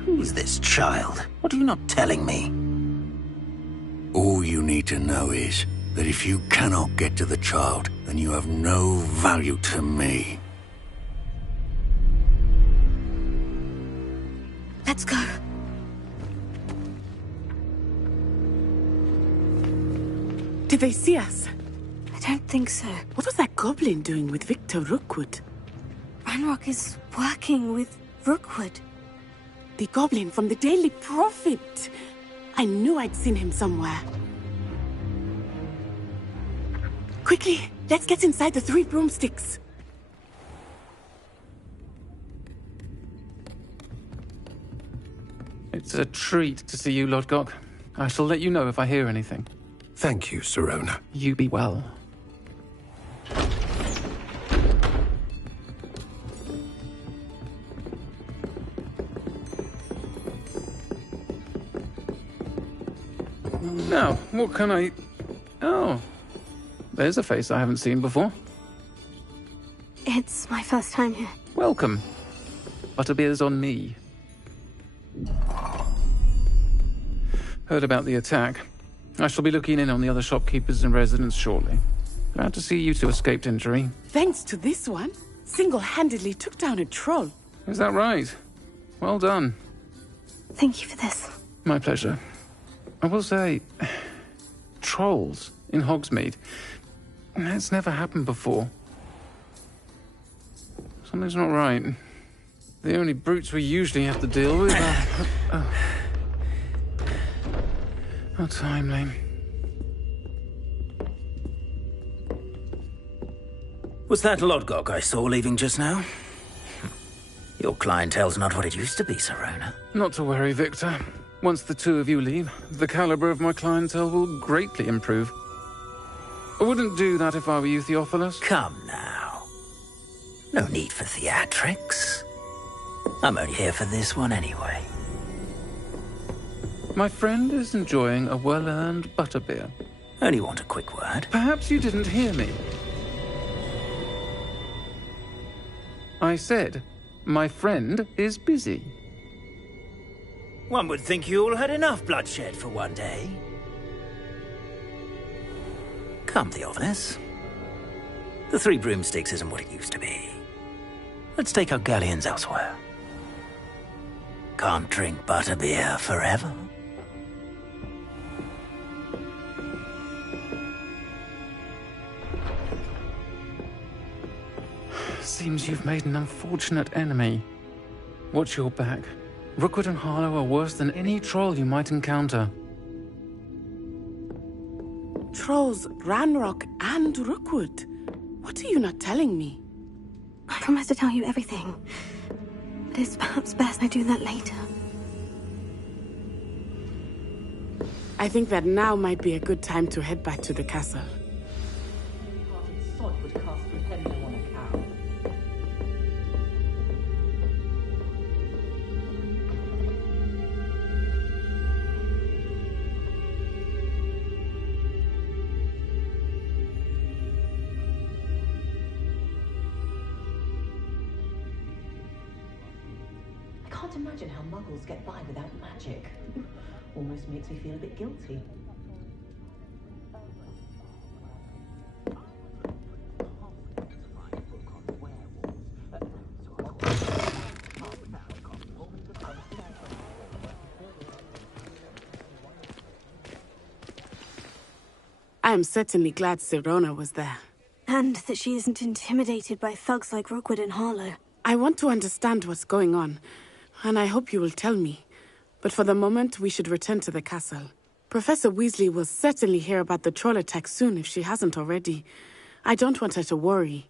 Who's this child? What are you not telling me? All you need to know is, that if you cannot get to the child, then you have no value to me. Let's go. Did they see us? I don't think so. What was that goblin doing with Victor Rookwood? Ranrock is working with Rookwood. The goblin from the Daily Prophet. I knew I'd seen him somewhere. Quickly, let's get inside the 3 broomsticks. It's a treat to see you, Lodgok. I shall let you know if I hear anything. Thank you, Sirona. You be well. Now, what can I... Oh, there's a face I haven't seen before. It's my first time here. Welcome. Butterbeer's on me. Heard about the attack. I shall be looking in on the other shopkeepers and residents shortly. Glad to see you two escaped injury. Thanks to this one, single-handedly took down a troll. Is that right? Well done. Thank you for this. My pleasure. I will say, trolls in Hogsmeade. That's never happened before. Something's not right. The only brutes we usually have to deal with are... How timely. Was that Lodgok I saw leaving just now? Your clientele's not what it used to be, Sirona. Not to worry, Victor. Once the two of you leave, the caliber of my clientele will greatly improve. I wouldn't do that if I were you, Theophilus. Come now. No need for theatrics. I'm only here for this one anyway. My friend is enjoying a well-earned butterbeer. Only want a quick word. Perhaps you didn't hear me. I said, my friend is busy. One would think you all had enough bloodshed for one day. Come, Theophilus. The 3 broomsticks isn't what it used to be. Let's take our galleons elsewhere. Can't drink butterbeer forever. Seems you've made an unfortunate enemy. Watch your back. Rookwood and Harlow are worse than any troll you might encounter. Trolls, Ranrock, and Rookwood. What are you not telling me? I promise to tell you everything. But it's perhaps best I do that later. I think that now might be a good time to head back to the castle. I can't imagine how muggles get by without magic. Almost makes me feel a bit guilty. I am certainly glad Sirona was there. And that she isn't intimidated by thugs like Rookwood and Harlow. I want to understand what's going on, and I hope you will tell me. But for the moment, we should return to the castle. Professor Weasley will certainly hear about the troll attack soon if she hasn't already. I don't want her to worry.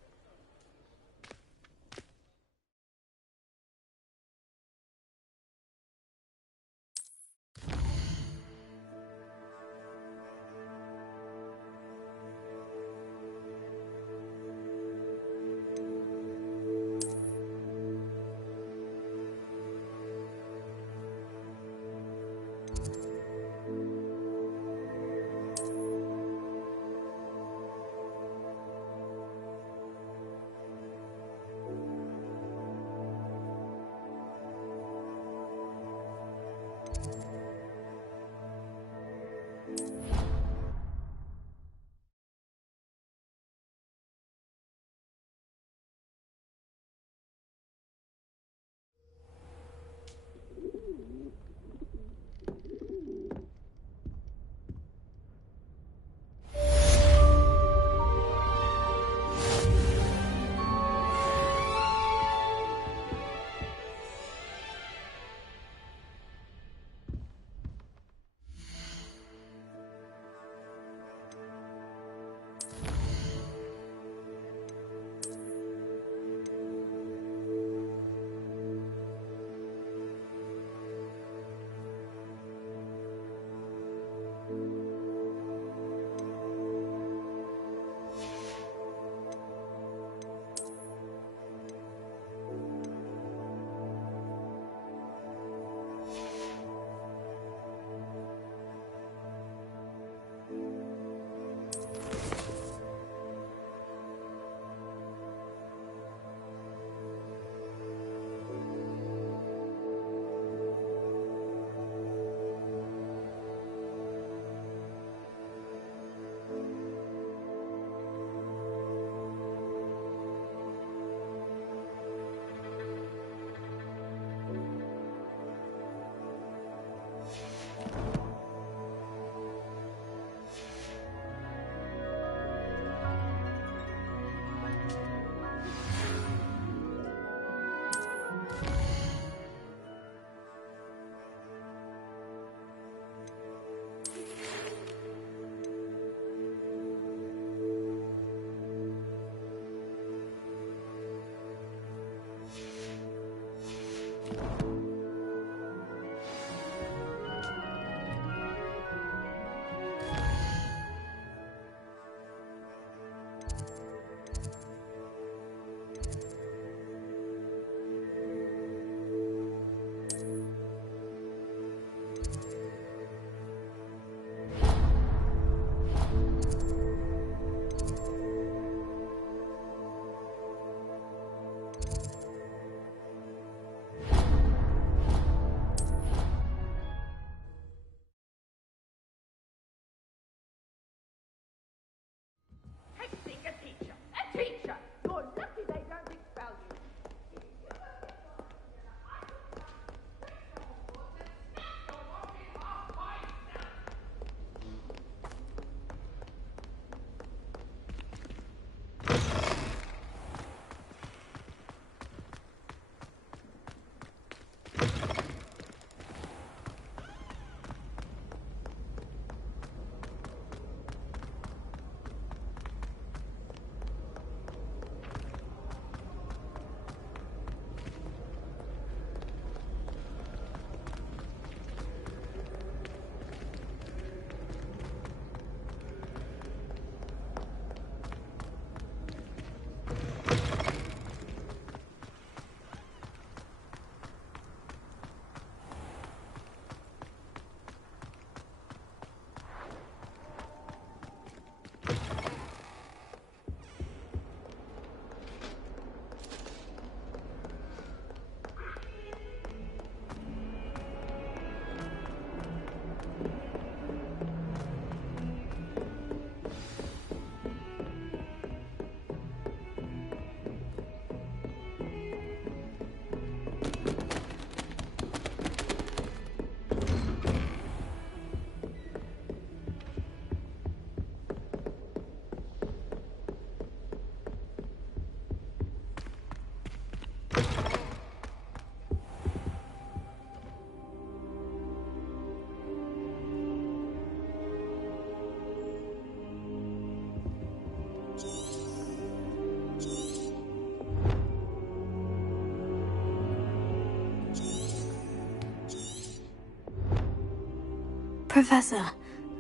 Professor,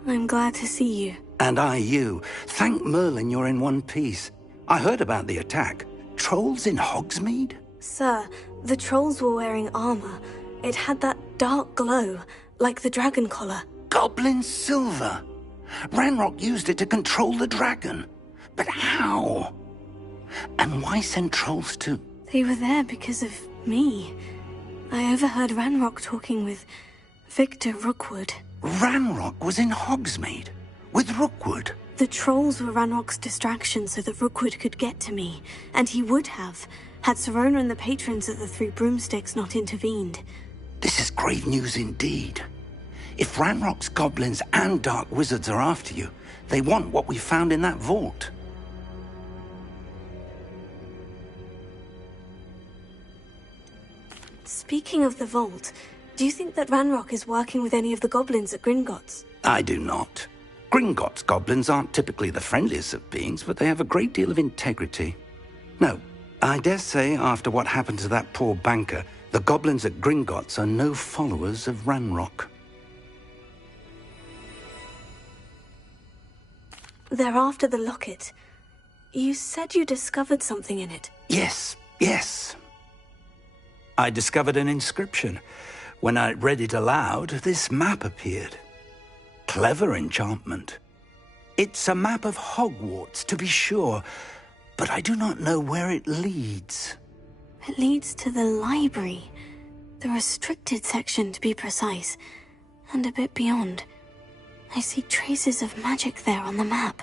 I'm glad to see you. And I you. Thank Merlin you're in one piece. I heard about the attack. Trolls in Hogsmeade? Sir, the trolls were wearing armor. It had that dark glow, like the dragon collar. Goblin silver! Ranrock used it to control the dragon. But how? And why send trolls to... They were there because of me. I overheard Ranrock talking with Victor Rookwood. Ranrock was in Hogsmeade? With Rookwood? The trolls were Ranrock's distraction so that Rookwood could get to me. And he would have, had Serona and the patrons at the Three Broomsticks not intervened. This is grave news indeed. If Ranrock's goblins and dark wizards are after you, they want what we found in that vault. Speaking of the vault, do you think that Ranrock is working with any of the goblins at Gringotts? I do not. Gringotts goblins aren't typically the friendliest of beings, but they have a great deal of integrity. No, I dare say after what happened to that poor banker, the goblins at Gringotts are no followers of Ranrock. They're after the locket. You said you discovered something in it. Yes. I discovered an inscription. When I read it aloud, this map appeared. Clever enchantment. It's a map of Hogwarts, to be sure, but I do not know where it leads. It leads to the library. The restricted section, to be precise. And a bit beyond. I see traces of magic there on the map.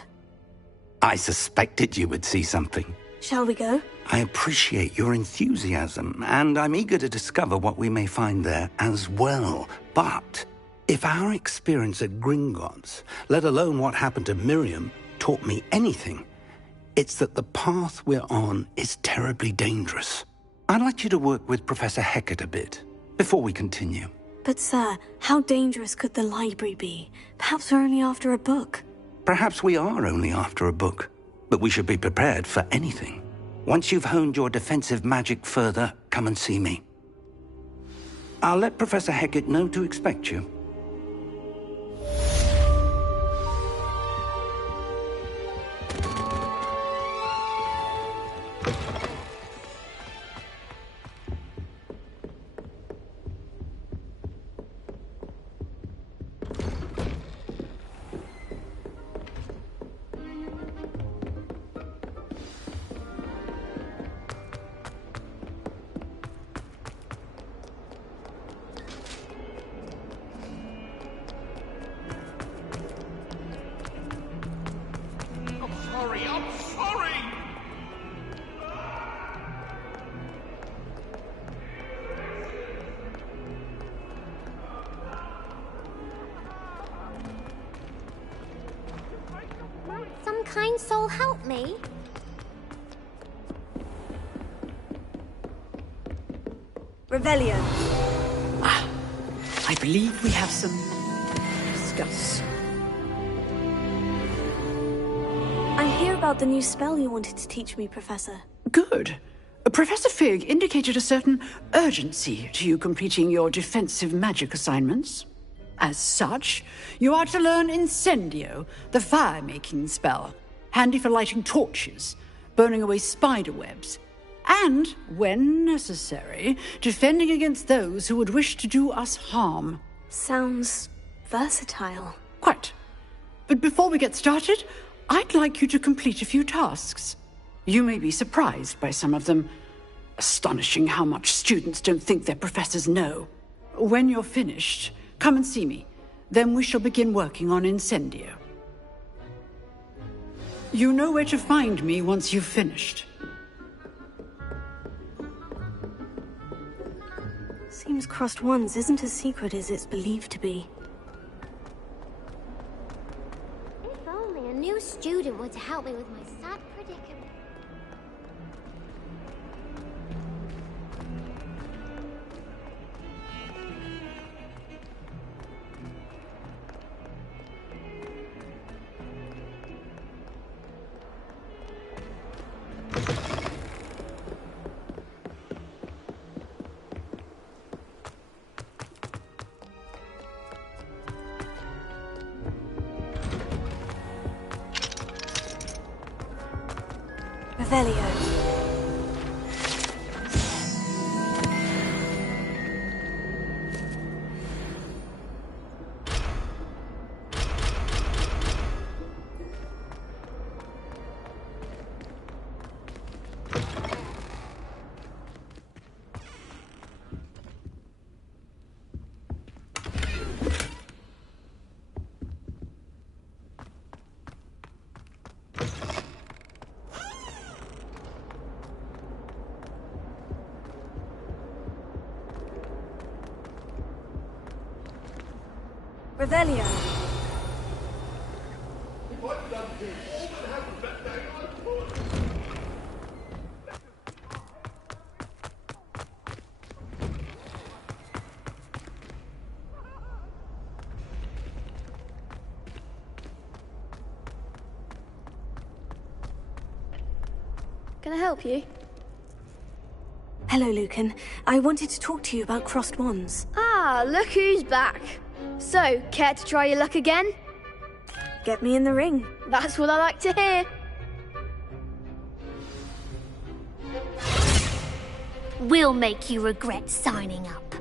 I suspected you would see something. Shall we go? I appreciate your enthusiasm, and I'm eager to discover what we may find there as well. But if our experience at Gringotts, let alone what happened to Miriam, taught me anything, it's that the path we're on is terribly dangerous. I'd like you to work with Professor Hecat a bit, before we continue. But sir, how dangerous could the library be? Perhaps we're only after a book. Perhaps we are only after a book, but we should be prepared for anything. Once you've honed your defensive magic further, come and see me. I'll let Professor Hecat know to expect you. I'm sorry! Some kind soul help me? Revelio. I believe we have some to discuss. I hear about the new spell you wanted to teach me, Professor. Good. Professor Fig indicated a certain urgency to you completing your defensive magic assignments. As such, you are to learn Incendio, the fire-making spell, handy for lighting torches, burning away spider webs, and, when necessary, defending against those who would wish to do us harm. Sounds versatile. Quite. But before we get started, I'd like you to complete a few tasks. You may be surprised by some of them. Astonishing how much students don't think their professors know. When you're finished, come and see me. Then we shall begin working on Incendio. You know where to find me once you've finished. Seems Crossed Wands isn't as secret as it's believed to be. If only a new student were to help me with my sad predicament. Revelio. Revelio. Can I help you? Hello, Lucan. I wanted to talk to you about crossed wands. Ah, look who's back. So, care to try your luck again? Get me in the ring. That's what I like to hear. We'll make you regret signing up.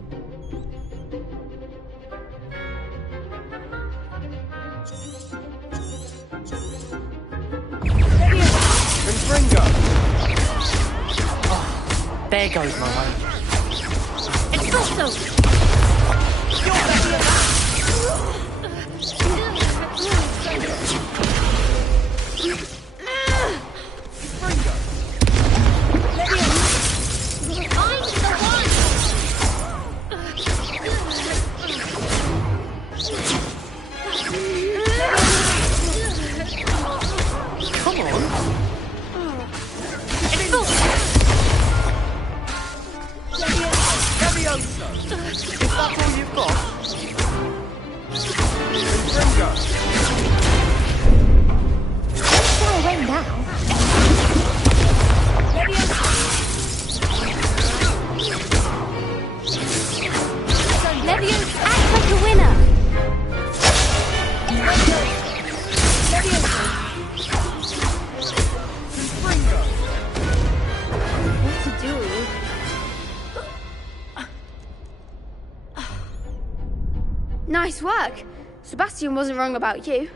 Oh, there goes my hope. It's also. Nice work. Sebastian wasn't wrong about you.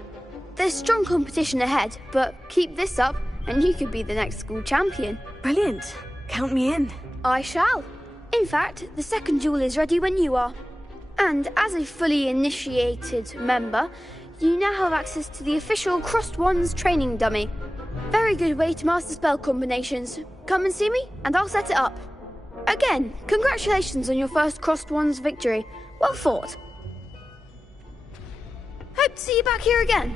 There's strong competition ahead, but keep this up and you could be the next school champion. Brilliant. Count me in. I shall. In fact, the second duel is ready when you are. And as a fully initiated member, you now have access to the official Crossed Wands training dummy. Very good way to master spell combinations. Come and see me, and I'll set it up. Again, congratulations on your first Crossed Wands victory. Well fought. Hope to see you back here again.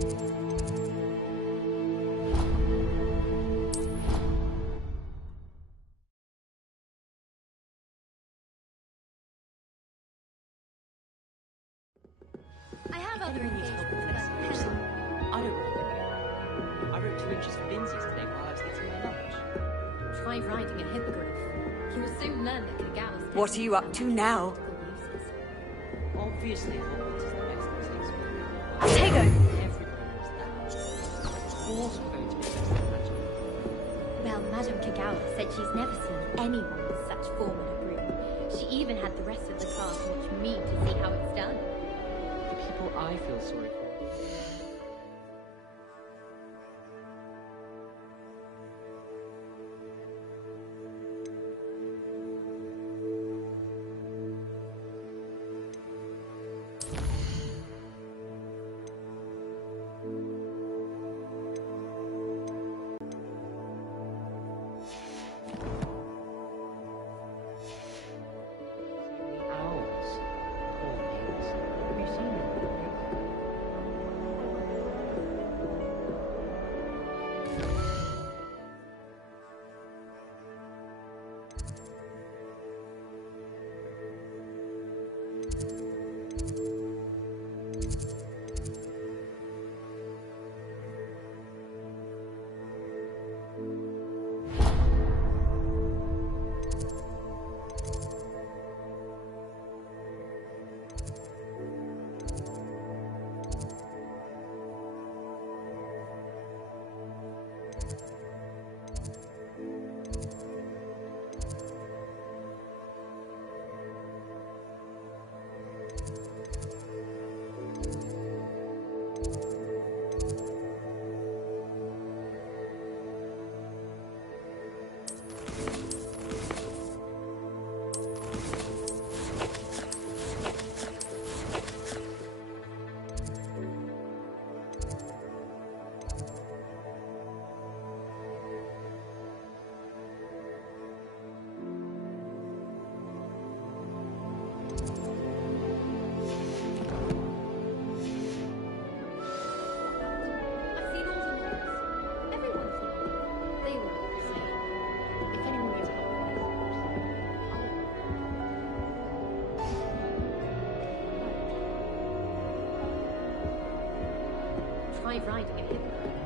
I have other Anyone needs help with this? I don't want to. I wrote 2 inches for Binsies today while I was eating my lunch. Try riding a hippogriff. You will soon learn that Kagawa's... What are you up to now? Obviously, Hogwarts is the best place. Tego! Everyone knows that. Of course we're going to be the best at magic. Well, Madame Kagawa said she's never seen anyone with such form and a broom. She even had the rest of the class watch me to see how it's done. The people I feel sorry for. Try riding a hippogriff.